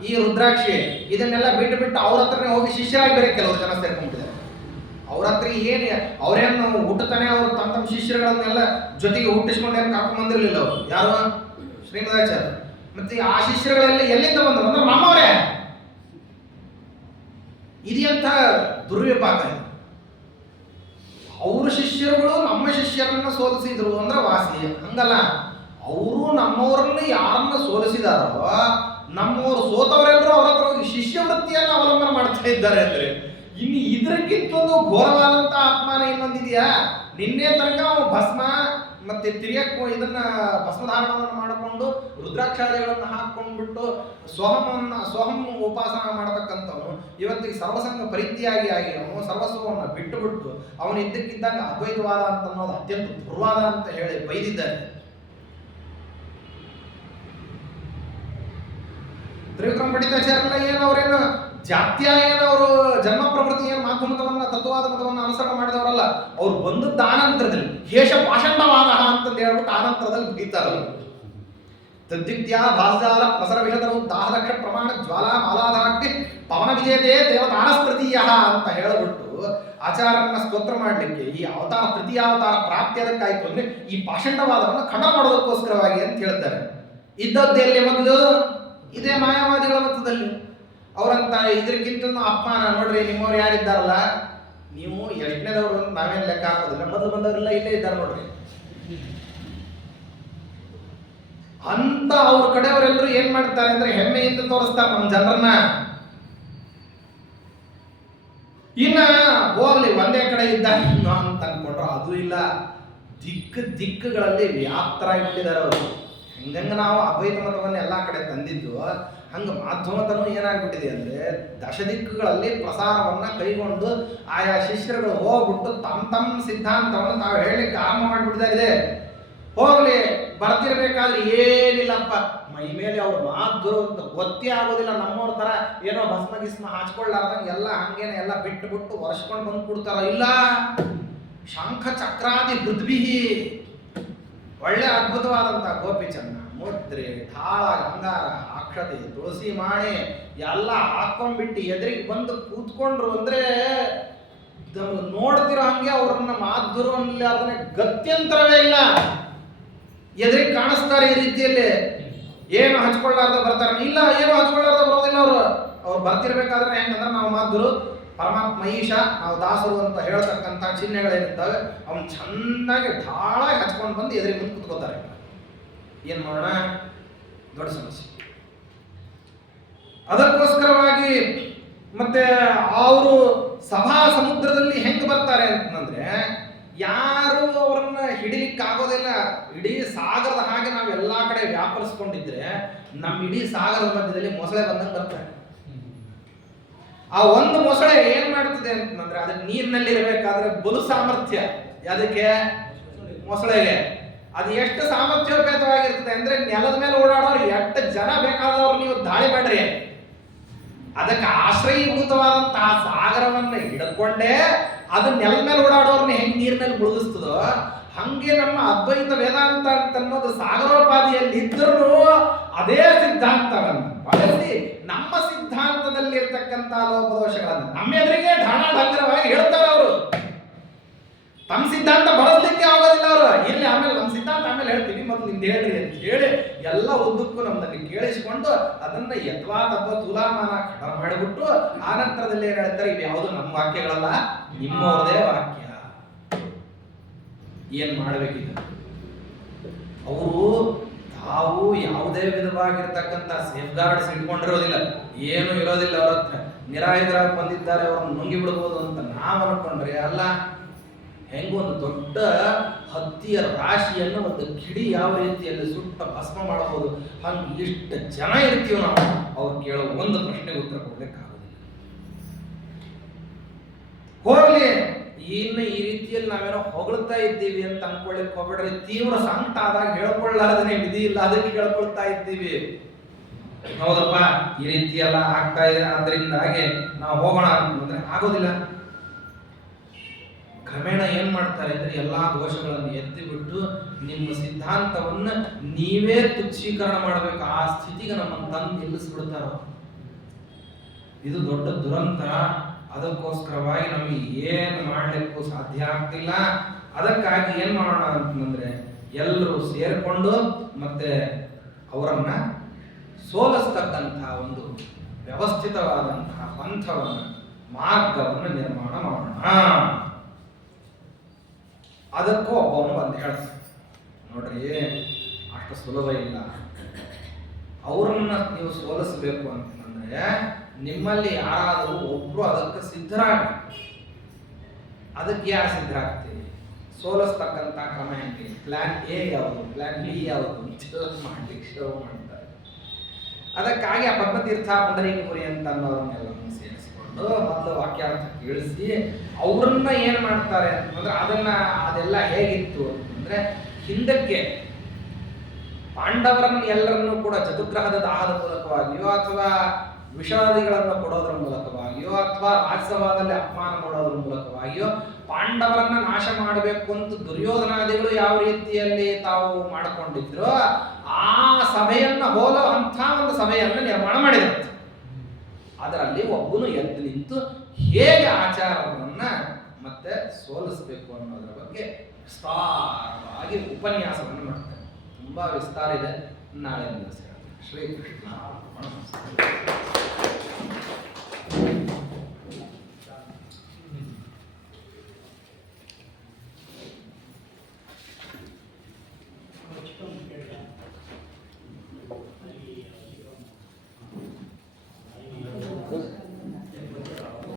ಈ ರುದ್ರಾಕ್ಷಿ ಇದನ್ನೆಲ್ಲ ಬಿಟ್ಟು ಅವ್ರ ಹತ್ರನೇ ಹೋಗಿ ಶಿಷ್ಯರಾಗಿ ಬೇರೆ ಕೆಲವರು ಜನ ಸೇರ್ಕೊಂಡ್ಬಿಟ್ಟಿದ್ದಾರೆ. ಅವ್ರ ಹತ್ರ ಅವ್ರೇನು ಹುಟ್ಟತಾನೆ ಅವ್ರು ತಮ್ಮ ಶಿಷ್ಯರುಗಳನ್ನೆಲ್ಲ ಜೊತೆಗೆ ಹುಟ್ಟಿಸ್ಕೊಂಡೇನು ಕರ್ಕೊಂಡ್ ಬಂದಿರ್ಲಿಲ್ಲ ಅವರು. ಯಾರು? ಶ್ರೀಮದಾಚಾರ್ಯ. ಮತ್ತೆ ಆ ಶಿಷ್ಯರುಗಳೆಲ್ಲ ಎಲ್ಲಿಂದ ಬಂದ್ರು ಅಂದ್ರೆ ನಮ್ಮವರೇ. ಇದೆಂತ ದುರ್ವ್ಯಾಪಾರ ಇದೆ. ಅವ್ರ ಶಿಷ್ಯರುಗಳು ನಮ್ಮ ಶಿಷ್ಯರನ್ನ ಸೋಲಿಸಿದ್ರು ಅಂದ್ರೆ ವಾಸಿ. ಹಂಗಲ್ಲ, ಅವರು ನಮ್ಮವರನ್ನ ಯಾರನ್ನ ಸೋಲಿಸಿದಾರೋ ನಮ್ಮವರು ಸೋತವರೆಲ್ಲರೂ ಅವ್ರ ಹತ್ರ ಹೋಗಿ ಶಿಷ್ಯವೃತ್ತಿಯನ್ನು ಅವಲಂಬನೆ ಮಾಡ್ತಾ ಇದ್ದಾರೆ ಅಂದ್ರೆ ಇನ್ನು ಇದಕ್ಕಿಂತೊಂದು ಘೋರವಾದಂತ ಅಪಮಾನ ಇನ್ನೊಂದಿದೆಯಾ? ನಿನ್ನೆ ತನಕ ಅವನು ಭಸ್ಮ ಮತ್ತೆ ತಿರಿಯಕ್ಕೂ ಇದನ್ನ ಭಸ್ಮಧಾರಣವನ್ನು ಮಾಡಿಕೊಂಡು ರುದ್ರಾಕ್ಷಾದಿಗಳನ್ನು ಹಾಕೊಂಡ್ಬಿಟ್ಟು ಸ್ವಹಂ ಉಪಾಸನ ಮಾಡತಕ್ಕಂಥವನು ಇವತ್ತಿಗೆ ಸರ್ವಸಂಗ ಪರಿತ್ಯಾಗಿ ಆಗಿ ಅವನು ಸರ್ವಸ್ವವನ್ನು ಬಿಟ್ಟು ಅವನು ಇದ್ದಕ್ಕಿದ್ದಂಗೆ ಅದ್ವೈತವಾದ ಅಂತ ಅನ್ನೋದು ಅತ್ಯಂತ ದುರ್ವಾದ ಅಂತ ಹೇಳಿ ಬೈದಿದ್ದಾರೆ. ತ್ರಿವಿಕ್ರಮ ಪಂಡಿತಾಚಾರ್ಯಲ್ಲ ಏನವರೇನು ಜಾತ್ಯ ಏನವರು ಜನ್ಮ ಪ್ರವೃತ್ತಿ ಏನು ಮಾಧ್ಯಮತವನ್ನ ತತ್ವವಾದ ಮತವನ್ನು ಅನುಸರಣೆ ಮಾಡಿದವರಲ್ಲ. ಅವ್ರು ಬಂದದ್ದು ಆನಂತರದಲ್ಲಿ ಹೇಷ ಪಾಷಂಡವಾದ ಅಂತಂದು ಹೇಳ್ಬಿಟ್ಟು ಆನಂತರದಲ್ಲಿ ಬೀತಾರಲ್ಲ. ತದ್ವಿದ್ಯಾ ಭಾಸ್ಜಾಲ ಪ್ರಸರ ವಿಷದರು ದಾಹಲಕ್ಷ ಪ್ರಮಾಣ ಜ್ವಾಲಾ ಮಾಲಾಧಾರಾಗ್ತಿ ಪವನ ವಿಜಯತೆ ದೇವತಾನಸ್ತೃತೀಯ ಅಂತ ಹೇಳಿಬಿಟ್ಟು ಆಚಾರ್ಯನ ಸ್ತೋತ್ರ ಮಾಡಲಿಕ್ಕೆ ಈ ಅವತಾರ ತೃತೀಯಾವತಾರ ಪ್ರಾಪ್ತಿ ಅದಕ್ಕಾಯ್ತು ಅಂದ್ರೆ ಈ ಪಾಷಂಡವಾದವನ್ನು ಖಂಡನ ಮಾಡೋದಕ್ಕೋಸ್ಕರವಾಗಿ ಅಂತ ಹೇಳ್ತಾರೆ. ಇದ್ದದ್ದೆಲ್ಲಿ ಮೊದಲು ಇದೇ ಮಾಯಾವಾದಿಗಳ ಮತದಲ್ಲಿ ಅವರಂತ ಇದಕ್ಕಿಂತ ಅಪಮಾನ ನೋಡ್ರಿ, ನಿಮ್ಮವ್ರು ಯಾರಿದ್ದಾರಲ್ಲ, ನೀವು ಎಷ್ಟನೇದವ್ರು ಅಂತ ನಾವೇನು ಲೆಕ್ಕ ಹಾಕೋದಿಲ್ಲ, ಮೊದಲು ಬಂದವರೆಲ್ಲ ಇಲ್ಲೇ ಇದ್ದಾರೆ ನೋಡ್ರಿ ಅಂತ. ಅವ್ರ ಕಡೆಯವರೆಲ್ಲರೂ ಏನ್ ಮಾಡ್ತಾರೆ ಅಂದ್ರೆ ಹೆಮ್ಮೆಯಿಂದ ತೋರಿಸ್ತಾರೆ ನಮ್ಮ ಜನರನ್ನ. ಇನ್ನ ಹೋಗ್ಲಿ ಒಂದೇ ಕಡೆ ಇದ್ದ ಅಂತ ಅನ್ಕೊಂಡ್ರು, ಅದು ಇಲ್ಲ, ದಿಕ್ಕುಗಳಲ್ಲಿ ವ್ಯಾಪ್ತರಾಗಿಬಿಟ್ಟಿದ್ದಾರೆ ಅವರು. ಹಂಗಂಗ ನಾವು ಅದ್ವೈತ ಮತವನ್ನು ಎಲ್ಲಾ ಕಡೆ ತಂದಿದ್ದು, ಹಂಗ ಮಾಧ್ಯಮತನೂ ಏನಾಗ್ಬಿಟ್ಟಿದೆ ಅಂದ್ರೆ ದಶದಿಕ್ಕುಗಳಲ್ಲಿ ಪ್ರಸಾರವನ್ನ ಕೈಗೊಂಡು ಆಯಾ ಶಿಷ್ಯರುಗಳು ಹೋಗ್ಬಿಟ್ಟು ತಮ್ಮ ಸಿದ್ಧಾಂತವನ್ನು ತಾವು ಹೇಳಲಿಕ್ಕೆ ಆರಂಭ ಮಾಡಿಬಿಟ್ಟಿದೆ. ಹೋಗ್ಲಿ, ಬರ್ತಿರ್ಬೇಕಾದ್ರೆ ಏನಿಲ್ಲಪ್ಪ, ಮೈ ಮೇಲೆ ಅವ್ರು ಮಾದ್ರು ಅಂತ ಗೊತ್ತೇ ಆಗೋದಿಲ್ಲ. ನಮ್ಮವ್ರ ತರ ಏನೋ ಭಸ್ಮ ಗಿಸ್ಮ ಹಾಚ್ಕೊಳ್ಳಾರ್ದಂಗೆ ಎಲ್ಲ ಹಂಗೇನೆ ಎಲ್ಲ ಬಿಟ್ಟು ವರ್ಷಕೊಂಡು ಬಂದ್ಬಿಡ್ತಾರ. ಇಲ್ಲ, ಶಂಖ ಚಕ್ರಾದಿ ಪೃಥ್ವಿಹಿ, ಒಳ್ಳೆ ಅದ್ಭುತವಾದಂತ ಗೋಪಿಚನ್ನ ಮುದ್ರೆ ಢಾಳ ಗಂಗಾರ ಅಕ್ಷತೆ ತುಳಸಿ ಮಾಣೆ ಎಲ್ಲ ಹಾಕೊಂಡ್ಬಿಟ್ಟು ಎದುರಿಗೆ ಬಂದು ಕೂತ್ಕೊಂಡ್ರು ಅಂದ್ರೆ ನೋಡ್ತಿರೋ ಹಂಗೆ ಅವ್ರನ್ನ ಮಾಧುರು ಅನ್ನಲಿ ಅದನ್ನ ಗತ್ಯಂತರವೇ ಇಲ್ಲ. ಎದುರಿಗೆ ಕಾಣಿಸ್ತಾರೆ ಈ ರೀತಿಯಲ್ಲಿ. ಏನು ಹಚ್ಕೊಳ್ಳಾರ್ದ ಬರ್ತಾರೆ? ಇಲ್ಲ, ಏನು ಹಚ್ಕೊಳ್ಳಾರ್ದ ಬರೋದಿಲ್ಲ ಅವ್ರು ಬರ್ತಿರ್ಬೇಕಾದ್ರೆ ಹೆಂಗಂದ್ರೆ ನಾವು ಮಾಧುರು ಪರಮಾತ್ಮ ಈಶ, ನಾವು ದಾಸರು ಅಂತ ಹೇಳ್ತಕ್ಕಂಥ ಚಿಹ್ನೆಗಳೇನಿದ್ದಾವೆ ಅವನು ಚೆನ್ನಾಗಿ ಢಾಳಾಗಿ ಹಚ್ಕೊಂಡು ಬಂದು ಎದುರಿಗೆ ಮುಂದೆ ಕುತ್ಕೋತಾರೆ. ಏನ್ ಮಾಡೋಣ? ದೊಡ್ಡ ಸಮಸ್ಯೆ. ಅದಕ್ಕೋಸ್ಕರವಾಗಿ ಮತ್ತೆ ಅವರು ಸಭಾ ಸಮುದ್ರದಲ್ಲಿ ಹೆಂಗ್ ಬರ್ತಾರೆ ಅಂತಂದ್ರೆ ಯಾರು ಅವರನ್ನ ಹಿಡಿಲಿಕ್ಕೆ ಆಗೋದಿಲ್ಲ. ಇಡೀ ಸಾಗರದ ಹಾಗೆ ನಾವು ಎಲ್ಲಾ ಕಡೆ ವ್ಯಾಪರಿಸ್ಕೊಂಡಿದ್ರೆ ನಮ್ಮ ಇಡೀ ಸಾಗರದ ಮಧ್ಯದಲ್ಲಿ ಮೊಸಳೆ ಬಂದಂಗೆ ಬರ್ತಾರೆ. ಆ ಒಂದು ಮೊಸಳೆ ಏನ್ ಮಾಡ್ತಿದೆ ಅಂತಂದ್ರೆ ಅದಕ್ಕೆ ನೀರಿನಲ್ಲಿ ಇರಬೇಕಾದ್ರೆ ಬಲು ಸಾಮರ್ಥ್ಯ. ಅದಕ್ಕೆ ಮೊಸಳೆಗೆ ಅದು ಎಷ್ಟು ಸಾಮರ್ಥ್ಯೋಪೇತವಾಗಿರ್ತದೆ ಅಂದ್ರೆ ನೆಲದ ಮೇಲೆ ಓಡಾಡೋರು ಎಷ್ಟು ಜನ ಬೇಕಾದವ್ರು ನೀವು ದಾಳಿ ಮಾಡ್ರಿ, ಅದಕ್ಕೆ ಆಶ್ರಯೀಭೂತವಾದಂತಹ ಸಾಗರವನ್ನ ಹಿಡ್ಕೊಂಡೇ ಅದು ನೆಲದ ಮೇಲೆ ಓಡಾಡೋರ್ನ ಹೆಂಗ್ ನೀರಿನಲ್ಲಿ ಮುಳುಗಿಸ್ತದೋ ಹಂಗೆ ನಮ್ಮ ಅದ್ವೈತ ವೇದಾಂತ ಅಂತ ಅನ್ನೋದು ಸಾಗರೋಪಾದಿಯಲ್ಲಿ ಇದ್ರೂ ಅದೇ ಸಿದ್ಧಾಂತವನ್ನು ಬಳಸಿ ನಮ್ಮ ಸಿದ್ಧಾಂತದಲ್ಲಿ ಇರ್ತಕ್ಕಂಥ ಲೋಪದೋಷಗಳನ್ನು ನಮ್ಮ ಎದುರಿಗೆ ಢಾಣಾಢಂಗರವಾಗಿ ಹೇಳ್ತಾರೆ ಅವರು. ತಮ್ಮ ಸಿದ್ಧಾಂತ ಬಳಸಲಿಕ್ಕೆ ಆಗೋದಿಲ್ಲ ಅವರು. ಇಲ್ಲಿ ಆಮೇಲೆ ನಮ್ಮ ಸಿದ್ಧಾಂತ ಆಮೇಲೆ ಹೇಳ್ತೀವಿ, ಮೊದಲು ನಿಮ್ದು ಹೇಳ್ರಿ ಅಂತ ಹೇಳಿ ಎಲ್ಲ ಉದ್ದಕ್ಕೂ ನಮ್ಮಲ್ಲಿ ಕೇಳಿಸಿಕೊಂಡು ಅದನ್ನ ಯಥವಾ ತತ್ವ ತುಲಾಮಾನ ಖಂಡನ ಮಾಡಿಬಿಟ್ಟು ಆ ನಂತರದಲ್ಲಿ ಏನ್ ಹೇಳ್ತಾರೆ, ಇವು ಯಾವುದು ನಮ್ಮ ವಾಕ್ಯಗಳಲ್ಲ, ನಿಮ್ಮವರದೇ ವಾಕ್ಯ. ಏನ್ ಮಾಡ್ಬೇಕಿದೆ? ಅವರು ತಾವು ಯಾವುದೇ ವಿಧವಾಗಿರ್ತಕ್ಕಂಥ ಸೇಫ್ ಗಾರ್ಡ್ಸ್ ಇಟ್ಕೊಂಡಿರೋದಿಲ್ಲ, ಏನು ಇರೋದಿಲ್ಲ ಅವ್ರ ಹತ್ರ. ನಿರಾಯುಧರಾಗಿ ಬಂದಿದ್ದಾರೆ, ಅವ್ರನ್ನ ನುಂಗಿ ಬಿಡ್ಬೋದು ಅಂತ ನಾವು ಅನ್ಕೊಂಡ್ರೆ ಅಲ್ಲ. ಹೆಂಗೊಂದು ದೊಡ್ಡ ಹತ್ತಿಯ ರಾಶಿಯನ್ನು ಒಂದು ಕಿಡಿ ಯಾವ ರೀತಿಯಲ್ಲಿ ಸುಟ್ಟ ಭಸ್ಮ ಮಾಡಬಹುದು, ಹಂಗೆ ಇಷ್ಟು ಜನ ಇರ್ತೀವಿ ನಾವು. ಅವ್ರು ಕೇಳೋ ಒಂದು ಪ್ರಶ್ನೆಗೆ ಉತ್ತರ ಕೊಡ್ಲಿಕ್ಕಾಗೋದಿಲ್ಲ. ಹೋಗ್ಲಿ, ಇನ್ನು ಈ ರೀತಿಯಲ್ಲಿ ನಾವೇನೋ ಹೊಗಳ್ತಾ ಇದ್ದೀವಿ ಅಂತ ಅನ್ಕೊಳ್ಳಿಕ್ ಹೋಗ್ಬೇಡ್ರಿ. ತೀವ್ರ ಸಂಕಟ ಆದಾಗ ಹೇಳ್ಕೊಳ್ಳಾರದನೆ ವಿಧಿ ಇಲ್ಲ, ಅದಕ್ಕೆ ಹೇಳ್ಕೊಳ್ತಾ ಇದ್ದೀವಿ. ಹೌದಪ್ಪ, ಈ ರೀತಿ ಎಲ್ಲ ಆಗ್ತಾ ಇದೆ, ಅದರಿಂದಾಗಿ ನಾವು ಹೋಗೋಣ ಅಂತಂದ್ರೆ ಆಗೋದಿಲ್ಲ. ಕ್ರಮೇಣ ಏನ್ ಮಾಡ್ತಾರೆ ಅಂದ್ರೆ ಎಲ್ಲಾ ದೋಷಗಳನ್ನು ಎತ್ತಿ ಬಿಟ್ಟು ನಿಮ್ಮ ಸಿದ್ಧಾಂತವನ್ನ ನೀವೇ ತುಚ್ಛೀಕರಣ ಮಾಡಬೇಕು, ಆ ಸ್ಥಿತಿಗೆ ನಮ್ಮನ್ನು ತಂದು ನಿಲ್ಲಿಸ್ಬಿಡ್ತಾರ. ಇದು ದೊಡ್ಡ ದುರಂತ. ಅದಕ್ಕೋಸ್ಕರವಾಗಿ ನಮಗೆ ಏನು ಮಾಡ್ಲಿಕ್ಕೂ ಸಾಧ್ಯ ಆಗ್ತಿಲ್ಲ. ಅದಕ್ಕಾಗಿ ಏನ್ ಮಾಡೋಣ ಅಂತಂದ್ರೆ ಎಲ್ಲರೂ ಸೇರ್ಕೊಂಡು ಮತ್ತೆ ಅವರನ್ನ ಸೋಲಿಸ್ತಕ್ಕಂತಹ ಒಂದು ವ್ಯವಸ್ಥಿತವಾದಂತಹ ಪಂಥವನ್ನ ಮಾರ್ಗವನ್ನು ನಿರ್ಮಾಣ ಮಾಡೋಣ. ಅದಕ್ಕೂ ಒಬ್ಬವನು ಬಂದು ಹೇಳ್ತಾನೆ, ನೋಡ್ರಿ ಅಷ್ಟು ಸುಲಭ ಇಲ್ಲ. ಅವ್ರನ್ನ ನೀವು ಸೋಲಿಸಬೇಕು ಅಂತಂದ್ರೆ ನಿಮ್ಮಲ್ಲಿ ಯಾರಾದರೂ ಒಬ್ರು ಅದಕ್ಕೆ ಸಿದ್ಧರಾಗಿ. ಅದಕ್ಕೆ ಯಾರು ಸಿದ್ಧರಾಗ್ತೀವಿ? ಸೋಲಿಸ್ತಕ್ಕಂಥ ಕ್ರಮ ಹೆಂಗೆ, ಪ್ಲಾನ್ ಎ ಯಾವುದು, ಪ್ಲಾನ್ ಬಿ ಯಾವುದು ಅಂತೆಲ್ಲ ಮಾಡ್ಲಿಕ್ಕೆ ಶುರು ಮಾಡ್ತಾರೆ. ಅದಕ್ಕಾಗಿ ಆ ಪದ್ಮತೀರ್ಥ ಪುಂಡರೀಕಪುರಿ ಅಂತ ಅನ್ನೋರನ್ನೆಲ್ಲ ಸೇರಿಸಿಕೊಂಡು ಮೊದಲು ವಾಕ್ಯಾರ್ಥ ಕೇಳಿಸಿ ಅವ್ರನ್ನ ಏನ್ ಮಾಡ್ತಾರೆ ಅಂತಂದ್ರೆ ಅದೆಲ್ಲ ಹೇಗಿತ್ತು ಅಂತಂದ್ರೆ ಹಿಂದಕ್ಕೆ ಪಾಂಡವರನ್ನು ಎಲ್ಲರನ್ನೂ ಕೂಡ ಚತುರ್ಗ್ರಹದ ದಾಹದ ಮೂಲಕವಾಗಿಯೋ ಅಥವಾ ವಿಷಾದಿಗಳನ್ನು ಕೊಡೋದ್ರ ಮೂಲಕವಾಗಿಯೋ ಅಥವಾ ರಾಜ್ಯಸಭಾದಲ್ಲಿ ಅಪಮಾನ ಮಾಡೋದ್ರ ಮೂಲಕವಾಗಿಯೋ ಪಾಂಡವರನ್ನ ನಾಶ ಮಾಡಬೇಕು ಅಂತ ದುರ್ಯೋಧನಾದಿಗಳು ಯಾವ ರೀತಿಯಲ್ಲಿ ತಾವು ಮಾಡಿಕೊಂಡಿದ್ರು ಆ ಸಭೆಯನ್ನ ಹೋಲೋ ಅಂತ ಒಂದು ಸಭೆಯನ್ನು ನಿರ್ಮಾಣ ಮಾಡಿದ್ರು. ಅದರಲ್ಲಿ ಒಬ್ಬನು ಎದ್ದು ನಿಂತು ಹೇಗೆ ಆಚಾರವನ್ನ ಮತ್ತೆ ಸೋಲಿಸಬೇಕು ಅನ್ನೋದರ ಬಗ್ಗೆ ವಿಸ್ತಾರವಾಗಿ ಉಪನ್ಯಾಸವನ್ನು ಮಾಡ್ತಾರೆ. ತುಂಬಾ ವಿಸ್ತಾರ ಇದೆ, ನಾಳೆ ದಿವಸ ಹೇಳ್ತೀನಿ. ಶ್ರೀಕೃಷ್ಣ.